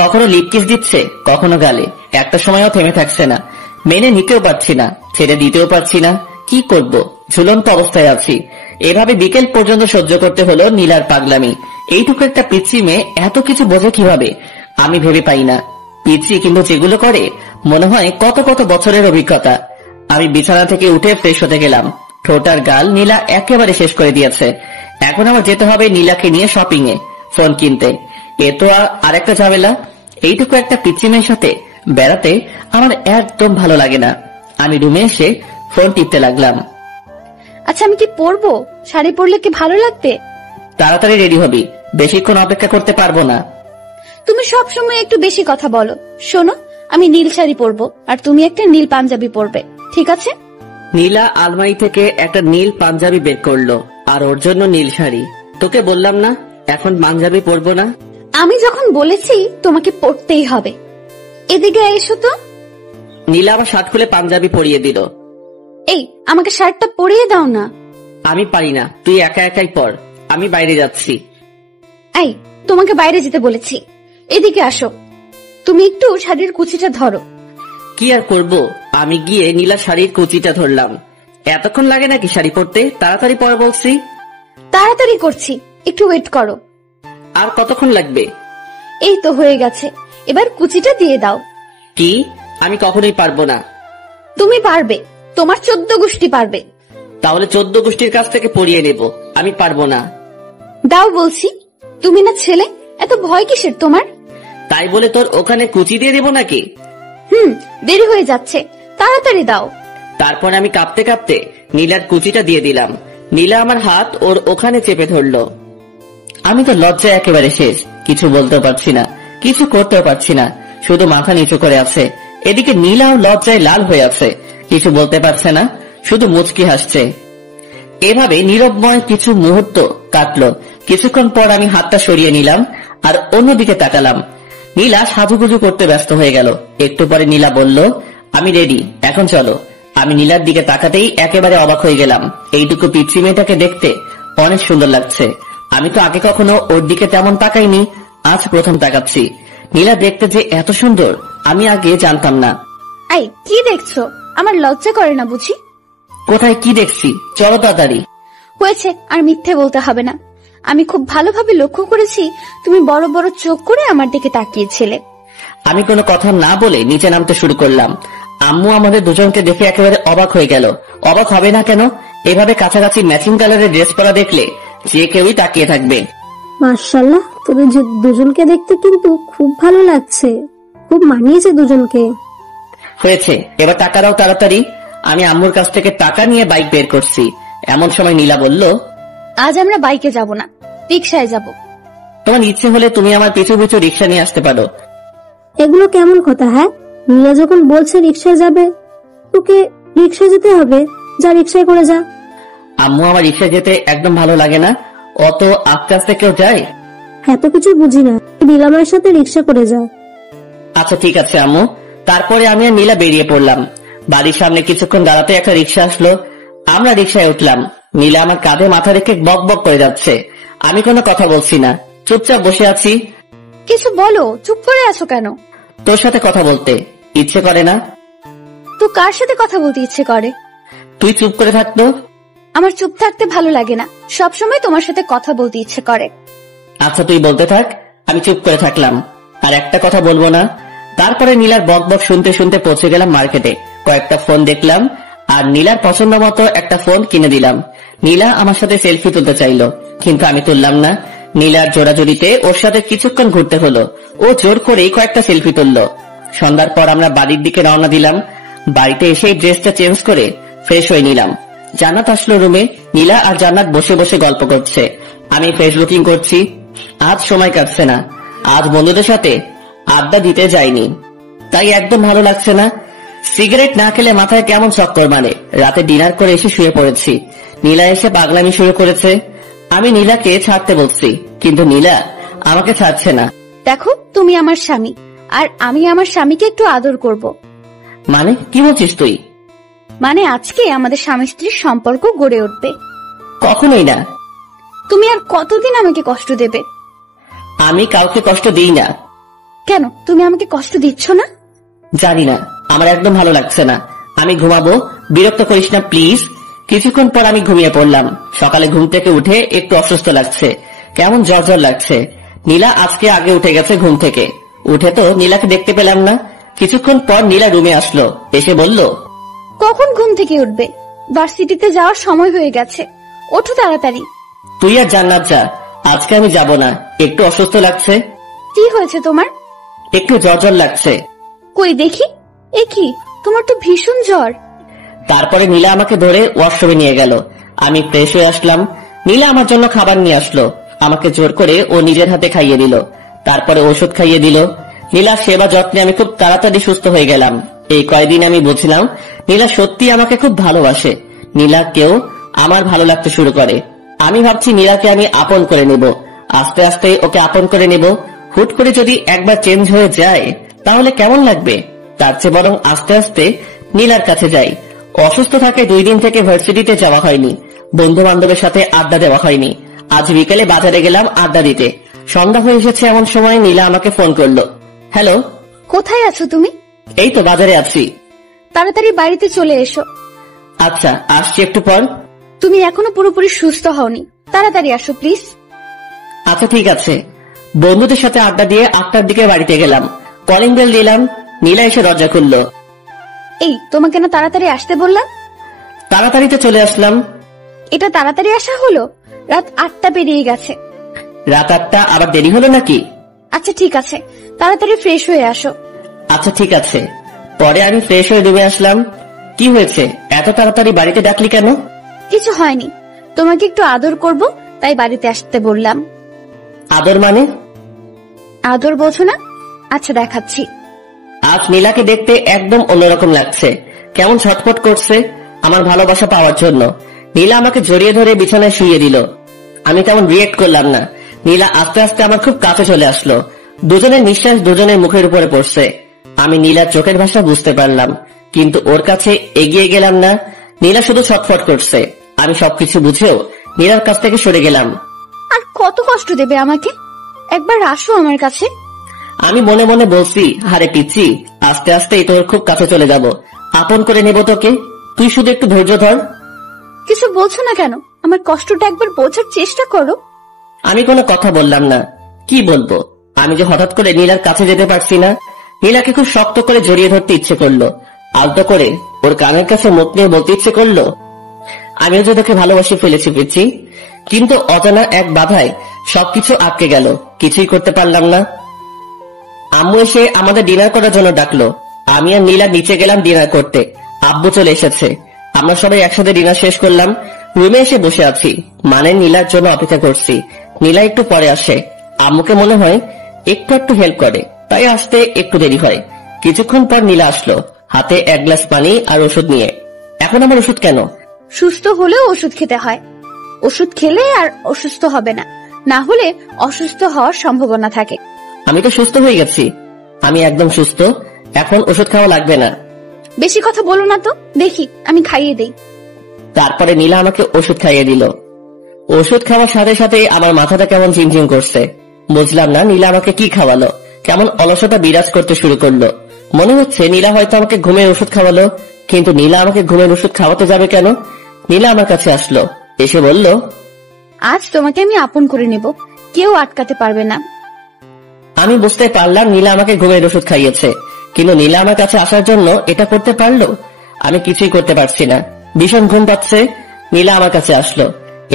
কখনো লিপকিস দিচ্ছে, কখনো গালে। একটা সময়ও থেমে থাকছে না। মেনে নিতেও পারছি না, ছেড়ে দিতেও পারছি না। কি করব? ঝুলন্ত অবস্থায় আছি। এভাবে বিকেল পর্যন্ত সহ্য করতে হলো নীলার পাগলামি। এইটুকু একটা পিচ্ছি মেয়ে এত কিছু বোঝে কিভাবে আমি ভেবে পাই না। পিচ্ছি কিন্তু যেগুলো করে মনে হয় কত কত বছরের অভিজ্ঞতা। আমি বিছানা থেকে উঠে ফ্রেশ হতে গেলাম। ঠোঁট আর গাল নীলা একেবারে শেষ করে দিয়েছে। এখন আমার যেতে হবে নীলাকে নিয়ে শপিং এ, ফোন কিনতে। এ তো আরেকটা ঝামেলা। এইটুকু একটা পিচ্চি মেয়ের সাথে বেড়াতে আমার একদম ভালো লাগে না। আমি রুমে এসে ফোন টিপতে লাগলাম। আচ্ছা আমি কি পরবো? শাড়ি পরলে কি ভালো লাগবে? তাড়াতাড়ি রেডি হবি, বেশিক্ষণ অপেক্ষা করতে পারবো না। তুমি সব সময় একটু বেশি কথা বলো। শোনো, আমি নীল শাড়ি পরবো আর তুমি একটা নীল পাঞ্জাবি পরবে, ঠিক আছে? নীলা আলমারি থেকে একটা নীল পাঞ্জাবি বের করলো আর ওর জন্য নীল শাড়ি। তোকে বললাম না এখন পাঞ্জাবি পরবো না? আমি যখন বলেছি তোমাকে পরতেই হবে। এদিকে এসো তো। নীলা আমার শার্ট খুলে পাঞ্জাবি পরিয়ে দিল। এই আমাকে শার্টটা পরিয়ে দাও না। আমি পারি না, তুই একা একাই পর, আমি বাইরে যাচ্ছি। এই তোমাকে বাইরে যেতে বলেছি, এদিকে আসো। তুমি একটু শাড়ির কুচিটা ধরো। কি আর করব, আমি গিয়ে নীলা শাড়ির কুচিটা ধরলাম। এতক্ষণ লাগে নাকি শাড়ি পরতে? তাড়াতাড়ি পর বলছি। তাড়াতাড়ি করছি, একটু ওয়েট করো। আর কতক্ষণ লাগবে? এই তো হয়ে গেছে, এবার কুচিটা দিয়ে দাও। কি? আমি কখনোই পারবো না। তুমি পারবে, তোমার 14 গোষ্ঠী পারবে। তাহলে 14 গোষ্ঠীর কাছ থেকে পরিয়ে নেব, আমি পারবো না। দাও বলছি, তুমি না ছেলে, এত ভয় কিসের তোমার? তাই বলে তোর ওখানে কুচি দিয়ে দেবো নাকি? দেরি হয়ে যাচ্ছে, তাড়াতাড়ি দাও। তারপর আমি কাঁপতে কাঁপতে নীলার কুচিটা দিয়ে দিলাম। নীলা আমার হাত ওর ওখানে চেপে ধরলো। আমি তো লজ্জায় একেবারে শেষ, কিছু বলতেও পারছি না, কিছু করতেও পারছি না, শুধু মাথা নিচু করে আছে। এদিকে নীলাও লজ্জায় লাল হয়ে আছে, কিছু বলতে পারছে না, শুধু মুচকি হাসছে। এভাবে নীরবময় কিছু মুহূর্ত কাটলো। কিছুক্ষণ পর আমি হাতটা সরিয়ে নিলাম আর অন্যদিকে তাকালাম। নীলা সাজুগুজু করতে ব্যস্ত হয়ে গেল। একটু পরে নীলা বলল, আমি রেডি, এখন চলো। আমি নীলার দিকে তাকাতেই একেবারে অবাক হয়ে গেলাম। এইটুকু পিচ্চি মেয়েটাকে দেখতে অনেক সুন্দর লাগছে। আমি তো আগে কখনো ওর দিকে তেমন তাকাইনি, আজ প্রথম তাকাচ্ছি। নীলা দেখতে যে এত সুন্দর আমি আগে জানতাম না। এই কি দেখছো? আমার লজ্জা করে না বুঝি? কোথায় কি দেখছি? চলো তাড়াতাড়ি। হয়েছে, আর মিথ্যে বলতে হবে না। আমি খুব ভালোভাবে লক্ষ্য করেছি তুমি বড় বড় চোখ করে আমার দিকে তাকিয়েছিলে। আমি কোনো কথা না বলে নিচে নামতে শুরু করলাম। আম্মু আমাদের দুজনকে দেখে একেবারে অবাক হয়ে গেল। অবাক হবে না কেন? এভাবে কাছাকাছি ম্যাচিং কালারের ড্রেস পরা দেখলে যে কেউই তাকিয়ে থাকবে। মাশাআল্লাহ, তোদের দুজনকে দেখতে কিন্তু খুব ভালো লাগছে, খুব মানিয়েছে দুজনকে। হয়েছে, এবার টাকা দাও তাড়াতাড়ি। আমি আম্মুর কাছ থেকে টাকা নিয়ে বাইক বের করছি। এমন সময় নীলা বলল, আজ আমরা বাইকে যাব না, রিকশায় যাব। তোমার ইচ্ছে হলে তুমি আমার পিছু পিছু রিক্সা নিয়ে আসতে পারো। এগুলো কেমন কথা? হ্যাঁ, নীলা যখন বলছে রিকশায় যাবে, তোকে রিকশায় যেতে হবে। যা, রিকশায় করে যা। আম্মু, আমার রিক্সায় যেতে একদম ভালো লাগে না। অত আস্তে আস্তে কেউ যায়? এত কিছু বুঝি না, নীলামায়ের সাথে রিকশা করে যা। আচ্ছা ঠিক আছে আম্মু। তারপরে আমি আর নীলা বেরিয়ে পড়লাম। বাড়ির সামনে কিছুক্ষণ দাঁড়াতে একটা রিক্সা আসলো। আমরা রিক্সায় উঠলাম। নীলা আমার কাঁধে মাথা রেখে বক বক করে যাচ্ছে। আমি কোনো কথা বলছি না, চুপচাপ বসে আছি। কিছু বলো, চুপ করে আছো কেন? তোর সাথে কথা বলতে ইচ্ছে করে না। তো কার সাথে কথা বলতে ইচ্ছে করে? তুই চুপ করে থাকতো। আমার চুপ থাকতে ভালো লাগে না, সবসময় তোমার সাথে কথা বলতে ইচ্ছে করে। আচ্ছা তুই বলতে থাক, আমি চুপ করে থাকলাম। আর একটা কথা বলবো না। তারপরে নীলার বক বক শুনতে শুনতে পৌঁছে গেলাম মার্কেটে। কয়েকটা ফোন দেখলাম আর নীলার পছন্দ মতো একটা ফোন কিনে দিলাম। নীলা আমার সাথে সেলফি তুলতে চাইলো, কিন্তু আমি তুললাম না। নীলার জোড়াজোড়িতে ওর সাথে কিছুক্ষণ ঘুরতে হলো। ও জোর করেই কয়েকটা সেলফি তুললো। সন্ধ্যার পর আমরা বাড়ির দিকে রওনা দিলাম। বাড়িতে এসে ড্রেসটা চেঞ্জ করে ফ্রেশ হয়ে নিলাম। জান্নাত আসলো রুমে। নীলা আর জান্নাত বসে বসে গল্প করছে, আমি ফেসবুকিং করছি। আজ সময় কাটছে না। আজ বন্ধুদের সাথে আড্ডা দিতে যাইনি, তাই একদম ভালো লাগছে না। সিগারেট না খেলে মাথায় কেমন চক্কর মারে। রাতে ডিনার করে এসে শুয়ে পড়েছি। নীলা এসে পাগলামি শুরু করেছে। আমি নীলাকে ছাড়তে বলছি, কিন্তু নীলা আমাকে ছাড়ছে না। দেখো, তুমি আমার স্বামী, আর আমি আমার স্বামীকে একটু আদর করব। মানে কি বলছিস তুই? মানে আজকে আমাদের স্বামী স্ত্রীর সম্পর্ক গড়ে উঠবে। কখনোই না। তুমি আর কতদিন আমাকে কষ্ট দেবে? আমি কাউকে কষ্ট দিই না। কেন, তুমি আমাকে কষ্ট দিচ্ছ না? জানি না, আমার একদম ভালো লাগছে না। আমি ঘুমাবো, বিরক্ত করিস না প্লিজ। কিছুক্ষণ পর আমি ঘুমিয়ে পড়লাম। সকালে ঘুম থেকে উঠে একটু অসুস্থ লাগছে, কেমন জ্বর জ্বর লাগছে। নীলা আজকে আগে উঠে গেছে ঘুম থেকে। উঠে তো নীলাকে দেখতে পেলাম না। কিছুক্ষণ পর নীলা রুমে আসলো, এসে বলল, কখন ঘুম থেকে উঠবে? ভার্সিটিতে যাওয়ার সময় হয়ে গেছে, ওঠো তাড়াতাড়ি। তুই আর জান্নাত যা, আজকে আমি যাব না, একটু অসুস্থ লাগছে। কি হয়েছে তোমার? একটু জ্বর জ্বর লাগছে। কই দেখি। এ কি, তোমার তো ভীষণ জ্বর। তারপরে নীলা আমাকে ধরে ওয়াশরুমে নিয়ে গেল। আমি ফ্রেশ হয়ে আসলাম। নীলা আমার জন্য খাবার নিয়ে আসলো, আমাকে জোর করে ও নিজের হাতে খাইয়ে দিল, তারপরে ওষুধ খাইয়ে দিল। নীলার সেবা যত্নে আমি খুব তাড়াতাড়ি সুস্থ হয়ে গেলাম। এই কয়দিন আমি বুঝলাম নীলা সত্যি আমাকে খুব ভালোবাসে। নীলাকেও আমার ভালো লাগতে শুরু করে। আমি ভাবছি নীলাকে আমি আপন করে নেব, আস্তে আস্তে ওকে আপন করে নেব। হুট করে যদি একবার চেঞ্জ হয়ে যায় তাহলে কেমন লাগবে? তার চেয়ে বরং আস্তে আস্তে নীলার কাছে যাই। অসুস্থ থাকে 2 দিন থেকে ভার্সিটিতে যাওয়া হয়নি, বন্ধু বান্ধবের সাথে আড্ডা দেওয়া হয়নি। আজ বিকেলে বাজারে গেলাম আড্ডা দিতে। সন্ধ্যা হয়ে এসেছে, এমন সময় নীলা আমাকে ফোন করলো। হ্যালো, কোথায় আছো তুমি? এই তো বাজারে আছি। তাড়াতাড়ি বাড়িতে চলে এসো। আচ্ছা, আসছি একটু পর। তুমি এখনো পুরোপুরি সুস্থ হওনি, তাড়াতাড়ি আসো প্লিজ। আচ্ছা ঠিক আছে। বন্ধুদের সাথে আড্ডা দিয়ে 8টার দিকে বাড়িতে গেলাম। কলিং বেল দিলাম, নীলা এসে দরজা খুললো। এই, তোমাকে না তাড়াতাড়ি আসতে বললাম? তাড়াতাড়িতে চলে আসলাম। এটা তাড়াতাড়ি আসা হলো? রাত 8টা পেরিয়ে গেছে। রাত 8টা আবার দেরি হলো নাকি? আচ্ছা ঠিক আছে, তাড়াতাড়ি ফ্রেশ হয়ে আসো। আচ্ছা ঠিক আছে। পরে আমি ফ্রেশ হয়ে রুমে আসলাম। কি হয়েছে, এত তাড়াতাড়ি বাড়িতে ডাকলি কেন? কিছু হয়নি, তোমাকে একটু আদর করব তাই বাড়িতে আসতে বললাম। আদর মানে? আদর বোঝো না? আচ্ছা দেখাচ্ছি। আজ নীলাকে দেখতে একদম অন্যরকম লাগছে, কেমন ছটফট করছে আমার ভালোবাসা পাওয়ার জন্য। নীলা আমাকে জড়িয়ে ধরে বিছানায় শুইয়ে দিল। আমি তেমন রিয়েক্ট করলাম না। নীলা আস্তে আস্তে আমার খুব কাছে চলে আসলো। দুজনের নিঃশ্বাস দুজনের মুখের উপরে পড়ছে। আমি নীলার চোখের ভাষা বুঝতে পারলাম, কিন্তু ওর কাছে এগিয়ে গেলাম না। নীলা শুধু ছটফট করছে। আমি সবকিছু বুঝেও নীলার কাছ থেকে সরে গেলাম। আর কত কষ্ট দেবে আমাকে? একবার আসো আমার কাছে। আমি মনে মনে বলছি, হারে পিচ্ছি, আস্তে আস্তে তোর খুব কাছে চলে যাব, আপন করে নেব তোকে। তুই শুধু একটু ধৈর্য ধর। কিছু বলছো না কেন? আমার কষ্টটা একবার বোঝার চেষ্টা করো। আমি কোনো কথা বললাম না। কি বলবো? আমি যে হঠাৎ করে নীলার কাছে যেতে পারছি না। নীলাকে খুব শক্ত করে জড়িয়ে ধরতে ইচ্ছে করলো, আলতো করে ওর কানের কাছে মুখ নিয়ে বলতে ইচ্ছে করলো, আমিও যে তোকে ভালোবাসি ফেলেছি পিচ্ছি। কিন্তু অজানা এক বাধায় সবকিছু আটকে গেল, কিছুই করতে পারলাম না। আম্মু এসে আমাদের ডিনার করার জন্য ডাকলো। আমি আর নীলা নিচে গেলাম ডিনার করতে। আব্বু চলে এসেছে। আমরা সবাই একসাথে ডিনার শেষ করলাম। রুমে এসে বসে আছি, মানে নীলার জন্য অপেক্ষা করছি। নীলা একটু পরে আসে। আম্মুকে মনে হয় একটু হেল্প করে, তাই আসতে একটু দেরি হয়। কিছুক্ষণ পর নীলা আসলো, হাতে 1 গ্লাস পানি আর ওষুধ নিয়ে। এখন আমার ওষুধ কেন? সুস্থ হলেও ওষুধ খেতে হয়। ওষুধ খেলে আর অসুস্থ হবে না, না হলে অসুস্থ হওয়ার সম্ভাবনা থাকে। আমি তো সুস্থ হয়ে গেছি, আমি একদম সুস্থ, এখন ওষুধ খাওয়া লাগবে না। বেশি কথা বলো না তো, দেখি আমি খাইয়ে দেই। তারপরে নীলা আমাকে ওষুধ খাইয়ে দিল। ওষুধ খাওয়ার সাথে সাথে আমার মাথাটা কেমন ঝিমঝিম করছে। বুঝলাম না নীলা আমাকে কি খাওয়ালো, কেমন অলসতা বিরাজ করতে শুরু করলো। মনে হচ্ছে নীলা হয়তো আমাকে ঘুমের ওষুধ খাওয়ালো, কিন্তু নীলা আমাকে ঘুমের ওষুধ খাওয়াতে যাবে কেন? নীলা আমার কাছে আসলো, এসে বলল, আজ তোমাকে আমি আপন করে নেব, কেউ আটকাতে পারবে না। আমি বুঝতে পারলাম নীলা আমাকে ঘুমের ওষুধ খাইয়েছে, কিন্তু নীলা আমার কাছে আসার জন্য এটা করতে পারলো? আমি কিছুই করতে পারছি না, ভীষণ ঘুম পাচ্ছে। নীলা আমার কাছে আসলো,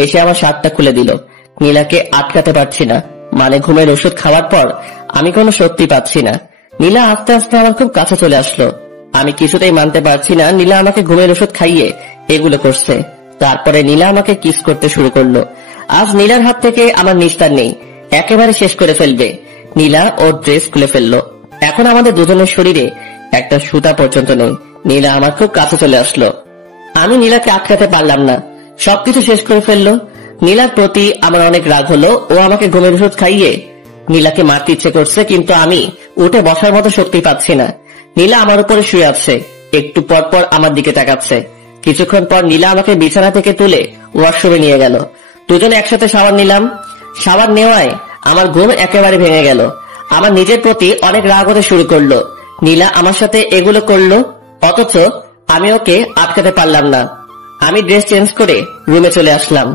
এসে আমার শার্টটা খুলে দিল। নীলাকে আটকাতে পারছি না, মানে ঘুমের ওষুধ খাওয়ার পর আমি কোনো শক্তি পাচ্ছি না। নীলা আস্তে আস্তে আমার খুব কাছে চলে আসলো। আমি কিছুতেই মানতে পারছি না নীলা আমাকে ঘুমের ওষুধ খাইয়ে এগুলো করছে। তারপরে নীলা আমাকে কিস করতে শুরু করলো। আজ নীলার হাত থেকে আমার নিস্তার নেই, একেবারে শেষ করে ফেলবে। নীলা ওর ড্রেস খুলে ফেললো। এখন আমাদের দুজনের শরীরে একটা সুতা পর্যন্ত নেই। নীলা আমার খুব কাছে চলে আসলো। আমি নীলাকে আটকাতে পারলাম না, সবকিছু শেষ করে ফেললো। নীলার প্রতি আমার অনেক রাগ হলো। ও আমাকে ঘুমের ওষুধ খাইয়ে নীলাকে মারতে ইচ্ছে করছে, কিন্তু আমি উঠে বসার মতো শক্তি পাচ্ছি না। নীলা আমার উপরে শুয়ে আছে, একটু পর পর আমার দিকে তাকাচ্ছে। কিছুক্ষণ পর নীলা আমাকে বিছানা থেকে তুলে ওয়াশরুমে নিয়ে গেল। দুজনে একসাথে শাওয়ার নিলাম। শাওয়ার নেওয়ায় আমার ঘুম একেবারে ভেঙে গেল। আমার নিজের প্রতি অনেক রাগ হতে শুরু করলো। নীলা আমার সাথে এগুলো করলো, অথচ আমি ওকে আটকাতে পারলাম না। আমি ড্রেস চেঞ্জ করে রুমে চলে আসলাম।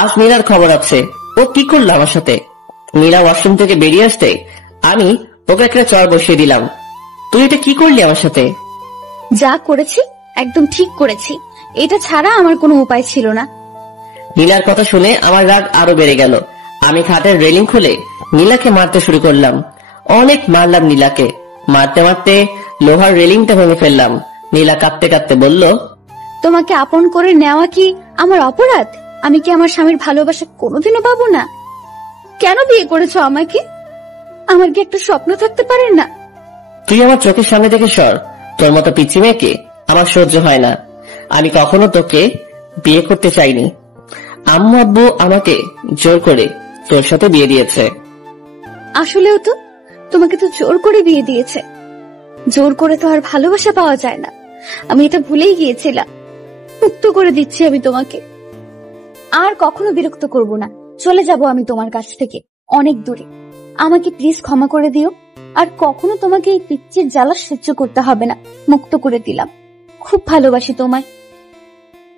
আজ নীলার খবর আছে, ও কি করলো আমার সাথে। নীলা ওয়াশরুম থেকে বেরিয়ে আসতে আমি ওকে একটা চড় বসিয়ে দিলাম। তুই এটা কি করলি আমার সাথে? যা করেছি একদম ঠিক করেছি, এটা ছাড়া আমার কোনো উপায় ছিল না। নীলার কথা শুনে আমার রাগ আরো বেড়ে গেল। আমি খাটের রেলিং খুলে নীলাকে মারতে শুরু করলাম। অনেক মারলাম নীলাকে। মারতে মারতে লোহার রেলিংটা ভেঙে ফেললাম। নীলা কাঁদতে কাঁদতে বলল, তোমাকে আপন করে নেওয়া কি আমার অপরাধ? আমি কি আমার স্বামীর ভালোবাসা কোনোদিনও পাবো না? কেন বিয়ে করেছো আমাকে? আমার কি একটা স্বপ্ন থাকতে পারে না? তুই আমার চোখের সামনে থেকে সর। তোর মতো পিচ্চি মেয়েকে আমার সহ্য হয় না। আমি কখনো তোকে বিয়ে করতে চাইনি। আম্মু আব্বু আমাকে জোর করে তোর সাথে বিয়ে দিয়েছে। আসলেও তো তোমাকে তো জোর করে বিয়ে দিয়েছে। জোর করে তো আর ভালোবাসা পাওয়া যায় না। আমি এটা ভুলেই গিয়েছিলাম। মুক্ত করে দিচ্ছি আমি তোমাকে। আর কখনো বিরক্ত করব না। চলে যাব আমি তোমার কাছ থেকে অনেক দূরে। আমাকে প্লিজ ক্ষমা করে দিও। আর কখনো তোমাকে এই পিচ্চির জ্বালা সহ্য করতে হবে না। মুক্ত করে দিলাম। খুব ভালোবাসি তোমায়।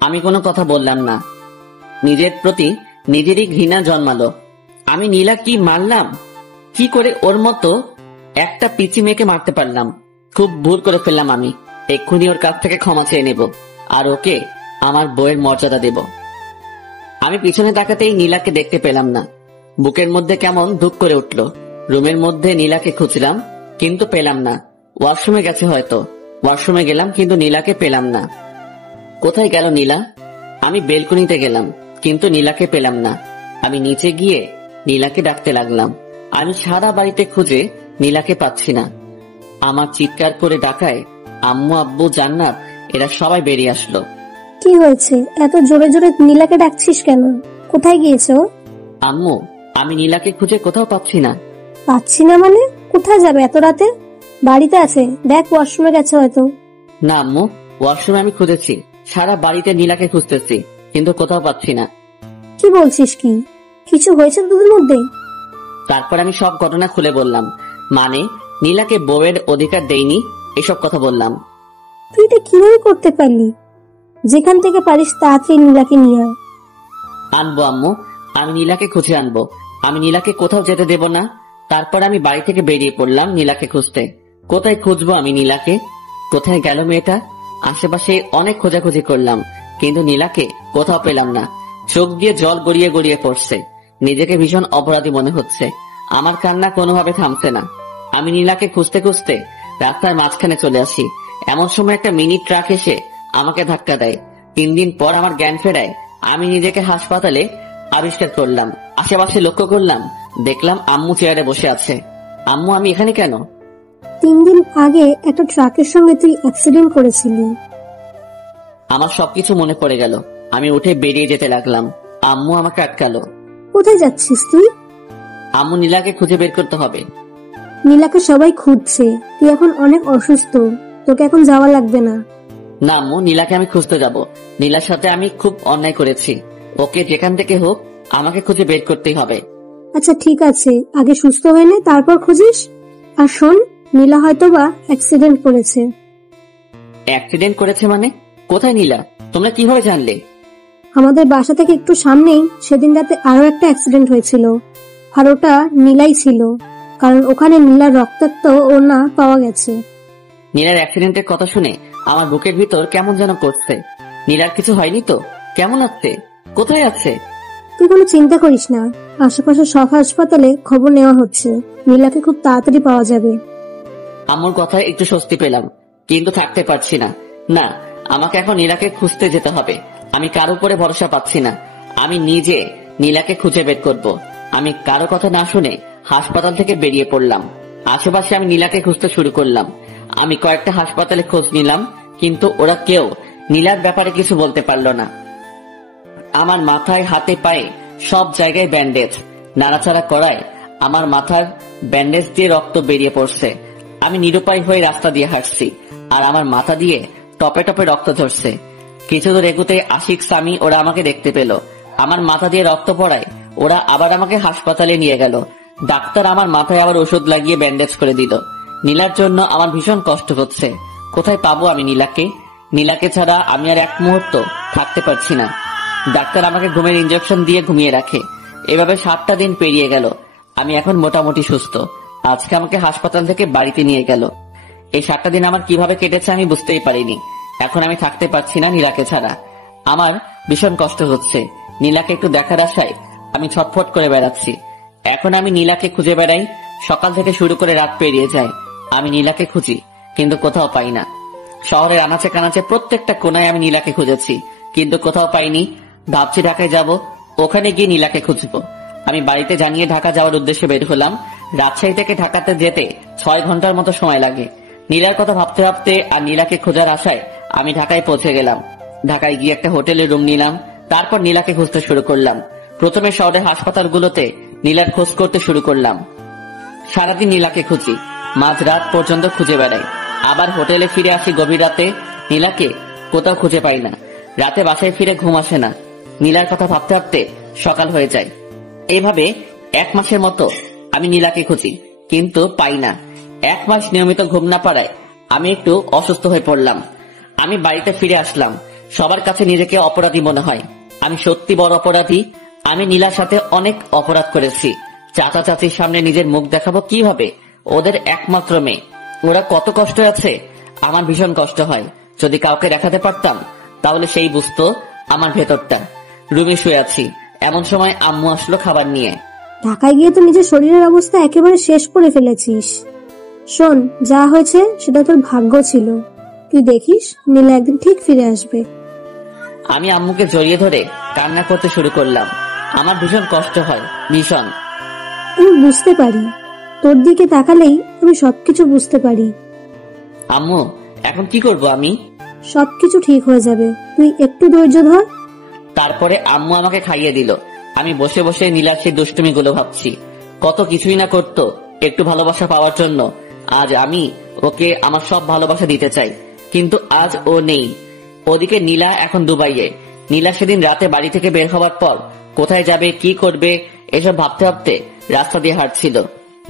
আমি কোনো কথা বললাম না। নিজের প্রতি নিজেরই ঘৃণা জন্মালো। আমি নীলা কি মারলাম? কি করে ওর মতো একটা পিচি মেয়েকে মারতে পারলাম? খুব ভুল করে ফেললাম আমি। এক্ষুনি ওর কাছ থেকে ক্ষমা চেয়ে নেব আর ওকে আমার বউয়ের মর্যাদা দেব। আমি পিছনে তাকাতেই নীলাকে দেখতে পেলাম না। বুকের মধ্যে কেমন ধুক করে উঠল। রুমের মধ্যে নীলাকে খুঁজলাম কিন্তু পেলাম না। ওয়াশরুমে গেছে হয়তো। ওয়াশরুমে গেলাম কিন্তু নীলাকে পেলাম না। কোথায় গেল নীলা? আমি বেলকনিতে গেলাম কিন্তু নীলাকে পেলাম না। আমি নিচে গিয়ে নীলাকে ডাকতে লাগলাম। আমি সারা বাড়িতে খুঁজে নীলাকে পাচ্ছি না। আমার চিৎকার করে ডাকায় আম্মু আব্বু জান্নাত এরা সবাই বেরিয়ে আসলো। কি হয়েছে? এত জোরে জোরে নীলাকে ডাকছিস কেন? কোথায় গিয়েছে ও? আম্মু, আমি নীলাকে খুঁজে কোথাও পাচ্ছি না। পাচ্ছি না মানে? কোথায় যাবে এত রাতে? বাড়িতে আছে, দেখ ওয়াশরুমে গেছে হয়তো। না আম্মু, ওয়াশরুমে আমি খুঁজেছি। সারা বাড়িতে নীলাকে খুঁজতেছি কিন্তু কোথাও পাচ্ছি না। কি বলছিস? কি কিছু হয়েছে তোদের মধ্যে? তারপর আমি সব ঘটনা খুলে বললাম। মানে নীলাকে বউয়ের অধিকার দেইনি এসব কথা বললাম। তুই এটা কিভাবে করতে পারলি? যেখান থেকে পারিস তাড়াতাড়ি নীলাকে নিয়ে আয়। আনবো আম্মু, আমি নীলাকে খুঁজে আনবো। আমি নীলাকে কোথাও যেতে দেব না। তারপর আমি বাড়ি থেকে বেরিয়ে পড়লাম নীলাকে খুঁজতে। কোথায় খুঁজবো আমি নীলাকে? কোথায় গেল মেয়েটা? আশেপাশে অনেক খোঁজাখুঁজি করলাম কিন্তু নীলাকে কোথাও পেলাম না। চোখ দিয়ে জল গড়িয়ে গড়িয়ে পড়ছে। নিজেকে ভীষণ অপরাধী মনে হচ্ছে। আমার কান্না কোনোভাবে থামছে না। আমি নীলাকে খুঁজতে খুঁজতে রাস্তার মাঝখানে চলে আসি। এমন সময় একটা মিনি ট্রাক এসে আমাকে ধাক্কা দেয়। 3 দিন পর আমার জ্ঞান ফেরায়। আমি নিজেকে হাসপাতালে আবিষ্কার করলাম। আশেপাশে লক্ষ্য করলাম, দেখলাম আম্মু চেয়ারে বসে আছে। আম্মু, আমি এখানে কেন? 3 দিন আগে একটা ট্রাকের সঙ্গে তুই অ্যাক্সিডেন্ট করেছিলি। আমার সবকিছু মনে পড়ে গেল। আমি উঠে বেরিয়ে যেতে লাগলাম। আম্মু আমাকে আটকালো। কোথায় যাচ্ছিস তুই? আম্মু, নীলাকে খুঁজে বের করতে হবে। নীলাকে সবাই খুঁজছে, তুই এখন অনেক অসুস্থ, তোকে এখন যাওয়া লাগবে না। না আম্মু, নীলাকে আমি খুঁজতে যাব। নীলার সাথে আমি খুব অন্যায় করেছি। ওকে যেখান থেকে হোক আমাকে খুঁজে বের করতেই হবে। আচ্ছা ঠিক আছে, আগে সুস্থ হয়ে নে, তারপর খুঁজিস। আর শোন, নীলা হয়তোবা অ্যাক্সিডেন্ট করেছে। অ্যাক্সিডেন্ট করেছে মানে? কোথায় নীলা? তোমরা কিভাবে জানলে? আমাদের বাসা থেকে একটু সামনেই সেদিন রাতে আরো একটা অ্যাক্সিডেন্ট হয়েছিল, আর ওটা নীলাই ছিল, কারণ ওখানে নীলার রক্তাক্ত ওড়না পাওয়া গেছে। নীলার অ্যাক্সিডেন্টের কথা শুনে আমার বুকের ভিতর কেমন যেন করছে। নীলার কিছু হয়নি তো? কেমন আছে? কোথায় আছে? তুই কোনো চিন্তা করিস না, আশেপাশে সব হাসপাতালে খবর নেওয়া হচ্ছে, নীলাকে খুব তাড়াতাড়ি পাওয়া যাবে। আম্মুর কথায় একটু স্বস্তি পেলাম কিন্তু থাকতে পারছি না। না, আমাকে এখন নীলাকে খুঁজতে যেতে হবে। আমি কারো উপরে ভরসা পাচ্ছি না। আমি নিজে নীলাকে খুঁজে বের করব। আমি কারো কথা না শুনে হাসপাতাল থেকে বেরিয়ে পড়লাম। আশেপাশে আমি নীলাকে খুঁজতে শুরু করলাম। আমি কয়েকটা হাসপাতালে খোঁজ নিলাম কিন্তু ওরা কেউ নীলার ব্যাপারে কিছু বলতে পারলো না। আমার মাথায় হাতে পায়ে সব জায়গায় ব্যান্ডেজ। নাড়াচাড়া করায় আমার মাথার ব্যান্ডেজ দিয়ে রক্ত বেরিয়ে পড়ছে। আমি নিরুপায় হয়ে রাস্তা দিয়ে হাঁটছি আর আমার মাথা দিয়ে টপে টপে রক্ত ঝরছে। কিছু দূর এগুতে আশিক স্বামী ওরা আমাকে দেখতে পেল। আমার মাথা দিয়ে রক্ত পড়ায় ওরা আবার আমাকে হাসপাতালে নিয়ে গেল। ডাক্তার আমার মাথায় আবার ওষুধ লাগিয়ে ব্যান্ডেজ করে দিল। নীলার জন্য আমার ভীষণ কষ্ট হচ্ছে। কোথায় পাবো আমি নীলাকে? নীলাকে ছাড়া আমি আর এক মুহূর্ত থাকতে পারছি না। ডাক্তার আমাকে ঘুমের ইঞ্জেকশন দিয়ে ঘুমিয়ে রাখে। এভাবে 7টা দিন পেরিয়ে গেল। আমি এখন মোটামুটি সুস্থ। আজকে আমাকে হাসপাতাল থেকে বাড়িতে নিয়ে গেল। এই 7টা দিন আমার কিভাবে কেটেছে আমি বুঝতেই পারিনি। এখন আমি থাকতে পারছি না নীলাকে ছাড়া। আমার ভীষণ কষ্ট হচ্ছে। নীলাকে একটু দেখার আশায় আমি ছটফট করে বেড়াচ্ছি। এখন আমি নীলাকে খুঁজে বেড়াই, সকাল থেকে শুরু করে রাত পেরিয়ে যায়। আমি নীলাকে খুঁজি কিন্তু কোথাও পাই না। শহরের আনাচে কানাচে প্রত্যেকটা কোনায় আমি নীলাকে খুঁজেছি কিন্তু কোথাও পাইনি। ভাবছি ঢাকায় যাব, ওখানে গিয়ে নীলাকে খুঁজবো। আমি বাড়িতে জানিয়ে ঢাকা যাওয়ার উদ্দেশ্যে বের হলাম। রাজশাহী থেকে ঢাকাতে যেতে 6 ঘন্টার মতো সময় লাগে। নীলার কথা ভাবতে ভাবতে আর নীলাকে খোঁজার আশায় আমি ঢাকায় পৌঁছে গেলাম। ঢাকায় গিয়ে একটা হোটেলে রুম নিলাম। তারপর নীলাকে খুঁজতে শুরু করলাম। প্রথমে শহরের হাসপাতালগুলোতে নীলার খোঁজ করতে শুরু করলাম। সারাদিন নীলাকে খুঁজি, মাঝরাত পর্যন্ত খুঁজে বেড়াই। আবার হোটেলে ফিরে আসি গভীর রাতে। নীলাকে কোথাও খুঁজে পাই না। রাতে বাসায় ফিরে ঘুম আসে না। নীলার কথা ভাবতে ভাবতে সকাল হয়ে যায়। এইভাবে 1 মাসের মতো আমি নীলাকে খুঁজি কিন্তু পাই না। 1 মাস নিয়মিত ঘুম না পারায় আমি একটু অসুস্থ হয়ে পড়লাম। আমি বাড়িতে ফিরে আসলাম। সবার কাছে নিজেকে অপরাধী মনে হয়। আমি সত্যি বড় অপরাধী। আমি নীলার সাথে অনেক অপরাধ করেছি। চাচা চাচির সামনে নিজের মুখ দেখাবো কিভাবে? ওদের একমাত্র মেয়ে, ওরা কত কষ্ট আছে। আমার ভীষণ কষ্ট হয়। যদি কাউকে দেখাতে পারতাম তাহলে সেই বুঝতো আমার ভেতরটা। রুমে শুয়ে আছি, এমন সময় আম্মু আসলো খাবার নিয়ে। ঢাকায় গিয়ে তো নিজের শরীরের অবস্থা একেবারে শেষ করে ফেলেছিস। শোন, যা হয়েছে সেটা তোর ভাগ্য ছিল। তুই দেখিস নীলা একদিন ঠিক ফিরে আসবে। আমি আম্মুকে জড়িয়ে ধরে কান্না করতে শুরু করলাম। আমার ভীষণ কষ্ট হয়, ভীষণ। আমি বুঝতে পারি, তোর দিকে তাকালেই আমি সবকিছু বুঝতে পারি। আম্মু, এখন কি করব আমি? সবকিছু ঠিক হয়ে যাবে, তুই একটু ধৈর্য ধর। তারপরে আম্মু আমাকে খাইয়ে দিল। আমি বসে বসে নীলার সেই দুষ্টুমি গুলো ভাবছি। কত কিছুই না করতো একটু ভালোবাসা পাওয়ার জন্য। আজ আমি ওকে আমার সব ভালোবাসা দিতে চাই, কিন্তু আজ ও নেই। ওদিকে নীলা এখন দুবাইয়ে। নীলা সেদিন রাতে বাড়ি থেকে বের হওয়ার পর কোথায় যাবে, কি করবে, এসব ভাবতে ভাবতে রাস্তা দিয়ে হাঁটছিল।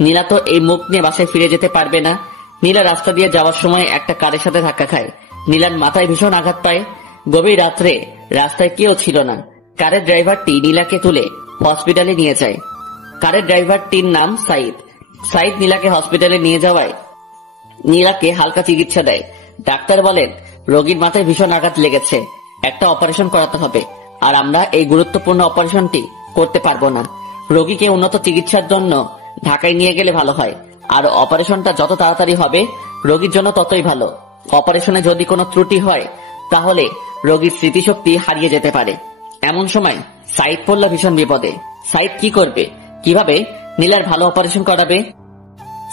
নীলা তো এই মুখ নিয়ে বাসায় ফিরে যেতে পারবে না। নীলা রাস্তা দিয়ে যাওয়ার সময় একটা কারের সাথে ধাক্কা খায়। নীলার মাথায় ভীষণ আঘাত পায়। গভীর রাত্রে রাস্তায় কেউ ছিল না। কারের ড্রাইভারটি নীলাকে তুলে হসপিটালে নিয়ে যায়। কারের ড্রাইভারটির নাম সাইদ। সাইদ নীলাকে হসপিটালে নিয়ে যাওয়ায় নীলাকে হালকা চিকিৎসা দেয়। ডাক্তার বলেন রোগীর মাথায় ভীষণ আঘাত লেগেছে, একটা অপারেশন করাতে হবে। আর আমরা এই গুরুত্বপূর্ণ অপারেশনটি করতে পারবো না। রোগীকে উন্নত চিকিৎসার জন্য ঢাকায় নিয়ে গেলে ভালো হয়। আর অপারেশনটা যত তাড়াতাড়ি হবে রোগীর জন্য ততই ভালো। অপারেশনে যদি কোনো ত্রুটি হয় তাহলে রোগীর স্মৃতিশক্তি হারিয়ে যেতে পারে। এমন সময় সাইদ পড়ল ভীষণ বিপদে। সাইদ কি করবে, কিভাবে নীলার ভালো অপারেশন করাবে?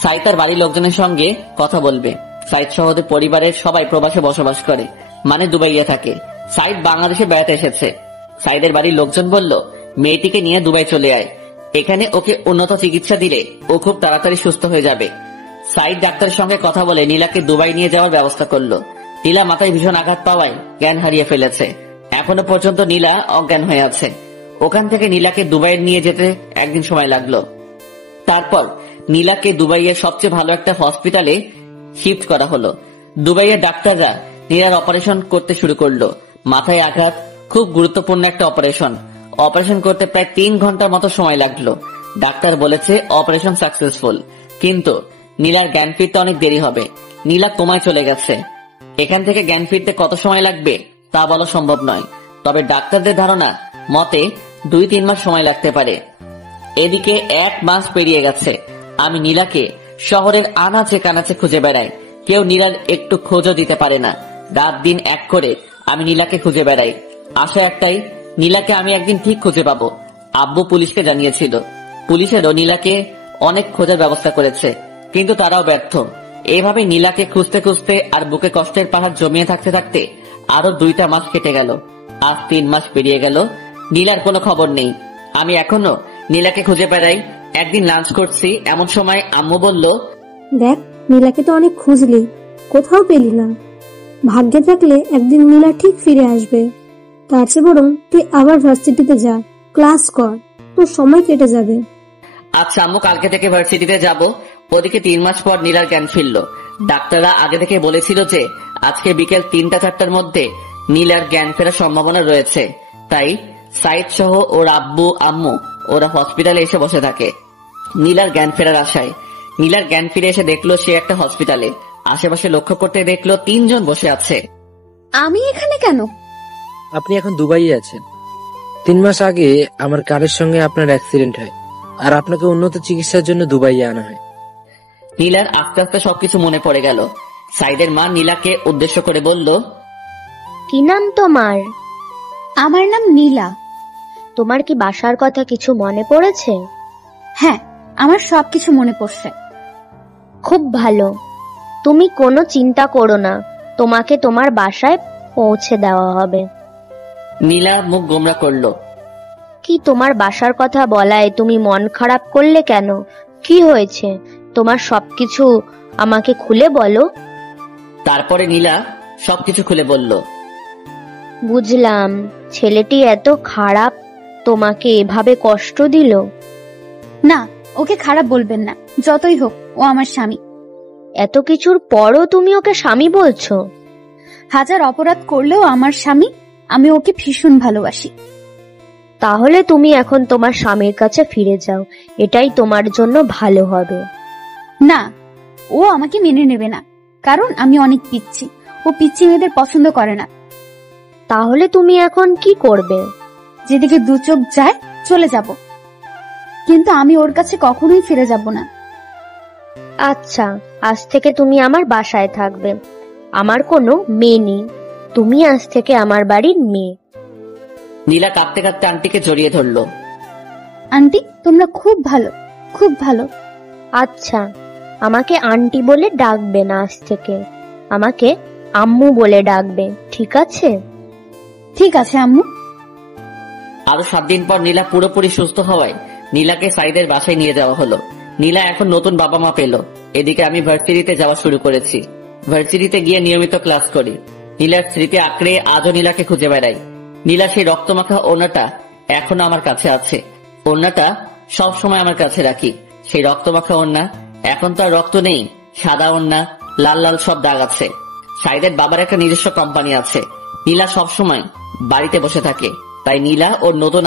সাইদ তার বাড়ির লোকজনের সঙ্গে কথা বলবে। সাইদ সহ পরিবারের সবাই প্রবাসে বসবাস করে, মানে দুবাইয়ে থাকে। সাইদ বাংলাদেশে বেড়াতে এসেছে। সাইদের বাড়ির লোকজন বলল মেয়েটিকে নিয়ে দুবাই চলে আয়, এখানে ওকে উন্নত চিকিৎসা দিলে ও খুব তাড়াতাড়ি সুস্থ হয়ে যাবে। সাইদ ডাক্তারের সঙ্গে কথা বলে নীলাকে দুবাই নিয়ে যাওয়ার ব্যবস্থা করলো। নীলা মাথায় ভীষণ আঘাত পাওয়ায় জ্ঞান হারিয়ে ফেলেছে। এখনো পর্যন্ত নীলা অজ্ঞান হয়ে আছে। ওখান থেকে নীলাকে দুবাইয়ে নিয়ে যেতে একদিন সময় লাগলো। তারপর নীলাকে দুবাইয়ের সবচেয়ে ভালো একটা হসপিটালে শিফট করা হলো। দুবাইয়ের ডাক্তাররা নীলার অপারেশন করতে শুরু করলো। মাথায় আঘাত, খুব গুরুত্বপূর্ণ একটা অপারেশন। অপারেশন করতে প্রায় 3 ঘন্টার মতো সময় লাগলো। ডাক্তার বলেছে অপারেশন সাকসেসফুল, কিন্তু নীলার জ্ঞান ফিরতে অনেক দেরি হবে। নীলা কোমায় চলে গেছে। এখান থেকে জ্ঞান ফিরতে কত সময় লাগবে তা বলা সম্ভব নয়, তবে ডাক্তারদের ধারণা মতে 2-3 মাস সময় লাগতে পারে। এদিকে 1 মাস পেরিয়ে গেছে। আমি নীলাকে শহরের আনাচে কানাচে খুঁজে বেড়াই। কেউ নীলার একটু খোঁজও দিতে পারে না। রাত দিন এক করে আমি নীলাকে খুঁজে বেড়াই। আশা একটাই, নীলাকে আমি একদিন ঠিক খুঁজে পাবো। আব্বু পুলিশকে জানিয়েছিল। পুলিশেরও নীলাকে অনেক খোঁজার ব্যবস্থা করেছে, কিন্তু তারাও ব্যর্থ। এইভাবে নীলাকে খুঁজতে খুঁজতে আর বুকে কষ্টের পাহাড় জমিয়ে থাকতে থাকতে আরো 2টা মাস কেটে গেল। আজ 3 মাস পেরিয়ে গেল, নীলার কোনো খবর নেই। আমি এখনো নীলাকে খুঁজে বেড়াই। একদিন লাঞ্চ করছি, এমন সময় আম্মু বলল, দেখ নীলাকে তো অনেক খুঁজলি, কোথাও পেলি না। ভাগ্যে থাকলে একদিন নীলা ঠিক ফিরে আসবে। তার চেয়ে বরং তুই আবার ভার্সিটিতে যা, ক্লাস কর, তোর সময় কেটে যাবে। আচ্ছা আম্মু, কালকে থেকে ভার্সিটিতে যাব। ওদিকে 3 মাস পর নীলার জ্ঞান ফিরল। ডাক্তাররা আগে থেকে বলেছিল যে আজকে বিকেল 3টা-4টার মধ্যে নীলার জ্ঞান ফেরার সম্ভাবনা রয়েছে। তাই সাইদ সহ ওর আব্বু আম্মু ওরা হসপিটালে এসে বসে থাকে নীলার জ্ঞান ফেরার আশায়। নীলার জ্ঞান ফিরে এসে দেখলো সে একটা হসপিটালে। আশেপাশে লক্ষ্য করতে দেখলো 3 জন বসে আছে। আমি এখানে কেন? আপনি এখন দুবাইয়ে আছেন। 3 মাস আগে আমার কারের সঙ্গে আপনার অ্যাক্সিডেন্ট হয়, আর আপনাকে উন্নত চিকিৎসার জন্য দুবাইয়ে আনা হয়। নীলার আস্তে আস্তে সবকিছু মনে পড়ে গেল। সাইদের মা নীলাকে উদ্দেশ্য করে বলল, কি নাম তোমার? আমার নাম নীলা। তোমার কি বাসার কথা কিছু মনে পড়েছে? হ্যাঁ, আমার সবকিছু মনে পড়ছে। খুব ভালো, তুমি কোনো চিন্তা করো না, তোমাকে তোমার বাসায় পৌঁছে দেওয়া হবে। নীলা মুখ গোমরা করলো। কি তোমার বাসার কথা বলায় তুমি মন খারাপ করলে কেন? কি হয়েছে? তোমার সবকিছু আমাকে খুলে বলো। তারপরে নীলা সবকিছু খুলে বলল। বুঝলাম, ছেলেটি এত খারাপ, তোমাকে এভাবে কষ্ট দিল। না, ওকে খারাপ বলবেন না, যতই হোক ও আমার স্বামী। এত কিছুর পরও তুমি ওকে স্বামী বলছো? হাজার অপরাধ করলেও আমার স্বামী, আমি ওকে ভীষণ ভালোবাসি। তাহলে তুমি এখন তোমার স্বামীর কাছে ফিরে যাও, এটাই তোমার জন্য ভালো হবে। না, ও আমাকে মেনে নেবে না, কারণ আমি অনেক পিচ্ছি। ও পিচ্ছি মেয়েদের পছন্দ করে না। তাহলে তুমি এখন কি করবে? যেদিকে দু চোখ যায় চলে যাব, কিন্তু আমি ওর কাছে কখনোই ফিরে যাব না। আচ্ছা, আজ থেকে তুমি আমার বাসায় থাকবে। আমার কোনো মেয়ে নেই, তুমি আজ থেকে আমার বাড়ির মেয়ে। নীলা কাঁপতে কাঁপতে আন্টিকে জড়িয়ে ধরলো। আন্টি, তোমরা খুব ভালো, খুব ভালো। আচ্ছা, আমাকে আন্টি বলে ডাকবে না, আজ থেকে আমাকে আম্মু বলে ডাকবে, ঠিক আছে? ঠিক আছে আম্মু। আরো 7 দিন পর নীলা পুরোপুরি সুস্থ হওয়ায় নীলাকে সাইদের বাসায় নিয়ে যাওয়া হলো। নীলা এখন নতুন বাবা মা পেল। এদিকে আমি ভার্সিটিতে যাওয়া শুরু করেছি। ভার্সিটিতে গিয়ে নিয়মিত ক্লাস করি। নীলার স্মৃতি আঁকড়ে আজও নীলাকে খুঁজে বেড়াই। নীলা সেই রক্তমাখা ওড়নাটা এখনো আমার কাছে আছে। ওড়নাটা সব সময় আমার কাছে রাখি। সেই রক্তমাখা ওড়না এখন তো আর রক্ত নেই, সাদা ওড়না, লাল লাল সব দাগ আছে। সাইদের বাবার একটা নিজস্ব কোম্পানি আছে। নীলা সবসময় বাড়িতে বসে থাকে, তাই নীলা ওর নতুন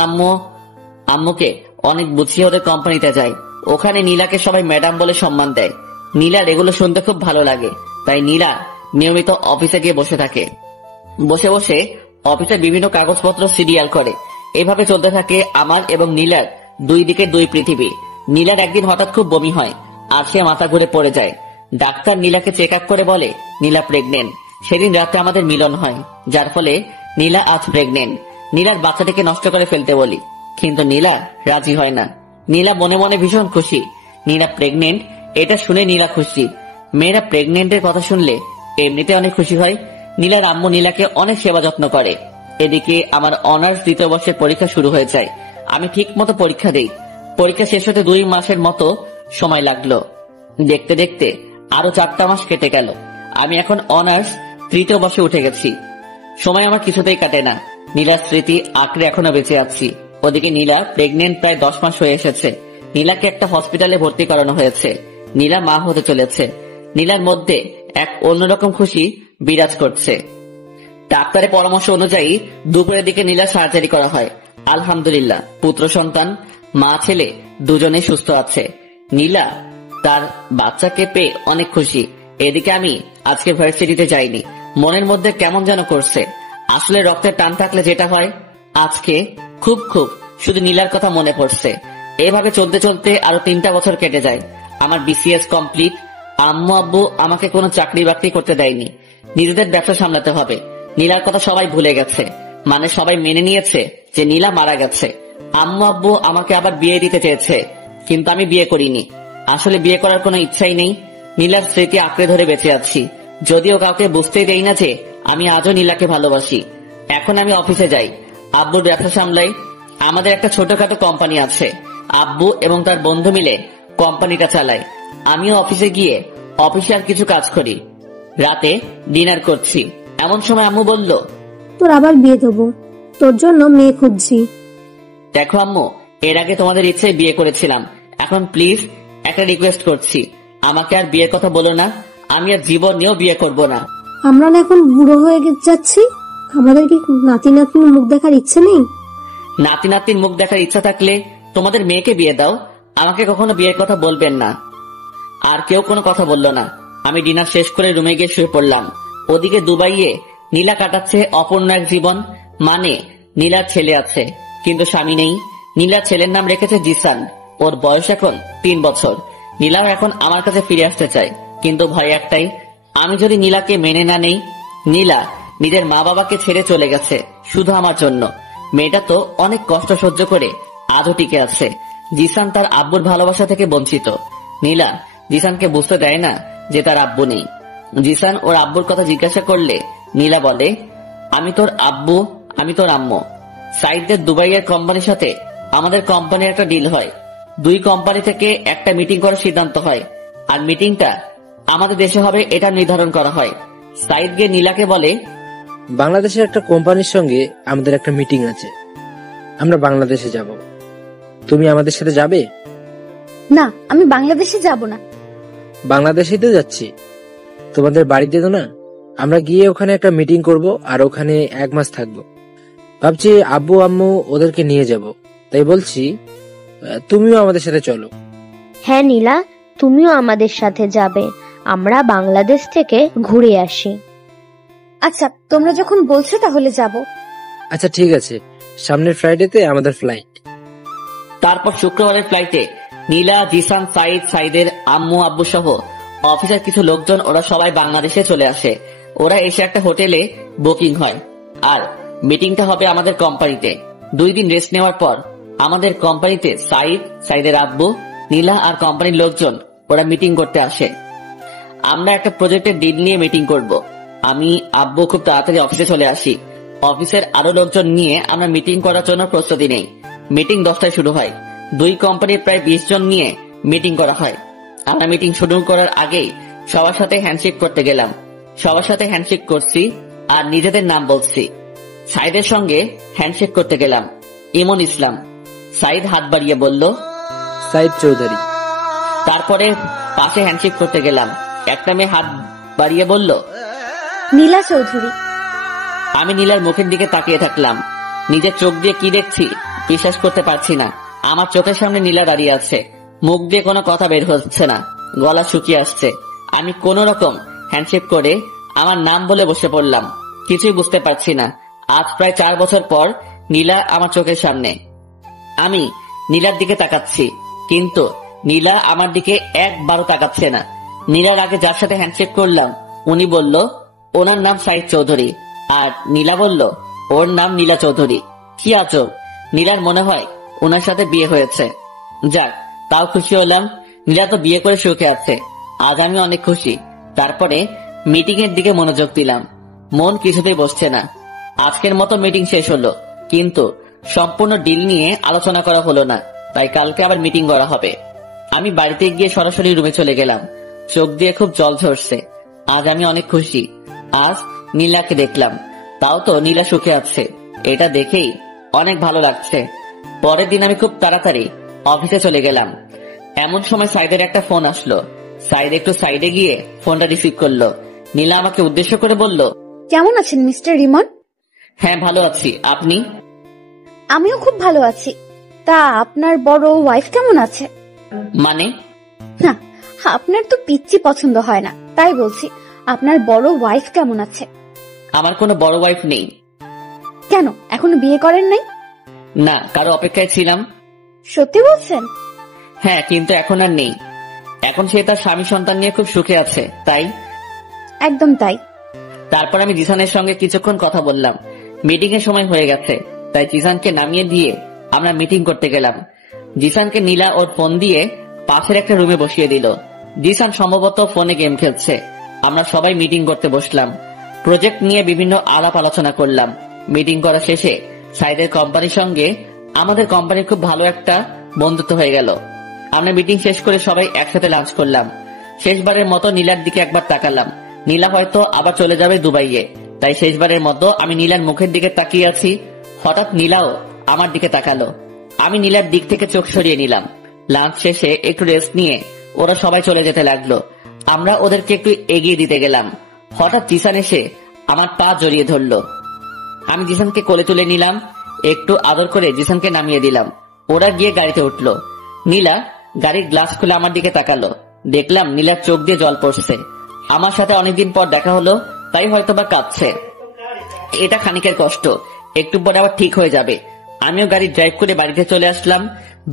আম্মুকে অনেক বুঝিয়ে ওদের কোম্পানিতে যায়। ওখানে নীলাকে সবাই ম্যাডাম বলে সম্মান দেয়। নীলার এগুলো শুনতে খুব ভালো লাগে, তাই নীলা নিয়মিত অফিসে গিয়ে বসে থাকে। বসে বসে অফিসে বিভিন্ন কাগজপত্র সিরিয়াল করে। এভাবে চলতে থাকে আমার এবং নীলার দুই দিকে দুই পৃথিবী। নীলার একদিন হঠাৎ খুব বমি হয় আর সে মাথা ঘুরে পড়ে যায়। ডাক্তার নীলাকে চেক আপ করে বলে নীলা প্রেগনেন্ট। সেদিন রাতে আমাদের মিলন হয়, যার ফলে নীলা আজ প্রেগনেন্ট। নীলার বাচ্চাটিকে নষ্ট করে ফেলতে বলি, কিন্তু নীলা রাজি হয় না। নীলা মনে মনে ভীষণ খুশি। নীলা প্রেগনেন্ট এটা শুনে নীলা খুশি। মেয়েরা প্রেগনেন্টের কথা শুনলে এমনিতে অনেক খুশি হয়। নীলার আম্মু নীলাকে অনেক সেবা যত্ন করে। এদিকে আমার অনার্স 2য় বর্ষের পরীক্ষা শুরু হয়ে যায়। আমি ঠিক মতো পরীক্ষা দেই। পরীক্ষা শেষ হতে 2 মাসের মতো সময় লাগলো। দেখতে দেখতে আরো 4টা মাস কেটে গেল। আমি এখন অনার্স 3য় বর্ষে উঠে গেছি। সময় আমার কিছুতেই কাটে না। নীলার স্মৃতি আঁকড়ে এখনো বেঁচে আছি। ওদিকে নীলা প্রেগনেন্ট প্রায় 10 মাস হয়ে এসেছে। নীলাকে একটা হসপিটালে ভর্তি করানো হয়েছে। নীলা মা হতে চলেছে। নীলার মধ্যে এক অন্যরকম খুশি বিরাজ করছে। ডাক্তারের পরামর্শ অনুযায়ী দুপুরের দিকে নীলা সার্জারি করা হয়। আলহামদুলিল্লাহ, পুত্র সন্তান, মা ছেলে দুজনেই সুস্থ আছে। নীলা তার বাচ্চাকে পেয়ে অনেক খুশি। এদিকে আমি আজকে ভার্সিটিতে যাইনি। মনের মধ্যে কেমন যেন করছে। আসলে রক্তের টান থাকলে যেটা হয়, আজকে খুব শুধু নীলার কথা মনে পড়ছে। এভাবে চলতে চলতে আরো 3টা বছর কেটে যায়। আমার বিসিএস কমপ্লিট। আম্মু আব্বু আমাকে কোনো চাকরি বাকরি করতে দেয়নি। নিজেদের ব্যবসা সামলাতে হবে। নীলার কথা সবাই ভুলে গেছে, মানে সবাই মেনে নিয়েছে যে নীলা মারা গেছে। আম্মু আব্বু আমাকে আবার বিয়ে দিতে চেয়েছে, কিন্তু আমি বিয়ে করিনি। আসলে বিয়ে করার কোনো ইচ্ছাই নেই। নীলার স্মৃতি আঁকড়ে ধরে বেঁচে আছি, যদিও কাউকে বুঝতেই দেই না যে আমি আজও নীলাকে ভালোবাসি। এখন আমি অফিসে যাই, আব্বুর ব্যবসা সামলাই। আমাদের একটা ছোটখাটো কোম্পানি আছে। আব্বু এবং তার বন্ধু মিলে কোম্পানিটা চালায়। আমিও অফিসে গিয়ে অফিসিয়াল কিছু কাজ করি। রাতে ডিনার করছি, এমন সময় আম্মু বলল, তোর আবার বিয়ে দেবো, তোর জন্য মেয়ে খুঁজছি। দেখো আম্মু, এর আগে তোমাদের ইচ্ছে বিয়ে করেছিলাম। এখন প্লিজ একটা রিকোয়েস্ট করছি, আমাকে আর বিয়ের কথা বলো না। আমি আর জীবনেও বিয়ে করব না। আমরা না এখন বুড়ো হয়ে যাচ্ছি, আমাদের কি নাতি নাতনির মুখ দেখার ইচ্ছে নেই? নাতি নাতির মুখ দেখার ইচ্ছা থাকলে তোমাদের মেয়েকে বিয়ে দাও, আমাকে কখনো বিয়ের কথা বলবেন না। আর কেউ কোনো কথা বললো না। আমি ডিনার শেষ করে রুমে গিয়ে শুয়ে পড়লাম। ওদিকে দুবাইয়ে নীলা কাটাচ্ছে অপূর্ণ এক জীবন। মানে নীলার ছেলে আছে কিন্তু স্বামী নেই। নীলার ছেলের নাম রেখেছে জিসান। ওর বয়স এখন 3 বছর। নীলা এখন আমার কাছে ফিরে আসতে চায়, কিন্তু ভয় একটাই, আমি যদি নীলাকে মেনে না নেই। নীলা নিজের মা বাবাকে ছেড়ে চলে গেছে শুধু আমার জন্য। মেয়েটা তো অনেক কষ্ট সহ্য করে আজও টিকে আছে। জিসান তার আব্বুর ভালোবাসা থেকে বঞ্চিত। নীলা জিসানকে বুঝতে দেয় না যে তার আব্বু নেই। জিসান ওর আব্বুর কথা জিজ্ঞাসা করলে নীলা বলে, আমি তোর আব্বু, আমি তোর আম্মু। সাইদদের দুবাইয়ের কোম্পানির সাথে আমাদের কোম্পানির একটা ডিল হয়। 2 কোম্পানি থেকে একটা মিটিং করার সিদ্ধান্ত হয়, আর মিটিংটা আমাদের দেশে হবে এটা নির্ধারণ করা হয়। সাইদ গিয়ে নীলাকে বলে, বাংলাদেশের একটা কোম্পানির সঙ্গে আমাদের একটা মিটিং আছে, আমরা বাংলাদেশে যাব, তুমি আমাদের সাথে যাবে? না, আমি বাংলাদেশে যাব না। বাংলাদেশেই তো যাচ্ছি, তোমাদের বাড়িতে তো না। আমরা গিয়ে ওখানে একটা মিটিং করব, আর ওখানে 1 মাস থাকবো। ভাবছি আব্বু আম্মু ওদেরকে নিয়ে যাব, তাই বলছি তুমিও আমাদের সাথে চলো। হ্যাঁ নীলা, তুমিও আমাদের সাথে যাবে, আমরা বাংলাদেশ থেকে ঘুরে আসি। আচ্ছা, তোমরা যখন বলছো তাহলে যাব। আচ্ছা ঠিক আছে, সামনের ফ্রাইডেতে আমাদের ফ্লাইট। তারপর শুক্রবারের ফ্লাইটে নীলা, জিসান, সাইদ, সাইদের আম্মু আব্বু সহ অফিসের কিছু লোকজন ওরা সবাই বাংলাদেশে চলে আসে। ওরা এসে একটা হোটেলে বুকিং হয়, আর মিটিংটা হবে আমাদের কোম্পানিতে। 2 দিন রেস্ট নেওয়ার পর আমাদের কোম্পানিতে সাইদ, সাইদের আব্বু, নীলা আর কোম্পানির লোকজন ওরা মিটিং করতে আসে। আমরা একটা প্রজেক্টের ডিল নিয়ে মিটিং করব। আমি আব্বু খুব তাড়াতাড়ি অফিসে চলে আসি। অফিসের আরো লোকজন নিয়ে আমরা মিটিং করার জন্য প্রস্তুতি নেই। মিটিং 10টায় শুরু হয়। 2 কোম্পানির প্রায় 20 জন নিয়ে মিটিং করা হয়। আমরা মিটিং শুরু করার আগেই সবার সাথে হ্যান্ডশেক করতে গেলাম। সবার সাথে হ্যান্ডশেক করছি আর নিজেদের নাম বলছি। সাইদের সঙ্গে হ্যান্ডশেক করতে গেলাম, ইমন ইসলাম। সাইদ হাত বাড়িয়ে বলল, সাইদ চৌধুরী। তারপরে পাশে হ্যান্ডশেক করতে গেলাম, একটা মেয়ে হাত বাড়িয়ে বলল, নীলা চৌধুরী। আমি নীলার মুখের দিকে তাকিয়ে থাকলাম। নিজের চোখ দিয়ে কি দেখছি বিশ্বাস করতে পারছি না। আমার চোখের সামনে নীলা দাঁড়িয়ে আছে, মুখ দিয়ে কোনো কথা বের হচ্ছে না, গলা শুকিয়ে আসছে। আমি কোন রকম হ্যান্ডশেক করে আমার নাম বলে বসে পড়লাম। কিছুই বুঝতে পারছি না। আজ প্রায় 4 বছর পর নীলা আমার চোখের সামনে। আমি নীলার দিকে তাকাচ্ছি, কিন্তু নীলা আমার দিকে একবারও তাকাচ্ছে না। নীলার আগে যার সাথে হ্যান্ডশেক করলাম উনি বলল ওনার নাম সাইদ চৌধুরী, আর নীলা বলল ওর নাম নীলা চৌধুরী। কি আজব, নীলার মনে হয় ওনার সাথে বিয়ে হয়েছে। যাক, তাও খুশি হলাম। নীলা তো বিয়ে করে সুখে আছে। আজ আমি অনেক খুশি। তারপরে মিটিং এর দিকে মনোযোগ দিলাম। মন কিছুতেই বসছে না। আজকের মতো মিটিং শেষ হলো, কিন্তু সম্পূর্ণ ডিল নিয়ে আলোচনা করা হলো না। তাই কালকে আবার মিটিং করা হবে। আমি বাড়িতে গিয়ে সরাসরি রুমে চলে গেলাম। চোখ দিয়ে খুব জল ঝরছে। আজ আমি অনেক খুশি। আজ নীলাকে দেখলাম, তাও তো নীলা সুখে আছে। এটা দেখেই অনেক ভালো লাগছে। পরের দিন আমি খুব তাড়াতাড়ি অফিসে চলে গেলাম। এমন সময় সাইদের একটা ফোন আসলো। সাইদ একটু সাইডে গিয়ে ফোনটা রিসিভ করলো। নীলা আমাকে উদ্দেশ্য করে বলল, কেমন আছেন মিস্টার রিমন? হ্যাঁ ভালো আছি, আপনি? আমিও খুব ভালো আছি। তা আপনার বড় ওয়াইফ কেমন আছে? মানে? না, আপনার তো পিচ্চি পছন্দ হয় না, তাই বলছি আপনার বড় ওয়াইফ কেমন আছে? আমার কোনো বড় ওয়াইফ নেই। কেন, এখনো বিয়ে করেন নাই? না, কারো অপেক্ষায় ছিলাম। সত্যি বলছেন? হ্যাঁ, কিন্তু এখন আর নেই। এখন সে তার স্বামী সন্তান নিয়ে খুব সুখে আছে, তাই। একদম তাই। তারপর আমি জিসানের সঙ্গে কিছুক্ষণ কথা বললাম। মিটিং এর সময় হয়ে গেছে, তাই জিসানকে নামিয়ে দিয়ে আমরা মিটিং করতে গেলাম। জিসানকে নীলা ওর ফোন দিয়ে পাশের একটা রুমে বসিয়ে দিল। জিসান সম্ভবত ফোনে গেম খেলছে। আমরা সবাই মিটিং করতে বসলাম। প্রজেক্ট নিয়ে বিভিন্ন আলাপ আলোচনা করলাম। মিটিং করা শেষে সাইদের কোম্পানির সঙ্গে আমাদের কোম্পানির খুব ভালো একটা বন্ধুত্ব হয়ে গেল। আমরা মিটিং শেষ করে সবাই একসাথে লাঞ্চ করলাম। শেষবারের মতো নীলার দিকে একবার তাকালাম। নীলা হয়তো আবার চলে যাবে দুবাইয়ে, তাই শেষবারের মতো আমি নীলার মুখের দিকে তাকিয়ে আছি। হঠাৎ নীলাও আমার দিকে তাকালো। আমি নীলার দিক থেকে চোখ সরিয়ে নিলাম। লাঞ্চ শেষে একটু রেস্ট নিয়ে ওরা সবাই চলে যেতে লাগলো। আমরা ওদেরকে একটু এগিয়ে দিতে গেলাম। হঠাৎ জিসান এসে আমার পা জড়িয়ে ধরলো। আমি জিসানকে কোলে তুলে নিলাম। একটু আদর করে জিসানকে নামিয়ে দিলাম। ওরা গিয়ে গাড়িতে উঠলো। নীলা গাড়ির গ্লাস খুলে আমার দিকে তাকালো। দেখলাম নীলার চোখ দিয়ে জল পড়ছে। আমার সাথে অনেকদিন পর দেখা হলো, তাই হয়তোবা কাঁদছে। এটা খানিকের কষ্ট। একটু পরে আবার ঠিক হয়ে যাবে। আমিও গাড়ি ড্রাইভ করে বাড়িতে চলে আসলাম।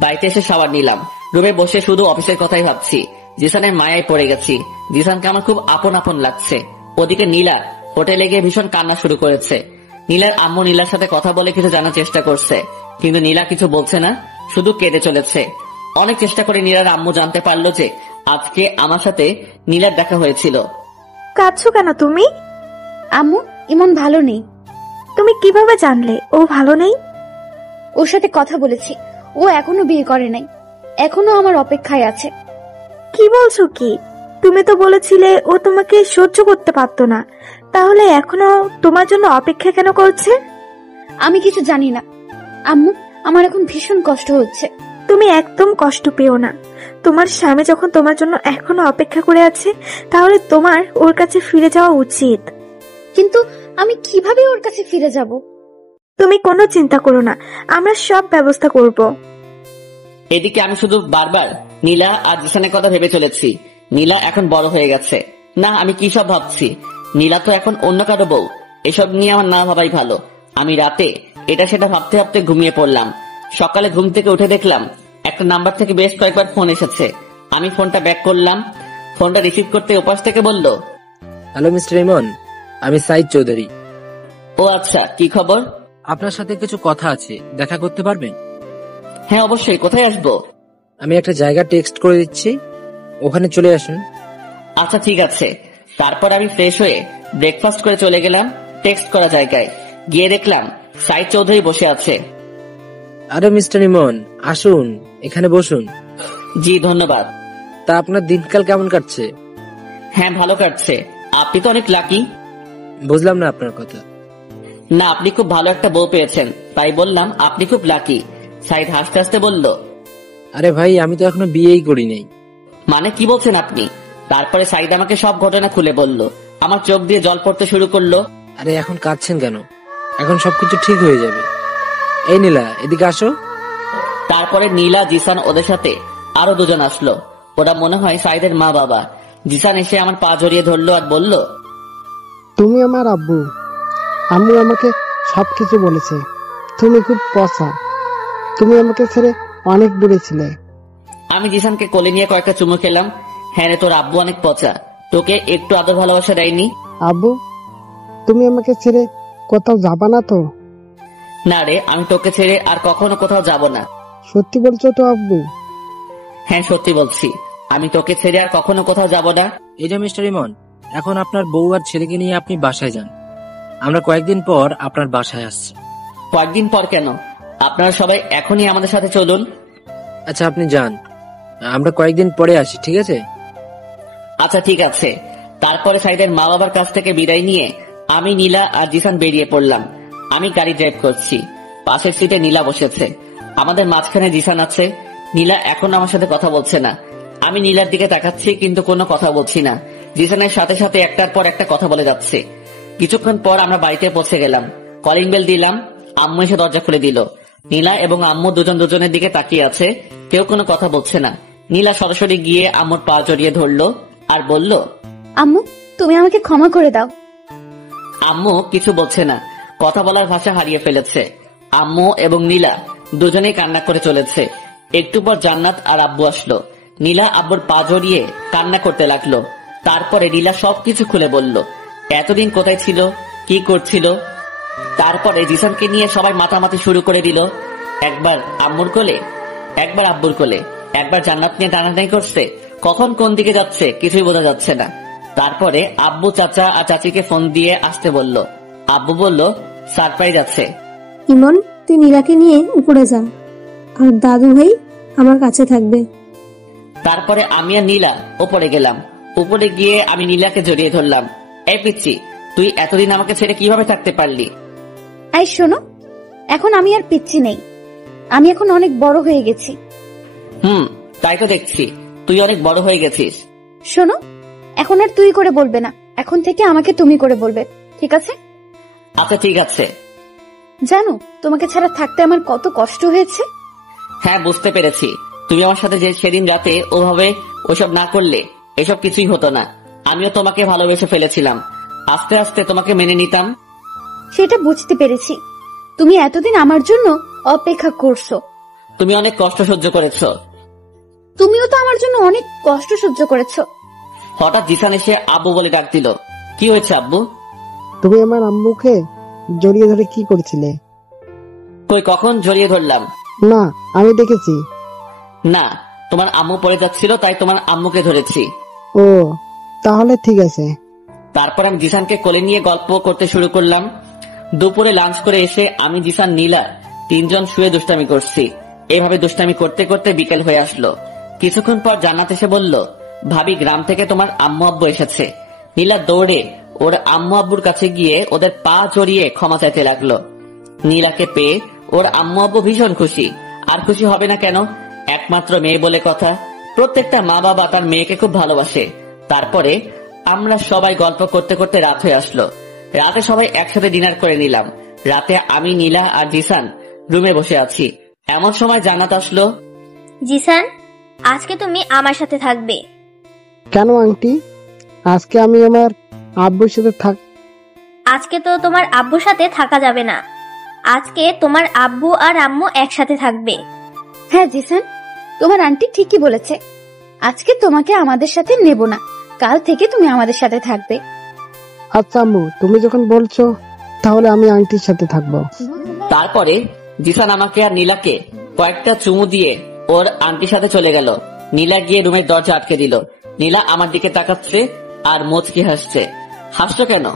বাড়িতে এসে শাওয়ার নিলাম। রুমে বসে শুধু অফিসের কথাই ভাবছি। জিসানের মায়ায় পড়ে গেছি। জিসানকে আমার খুব আপন আপন লাগছে। ওদিকে নীলা হোটেলে গিয়ে ভীষণ কান্না শুরু করেছে। নীলার আম্মু নীলার সাথে কথা বলে কিছু জানার চেষ্টা করছে, কিন্তু নীলা কিছু বলছে না, শুধু কেঁদে চলেছে। অনেক চেষ্টা করে নীলার আম্মু জানতে পারলো যে আজকে আমার সাথে নীলার দেখা হয়েছিল। কাঁদছো কেন তুমি? আম্মু, ইমন ভালো নেই। তুমি কিভাবে জানলে ও ভালো নেই? ওর সাথে কথা বলেছি, ও এখনো বিয়ে করে নাই, এখনো আমার অপেক্ষায় আছে। কি বলছো কি? তুমি তো বলেছিলে ও তোমাকে সহ্য করতে পারতো না, তাহলে এখনো তোমার জন্য অপেক্ষা কেন করছে? আমি কিছু জানি না আম্মু, আমার এখন ভীষণ কষ্ট হচ্ছে। তুমি একদম কষ্ট পেও না। তোমার স্বামী যখন তোমার জন্য এখনো অপেক্ষা করে আছে, তাহলে তোমার ওর কাছে ফিরে যাওয়া উচিত। কিন্তু আমি কিভাবে ওর কাছে ফিরে যাব? তুমি কোনো চিন্তা করো না, আমরা সব ব্যবস্থা করব। এদিকে আমি শুধু বারবার নীলা আর জিসানের কথা ভেবে চলেছি। নীলা এখন বড় হয়ে গেছে। না, আমি কি সব ভাবছি? নীলা তো এখন অন্য কারো বউ। এসব নিয়ে আমার না ভাবাই ভালো। আমি রাতে এটা সেটা ভাবতে ভাবতে ঘুমিয়ে পড়লাম। সকালে ঘুম থেকে উঠে দেখলাম একটা নাম্বার থেকে বেশ কয়েকবার ফোন এসেছে। আমি ফোনটা ব্যাক করলাম। ফোনটা রিসিভ করতে ওপাশ থেকে বলল, হ্যালো মিস্টার ইমন, আমি সাইদ চৌধুরী। ও আচ্ছা, কি খবর? আপনার সাথে কিছু কথা আছে, দেখা করতে পারবেন? হ্যাঁ অবশ্যই, কোথায় আসবো? আমি একটা জায়গা টেক্সট করে দিচ্ছি, ওখানে চলে আসুন। আচ্ছা ঠিক আছে। তারপর আমি ফ্রেশ হয়ে ব্রেকফাস্ট করে চলে গেলাম টেক্সট করা জায়গায়। গিয়ে দেখলাম সাইদ চৌধুরী বসে আছে। আরে মিস্টার ইমন, আসুন, এখানে বসুন। জি ধন্যবাদ। তা আপনার দিনকাল কেমন কাটছে? হ্যাঁ ভালো কাটছে। আপনি তো অনেক লাকি। বুঝলাম না আপনার কথা। না, আপনি খুব ভালো একটা বউ পেয়েছেন, তাই বললাম আপনি খুব লাকি। সাইদ হাসতে হাসতে বলল, আরে ভাই, আমি তো এখনো বিয়েই করি নাই। মানে কি বলছেন আপনি? তারপরে সাইদ আমাকে সব ঘটনা খুলে বলল। আমার চোখ দিয়ে জল পড়তে শুরু করলো। আরে এখন কাঁদছেন কেন? এখন সবকিছু ঠিক হয়ে যাবে। এই নীলা, এদিকে আসো। তারপরে নীলা, জিসান, ওদের সাথে আরো দুজন আসলো। ওরা মনে হয় সাইদের মা বাবা। জিসান এসে আমার পা জড়িয়ে ধরলো আর বলল, তুমি আমার আব্বু। আম্মু আমাকে সবকিছু বলেছে। তুমি খুব পচা, তুমি আমাকে ছেড়ে অনেক দূরে ছিলে। আমি জিসানকে কোলে নিয়ে কয়েকটা চুমু খেলাম। হ্যাঁ রে, তোর আব্বু অনেক পচা, তোকে একটু আদর ভালোবাসা দেয়নি? আব্বু, তুমি আমাকে ছেড়ে কোথাও যাবা না তো? না রে, আমি তোকে ছেড়ে আর কখনো কোথাও যাব না। সত্যি বলছো তো আব্বু? হ্যাঁ সত্যি বলছি, আমি তোকে ছেড়ে আর কখনো কোথাও যাব না। এই যে মিস্টার ইমন, এখন আপনার বউ আর ছেলেকে নিয়ে আপনি বাসায় যান। আমরা কয়েকদিন পর আপনার বাসায় আসছি। কয়েকদিন পর কেন? আপনারা সবাই এখনই আমাদের সাথে চলুন। আচ্ছা আপনি যান, আমরা কয়েকদিন পরে আসি, ঠিক আছে? আচ্ছা ঠিক আছে। তারপরে সাইদের মা বাবার কাছ থেকে বিদায় নিয়ে আমি, নীলা আর জিসান বেরিয়ে পড়লাম। আমি গাড়ি ড্রাইভ করছি, পাশের সিটে নীলা বসেছে, আমাদের মাঝখানে জিসান আছে। নীলা এখন আমার সাথে কথা বলছে না। আমি নীলার দিকে তাকাচ্ছি, কিন্তু কোনো কথা বলছি না। জিসানের সাথে সাথে একটার পর একটা কথা বলে যাচ্ছে। কিছুক্ষণ পর আমরা বাড়িতে পৌঁছে গেলাম। কলিং বেল দিলাম, আম্মু এসে দরজা খুলে দিল। নীলা এবং আম্মু দুজন দুজনের দিকে তাকিয়ে আছে, কেউ কোনো কথা বলছে না। নীলা সরাসরি গিয়ে আম্মুর পা জড়িয়ে ধরলো আর বলল, আম্মু, তুমি আমাকে ক্ষমা করে দাও। আম্মু কিছু বলছে না, কথা বলার ভাষা হারিয়ে ফেলেছে। আম্মু এবং নীলা দুজনেই কান্না করে চলেছে। একটু পর জান্নাত আর আব্বু আসলো। নীলা আব্বুর পা জড়িয়ে কান্না করতে লাগলো। তারপরে নীলা সবকিছু খুলে বলল, এতদিন কোথায় ছিল, কি করছিল। তারপরে জিসানকে নিয়ে সবাই মাতামাতি শুরু করে দিল। একবার আম্মুর কোলে, একবার আব্বুর কোলে, একবার জান্নাত নিয়ে টানাটানি করছে। কখন কোন দিকে যাচ্ছে কিছুই বোঝা যাচ্ছে না। তারপরে আব্বু চাচা আর চাচিকে ফোন দিয়ে আসতে বলল। আব্বু বলল সারপ্রাইজ আছে। ইমন, তুই নীলাকে নিয়ে উপরে যা, আর দাদু ভাই আমার কাছে থাকবে। তারপরে আমি আর নীলা উপরে গেলাম। উপরে গিয়ে আমি নীলাকে জড়িয়ে ধরলাম। এই পিচ্ছি, তুই এতদিন আমাকে ছেড়ে কিভাবে থাকতে পারলি? এই শোনো, এখন আমি আর পিচ্ছি নেই, আমি এখন অনেক বড় হয়ে গেছি। তাই তো দেখছি, তুই অনেক বড় হয়ে গেছিস। শোনো, এখন আর তুই করে বলবে না, এখন থেকে আমাকে তুমি করে বলবে, ঠিক আছে? আচ্ছা ঠিক আছে। জানো তোমাকে ছাড়া থাকতে আমার কত কষ্ট হয়েছে? হ্যাঁ বুঝতে পেরেছি। তুমি আমার সাথে যে সেদিন রাতে ওভাবে ওসব না করলে এসব কিছুই হতো না। আমিও তোমাকে ভালোবেসে ফেলেছিলাম, আস্তে আস্তে তোমাকে মেনে নিতাম। সেটা বুঝতে পেরেছি, তুমি এতদিন আমার জন্য অপেক্ষা করছো। তুমি অনেক কষ্ট সহ্য করেছো। তুমিও তো আমার জন্য অনেক কষ্ট সহ্য করেছো। হঠাৎ জিসান এসে আব্বু বলে ডাক দিল। কি হয়েছে আব্বু? তুমি আমার আম্মুকে জড়িয়ে ধরে কি করছিলে? কই, কখন জড়িয়ে ধরলাম? না, আমি দেখেছি। না, তোমার আম্মু পড়ে যাচ্ছিল তাই তোমার আম্মুকে ধরেছি। ও, তাহলে ঠিক আছে। তারপর আমি জিসানকে কোলে নিয়ে গল্প করতে শুরু করলাম। দুপুরে লাঞ্চ করে এসে আমি, জিসান, নীলা তিনজন শুয়ে দুষ্টামি করছি। এভাবে দুষ্টামি করতে করতে বিকেল হয়ে আসলো। কিছুক্ষণ পর জান্নাত এসে বলল, ভাবি গ্রাম থেকে তোমার আম্মু আব্বু এসেছে। নীলা দৌড়ে ওর আম্মু আব্বুর কাছে গিয়ে ওদের পা জড়িয়ে ক্ষমা চাইতে লাগলো। নীলাকে পেয়ে ওর আম্মু আব্বু ভীষণ খুশি। আর খুশি হবে না কেন, একমাত্র মেয়ে বলে কথা। প্রত্যেকটা মা বাবা তার মেয়েকে খুব ভালোবাসে। তারপরে আমরা সবাই গল্প করতে করতে রাত হয়ে আসলো। রাতে সবাই একসাথে ডিনার করে নিলাম। রাতে আমি, নীলা আর জিসান রুমে বসে আছি। এমন সময় জান্নাত আসলো। জিসান, আজকে তুমি আমার সাথে থাকবে। কেন আন্টি? আজকে আমি আমার আব্বুর সাথে আজকে তো তোমার আব্বুর সাথে থাকা যাবে না। আজকে তোমার আব্বু আর আম্মু একসাথে থাকবে। হ্যাঁ জিসান, তোমার আন্টি ঠিকই বলেছে। আজকে তোমাকে আমাদের সাথে নেব না, কাল থেকে তুমি আমাদের সাথে থাকবে। আচ্ছা আম্মু, তুমি যখন বলছো তাহলে আমি আন্টির সাথে থাকবো। তারপরে জিসান আমাকে আর নীলাকে কয়েকটা চুমু দিয়ে ওর আন্টির সাথে চলে গেল। নীলা গিয়ে রুমের দরজা আটকে দিল। নীলা আমার দিকে তাকাচ্ছে আর মুচকি হাসছে। হাসছো কেন?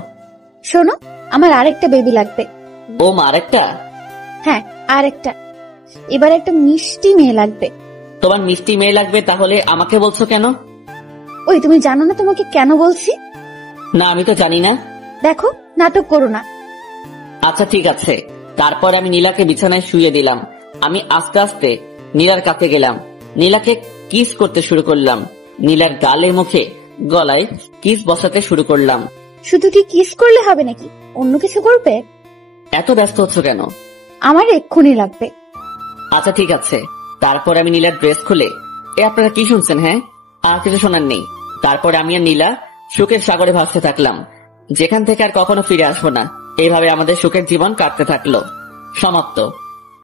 শোনো, আমার আরেকটা বেবি লাগবে। ও মা, আরেকটা? হ্যাঁ, আরেকটা। এবার একটা মিষ্টি মেয়ে লাগবে। তোমার মিষ্টি মেয়ে লাগবে? তাহলে আমাকে বলছো কেন? ওই, তুমি জানো না তোমাকে কেন বলছি? না, আমি তো জানি না। দেখো, নাটক করো না। আচ্ছা ঠিক আছে। তারপর আমি নীলাকে বিছানায় শুয়ে দিলাম। আমি আস্তে আস্তে নীলার কাছে গেলাম। নীলাকে কিস করতে শুরু করলাম। নীলার গালে, মুখে, গলায় কিস বসাতে শুরু করলাম। শুধু কি কিস করলে হবে নাকি, অন্য কিছু করবে? এত ব্যস্ত হচ্ছ কেন? আমার এক্ষুনি লাগবে। আচ্ছা ঠিক আছে। তারপর আমি নীলার ড্রেস খুলে, আপনারা কি শুনছেন? হ্যাঁ, আর কিছু শোনার নেই। তারপর আমি আর নীলা সুখের সাগরে ভাসতে থাকলাম, যেখান থেকে আর কখনো ফিরে আসবো না। এইভাবে আমাদের সুখের জীবন কাটতে থাকলো। সমাপ্ত।